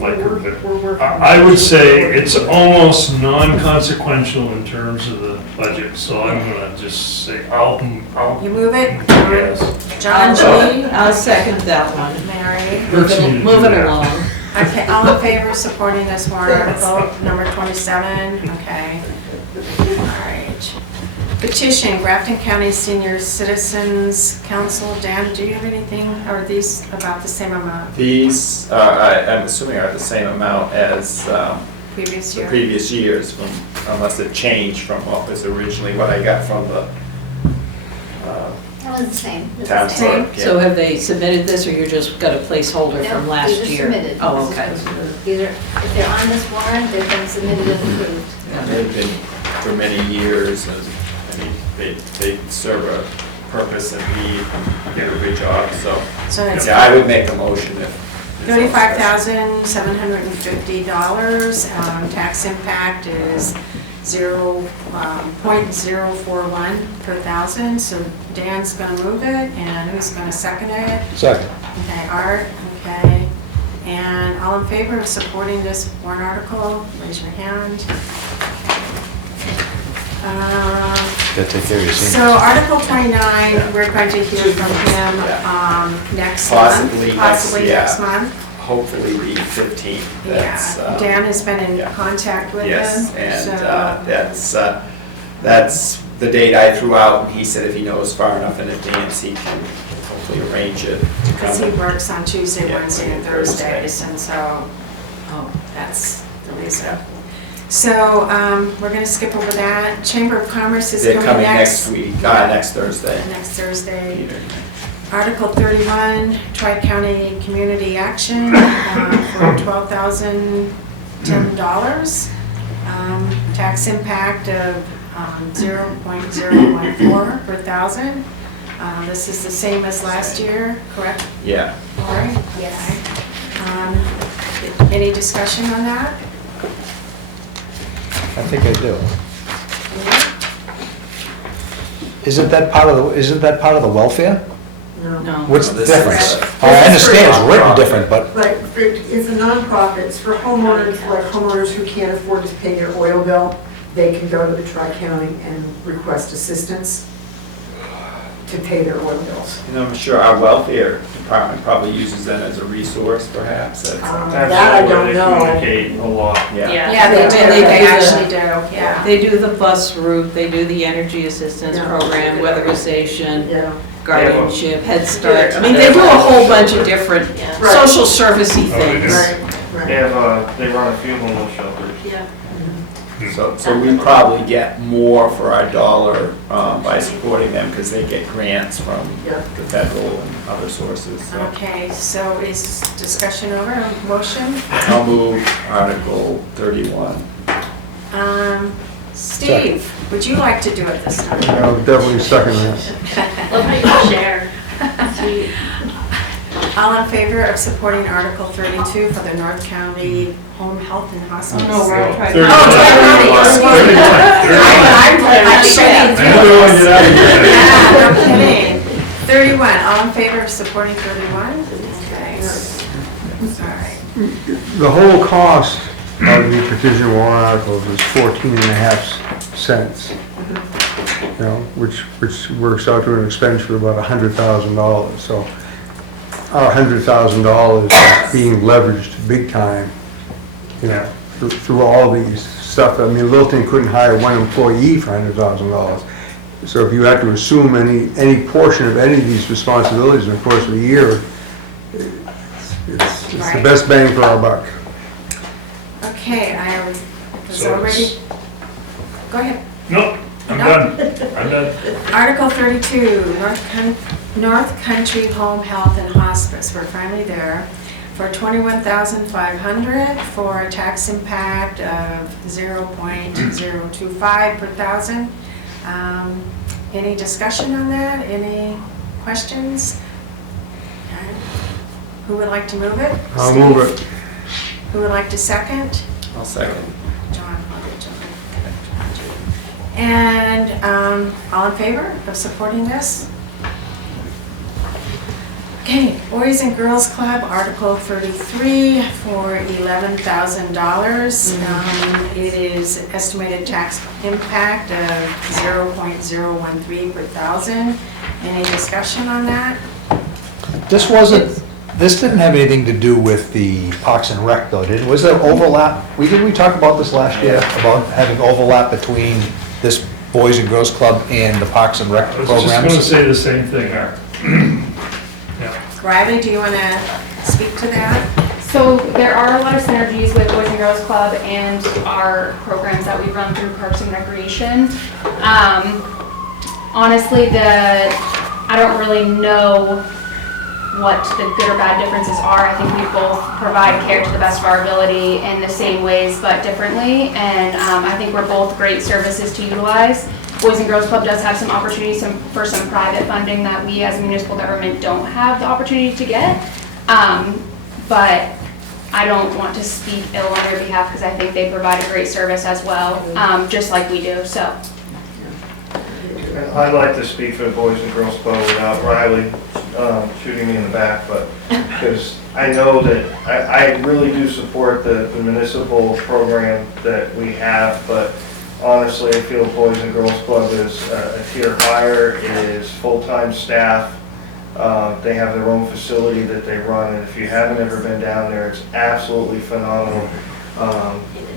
like her, but I would say it's almost non-consequential in terms of the budget, so I'm gonna just say, I'll, You move it? yes. John, G, I'll second that one. Mary. Let's need to do Moving that. along. Okay, all in favor of supporting this warrant article, number 27? Okay. All right. Petition, Grafton County Senior Citizens Council. Dan, do you have anything, or are these about the same amount These, I'm assuming are the same amount as previous the year? previous years, unless it changed from what was originally what I got from the That was the same. It's town the same. clerk. yeah. So have they submitted this, or you just got a placeholder No, from last these are year? submitted. Oh, okay. These are, if they're on this warrant, they've been submitted and approved. They've been for many years, and I mean, they serve a purpose and need, get a good job, so. So it's, Yeah, I would make a motion if $35,750. Tax impact is 0.041 per thousand. So Dan's gonna move it, and who's gonna second it? Second. Okay, Art, okay. And all in favor of supporting this warrant article, raise your hand. Gotta take care of your So seniors. Article 29, we're going to hear from him next month. Possibly next month. Hopefully the 15th. That's, Yeah, Dan has been in contact with him. Yes, and so- that's the date I threw out, and he said if he knows far enough in advance, he can hopefully arrange it to Because he come. works on Tuesday, Yeah, Wednesday, and Thursday. Thursdays, and so, that's the reason. So, we're gonna skip over that. Chamber of Commerce is They're coming next week, next Thursday. Next Thursday. Peter. Article 31, Tri-County Community Action for $12,010. Tax impact of 0.014 per thousand. This is the same as last year, correct? Yeah. Lori? Yes. Any discussion on that? I think I do. Isn't that part of the welfare? No. What's the This is- difference? Oh, I understand it's written different, but But it's a nonprofit, it's for homeowners, like homeowners who can't afford to pay their oil bill, they can go to the Tri-County and request assistance to pay their oil bills. And I'm sure our welfare department probably uses them as a resource perhaps. That I That's don't where know. they communicate a lot. Yeah. Yeah, they do, And they do the- actually do, yeah. They do the bus route, they do the energy assistance Yeah. program, weatherization, Yeah. guardianship, Head Start. I mean, they do a whole bunch of different Yeah. social servicey Oh, they do. things. Right, right. They run a few homeless shelters. Yeah. So we probably get more for our dollar by supporting them because they get grants from Yeah. the federal and other sources. So Okay, so is discussion over, a motion? I'll move Article 31. Steve, would you like to do it this time? I'll definitely second that. Love how you share. Sweet. All in favor of supporting Article 32 for the North County Home Health and Hospice? No, we're on Tri-County. Oh, Tri-County, excuse me. I'm showing through this. Yeah, no kidding. 31, all in favor of supporting 31? Okay. All right. The whole cost of the petition warrant articles is 14.5 cents. You know, which works out to an expenditure of about $100,000. So our $100,000 is being leveraged big time, you know, through all these stuff. I mean, Littleton couldn't hire one employee for $100,000. So if you had to assume any portion of any of these responsibilities in the course of a year, it's the Right. best bang for our buck. Okay, I was So already, it's- go ahead. Nope, I'm No. done. I'm done. Article 32, North Country Home Health and Hospice, we're finally there, for $21,500 for a tax impact of 0.025 per thousand. Any discussion on that? Any questions? Okay. Who would like to move it? I'll Steve? move it. Who would like to second? I'll second. John, I'll get John. And all in favor of supporting this? Okay, Boys and Girls Club, Article 33 for $11,000. It is estimated tax impact of 0.013 per thousand. Any discussion on that? this didn't have anything to do with the Parks and Rec though, did it? Was there overlap? Didn't we talk about this last year, about having overlap between this Boys and Girls Club and the Parks and Rec I was just gonna programs? say the same thing. Riley, do you want to speak to that? So there are a lot of synergies with Boys and Girls Club and our programs that we run through Parks and Recreation. Honestly, I don't really know what the good or bad differences are. I think we both provide care to the best of our ability in the same ways but differently, and I think we're both great services to utilize. Boys and Girls Club does have some opportunities for some private funding that we as a municipal government don't have the opportunity to get. but I don't want to speak ill on their behalf because I think they provide a great service as well, just like we do, so. I'd like to speak for the Boys and Girls Club without Riley shooting me in the back, but, because I know that, I really do support the municipal program that we have, but honestly, I feel Boys and Girls Club is a tier higher, it is full-time staff. They have their own facility that they run, and if you haven't ever been down there, it's absolutely phenomenal.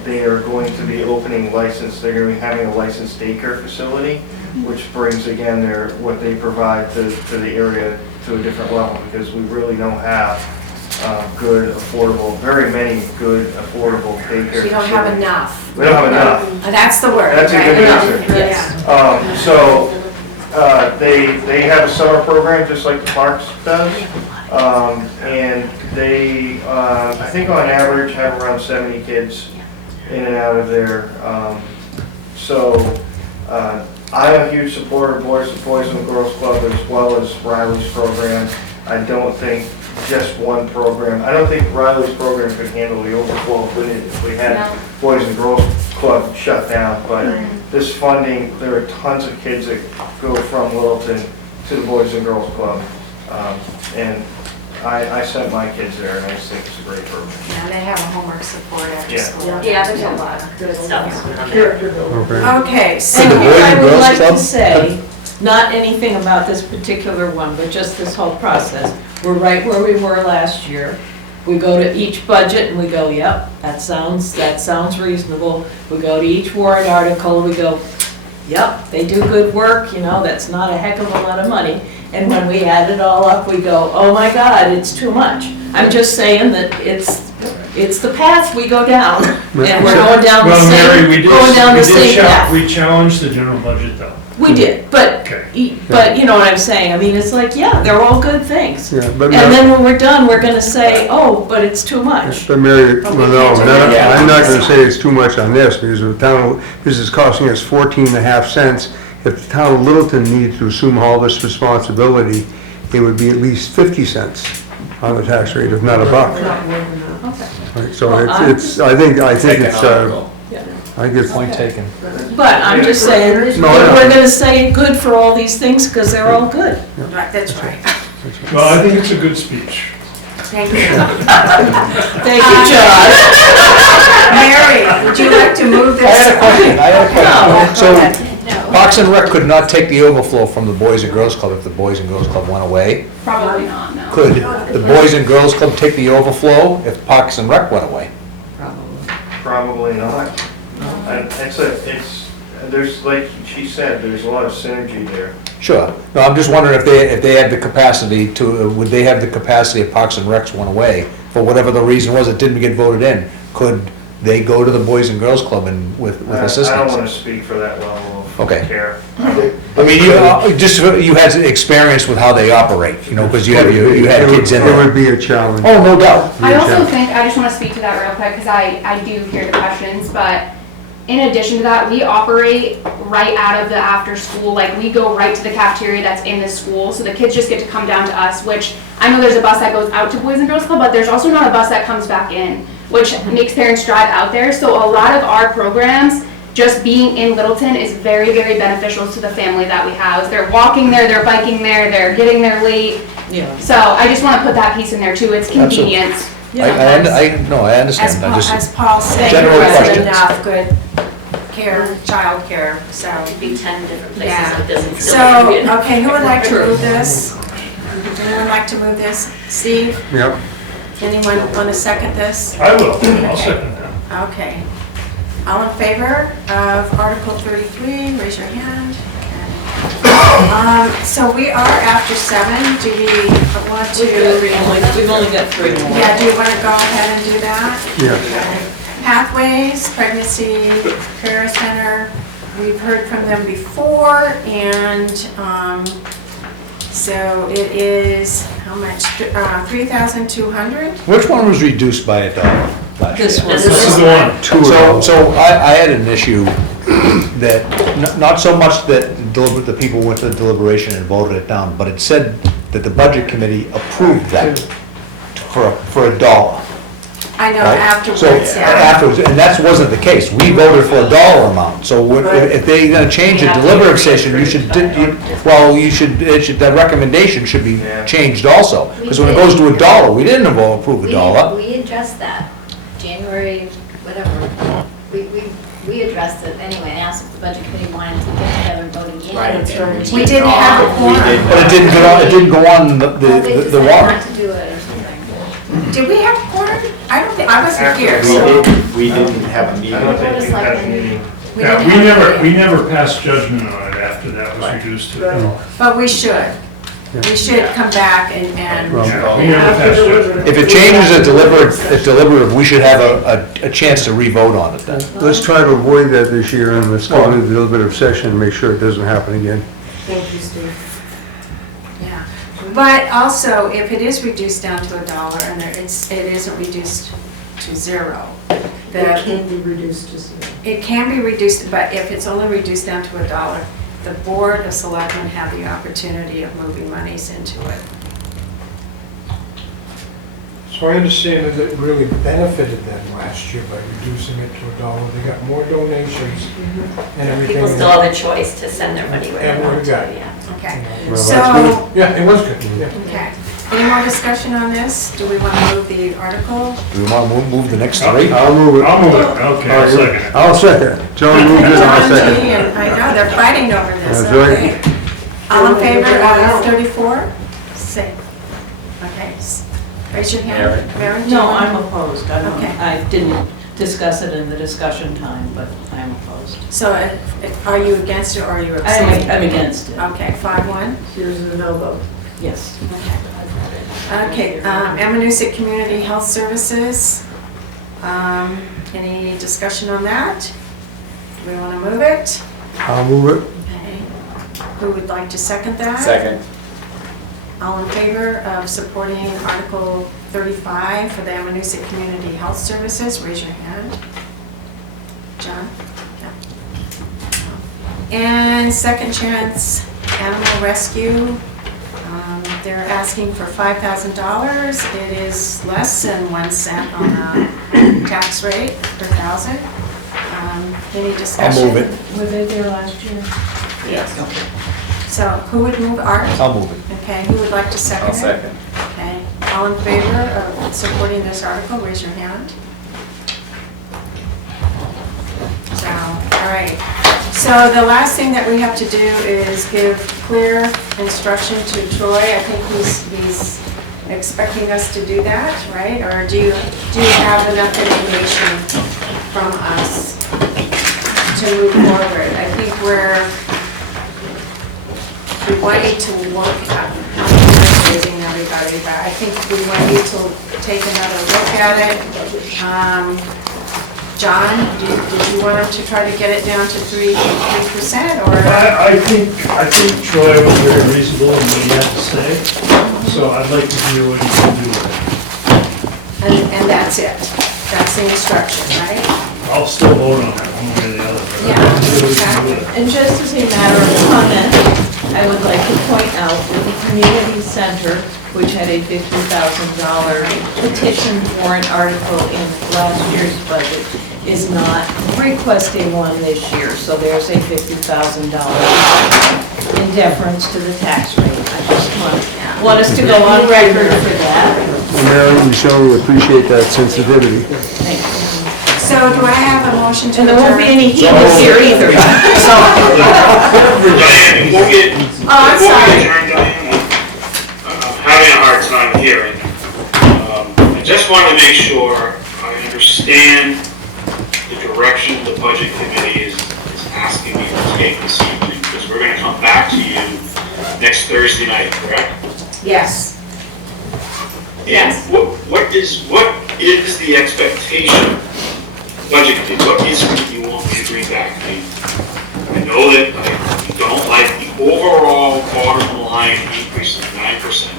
They are going to be opening licensed, they're going to be having a licensed daycare facility, which brings again what they provide to the area to a different level, because we really don't have good, affordable, very many good, affordable daycare. We don't have facilities. enough. We don't have enough. That's the word. That's a right? good answer. Yes. So, they have a summer program just like the Parks does. And they, I think on average have around 70 kids in and out of there. I'm a huge supporter of Boys and Girls Club as well as Riley's program. I don't think just one program, I don't think Riley's program could handle the overflow if we had Boys and Girls Club shut down, but this funding, there are tons of kids that go from Littleton to the Boys and Girls Club. And I sent my kids there, and I just think it's a great program. Yeah, they have a homework support after Yeah. school. Yeah, there's a lot of good stuff on there. Okay. Okay, so. And the Boys I and would Girls like Club? to say, not anything about this particular one, but just this whole process. We're right where we were last year. We go to each budget and we go, yep, that sounds reasonable. We go to each warrant article, we go, yep, they do good work, that's not a heck of a lot of money. And when we add it all up, we go, oh my God, it's too much. I'm just saying that it's the path we go down. And we're going down the Well, Mary, same, going down the same path. we challenged the general budget though. We did, but Okay. But you know what I'm saying, I mean, it's like, yeah, they're all good things. Yeah, but And then when we're done, we're gonna say, oh, but it's too much. But Mary, But well, we no, can't do that. I'm not gonna say it's too much on this, because the town, this is costing us 14.5 cents. If the town of Littleton needs to assume all this responsibility, it would be at least 50 cents on the tax rate, if not a buck. Right, so it's, I think it's, Economical. I think it's, Point taken. But I'm just saying, No, I know. we're gonna say good for all these things, because they're all good. Right, that's right. Well, I think it's a good speech. Thank you. Thank you, Josh. Mary, would you like to move this? I had a question. Go ahead. So Parks and Rec could not take the overflow from the Boys and Girls Club if the Boys and Girls Club went away. Probably not, no. Could the Boys and Girls Club take the overflow if Parks and Rec went away? Probably not. There's, like she said, there's a lot of synergy there. Sure. No, I'm just wondering if they had the capacity to, would they have the capacity if Parks and Recs went away? For whatever the reason was, it didn't get voted in. Could they go to the Boys and Girls Club and with I don't assistance? want to speak for that level of Okay. care. I mean, you had experience with how they operate, because you had kids in it would there. be a challenge. Oh, no doubt. I also think, I just want to speak to that real quick, because I do hear the questions, but in addition to that, we operate right out of the after school, like we go right to the cafeteria that's in the school, so the kids just get to come down to us, which I know there's a bus that goes out to Boys and Girls Club, but there's also not a bus that comes back in, which makes parents drive out there. So a lot of our programs, just being in Littleton is very, very beneficial to the family that we house. They're walking there, they're biking there, they're getting there late. Yeah. So I just want to put that piece in there too, it's convenience. I understand. I just, As Paul said, General there wasn't questions. enough good care, child care, so. It'd be 10 different places Yeah. like this and still So, wouldn't be enough. okay, who would like to move this? Would anyone like to move this? Steve? Yep. Anyone want to second this? I will, I'll second that. Okay. All in favor of Article 33, raise your hand. So we are after 7. Do we want to? We've only got 3 more. Yeah, do you want to go ahead and do that? Yeah. Pathways, Pregnancy Care Center, we've heard from them before, and so it is, how much, 3,200? which one was reduced by $1 last year? This one. This is the one. So I had an issue that, not so much that the people went to the deliberation and voted it down, but it said that the budget committee approved that for a dollar. I know, Right? afterwards, So, yeah. afterwards, and that wasn't the case. We voted for a dollar amount. So if they're gonna change the deliberative session, you should, that recommendation should be changed also. Because when it goes to a dollar, we didn't approve a dollar. We addressed that, January, whatever. We addressed it anyway, and asked if the budget committee wanted to get together and vote again. Right. We didn't have a quorum. But it didn't go on Well, they the decided warrant. not to do it or something. Did we have a quorum? I don't think, I wasn't here, We so. didn't have a I don't meeting. think you had a meeting. We Yeah, didn't have a we never passed judgment on it after that was reduced to a dollar. But we should. We should come back and, Yeah, we never passed judgment. If it changes at deliberative, we should have a chance to re-vote on it then. Let's try to avoid that this year, and let's go into the deliberative session and make sure it doesn't happen again. Thank you, Steve. yeah. But also, if it is reduced down to a dollar and it isn't reduced to zero, It that can be reduced to zero. it can be reduced, but if it's only reduced down to a dollar, the Board of Selectmen have the opportunity of moving monies into it. So I understand that it really benefited them last year by reducing it to a dollar. They got more donations and everything. People still have a choice to send their money where they Everyone want to, got it. yeah. Okay, Well, so, that's Yeah, it was good, yeah. okay. Any more discussion on this? Do we want to move the article? Do we want to move the next three? I'll move it. I'll move it, okay, I'll second it. I'll second it. John moved it, I'll John second G. it. and I know, they're fighting over this. That's right. Okay. All in favor of 34? Say. Okay. Raise your hand. Mary, do you No, want- I'm opposed. Okay. I didn't discuss it in the discussion time, but I'm opposed. So are you against it or are you abstaining? I'm against it. Okay, 5-1. Here's a no vote. Yes. Okay, Amanuset Community Health Services. Any discussion on that? Do we want to move it? I'll move it. Okay. Who would like to second that? Second. All in favor of supporting Article 35 for the Amanuset Community Health Services, raise your hand. John? Yeah. And Second Chance Animal Rescue, they're asking for $5,000. It is less than 1 cent on the tax rate per thousand. Any discussion? I'll move it. Were they there last year? Yes. So who would move Art? I'll move it. Okay, who would like to second it? I'll second. Okay, all in favor of supporting this article, raise your hand. So, all right. So the last thing that we have to do is give clear instruction to Troy. I think he's expecting us to do that, right? Or do you have enough information from us to move forward? I think we want you to look at, I'm raising everybody, but I think we want you to take another look at it. John, did you want him to try to get it down to 3%, or? I think Troy was very reasonable in what he had to say, so I'd like to hear what he can do with it. And that's it? That's the instruction, right? I'll still vote on that one way or the other. but Yeah, I'd like to hear what he can do with it. And just as a matter of comment, I would like to point out that the community center, which had a $50,000 petition warrant article in last year's budget, is not requesting one this year, so there's a $50,000 in deference to the tax rate. I just want us to go on record for that. Mary, we surely appreciate that sensitivity. Thank you. So do I have a motion to And there adjourn? won't be any heat this year either. Diane, we'll get, Oh, I'm before we sorry. adjourn, Diane, I'm having a hard time hearing. I just want to make sure I understand the direction the budget committee is asking me to take this evening, because we're going to come back to you next Thursday night, correct? Yes. And what is the expectation, budget committee, what is it you want me to bring back? I know that you don't like the overall bottom line increase of 9%.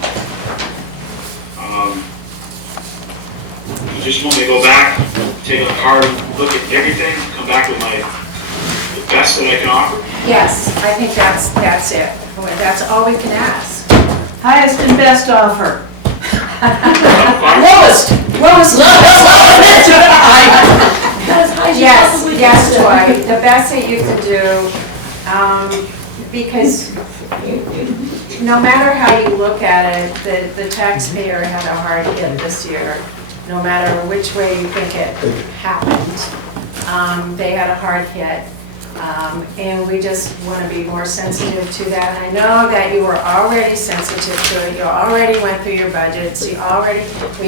You just want me to go back, take a hard look at everything, come back with the best that I can offer? Yes, I think that's it. That's all we can ask. Highest and best offer. Lowest. Yes, Troy, the best that you can do, because no matter how you look at it, the taxpayer had a hard hit this year, no matter which way you think it happened. They had a hard hit. And we just want to be more sensitive to that. I know that you were already sensitive to it, you already went through your budgets, we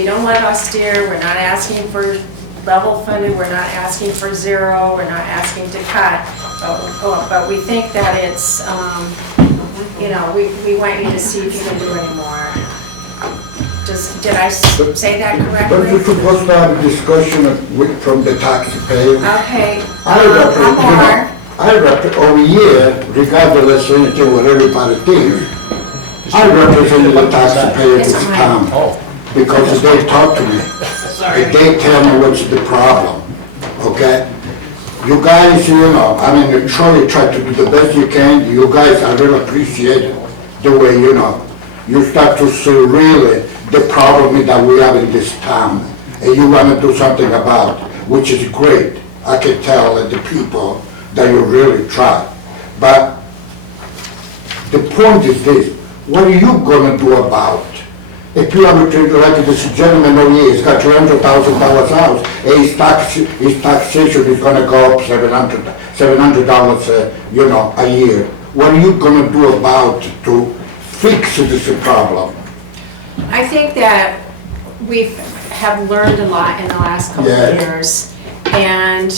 don't want austere, we're not asking for level funded, we're not asking for zero, we're not asking to cut, but we think that it's, we want you to see if you can do any more. Did I say that But correctly? you're supposed to have a discussion from the taxpayer. Okay, I represent over here, regardless of anything what everybody thinks, I represent the taxpayer of this town. Because they talk to me. They tell me what's the problem, okay? You guys, you try to do the best you can. You guys, I really appreciate it, the way, you start to see really the problem that we have in this town. And you want to do something about it, which is great. I can tell the people that you really try. But the point is this, what are you going to do about it? If you have to, like this gentleman over here, he's got $200,000 house, and his taxation is going to go up $700, a year. What are you going to do about to fix this problem? I think that we have learned a lot in the last couple of years. And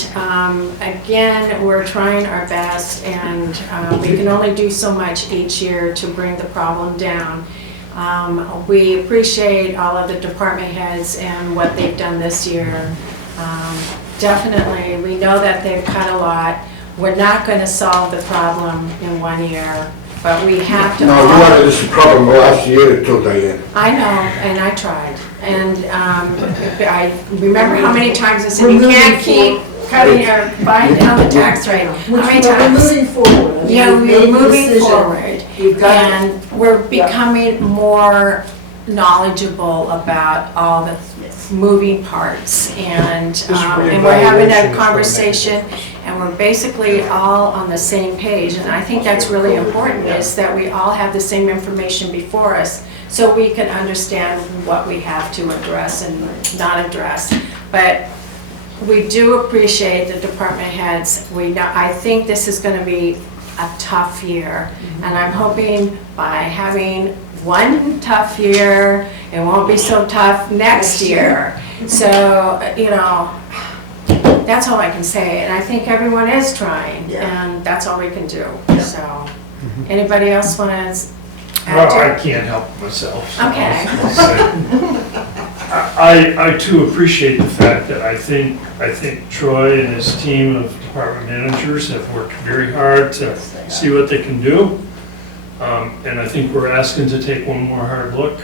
again, we're trying our best, and we can only do so much each year to bring the problem down. We appreciate all of the department heads and what they've done this year. Definitely, we know that they've cut a lot. We're not going to solve the problem in 1 year, but we have to. No, you had this problem last year too, Diane. I know, and I tried. And I remember how many times I said, you can't keep cutting or buying down the tax rate. How many times? We're moving forward. Yeah, we're moving Decision. forward. And we're becoming more knowledgeable about all the moving parts. And we're having a conversation, and we're basically all on the same page. And I think that's really important, is that we all have the same information before us, so we can understand what we have to address and not address. But we do appreciate the department heads. I think this is going to be a tough year, and I'm hoping by having one tough year, it won't be so tough next year. So, that's all I can say, and I think everyone is trying, and that's all we can do. So, anybody else want to add to Well, it? I can't help myself. So Okay. I'll say. I too appreciate the fact that I think Troy and his team of department managers have worked very hard to see what they can do. And I think we're asking to take one more hard look.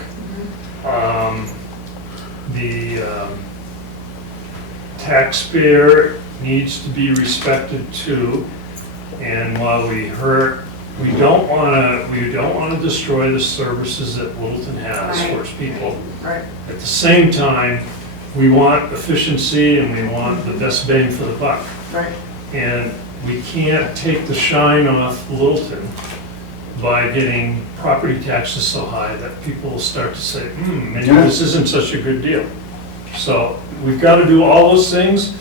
The taxpayer needs to be respected too. And while we don't want to destroy the services that Littleton has for its people. Right. At the same time, we want efficiency and we want the best bang for the buck. Right. And we can't take the shine off Littleton by getting property taxes so high that people will start to say, maybe this isn't such a good deal. So we've got to do all those things.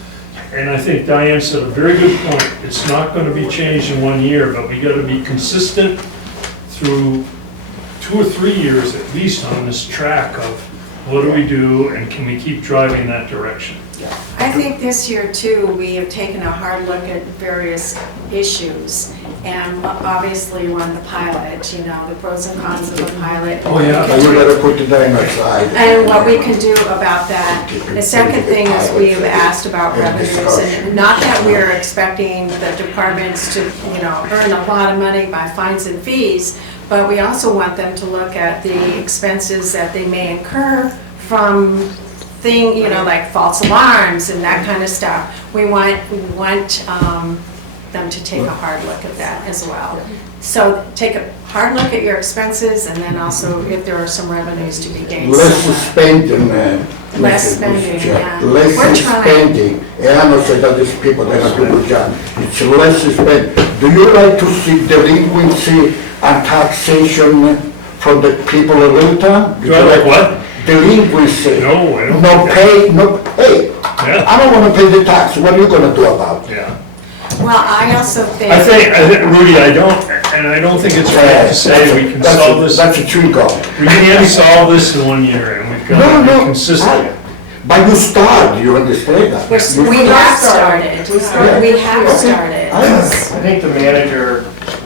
And I think Diane said a very good point. It's not going to be changed in 1 year, but we got to be consistent through 2 or 3 years at least on this track of what do we do and can we keep driving that direction? I think this year too, we have taken a hard look at various issues, and obviously we're on the pilot, the pros and cons of the pilot. Oh, yeah. You better put the dynamite aside. And what we can do about that. The second thing is we have asked about revenues, and not that we are expecting the departments to, earn a lot of money by fines and fees, but we also want them to look at the expenses that they may incur from like false alarms and that kind of stuff. We want them to take a hard look at that as well. So take a hard look at your expenses and then also if there are some revenues to be gained Less somewhere. spending, Less spending, yeah. We're Less trying. spending, and I know that these people, they are doing a good job. It's less spending. Do you like to see delinquency and taxation from the people of Littleton? Do I like what? Delinquency. No, I don't. No think pay, no, hey, Yeah. I don't wanna pay the tax, what are you gonna do about that- it? Yeah. Well, I also think. I think, Rudy, I don't think it's right to say we can solve this. That's a tree go. We can't solve this in 1 year, and we've got to be consistent. But you start, you understand that? We have started. We have started. I think the manager,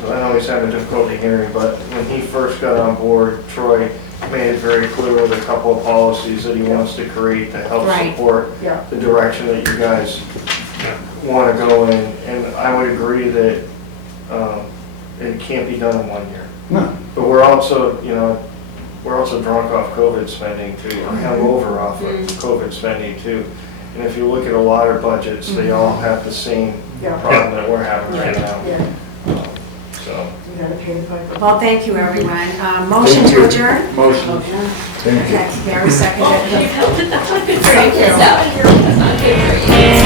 I know he's having difficulty hearing, but when he first got on board, Troy made it very clear with a couple of policies that he wants to create to help Right. support the direction that you guys want to go in. And I would agree that it can't be done in 1 year. No. But we're also, we're also drunk off COVID spending too, or hungover off of COVID spending too. And if you look at a lot of budgets, they all have the same problem that we're having right now. So. You gotta pay the piper. Well, thank you, everyone. Motion Thank to you. adjourn? Motion. Thank you. Okay, Mary seconded. Thank you.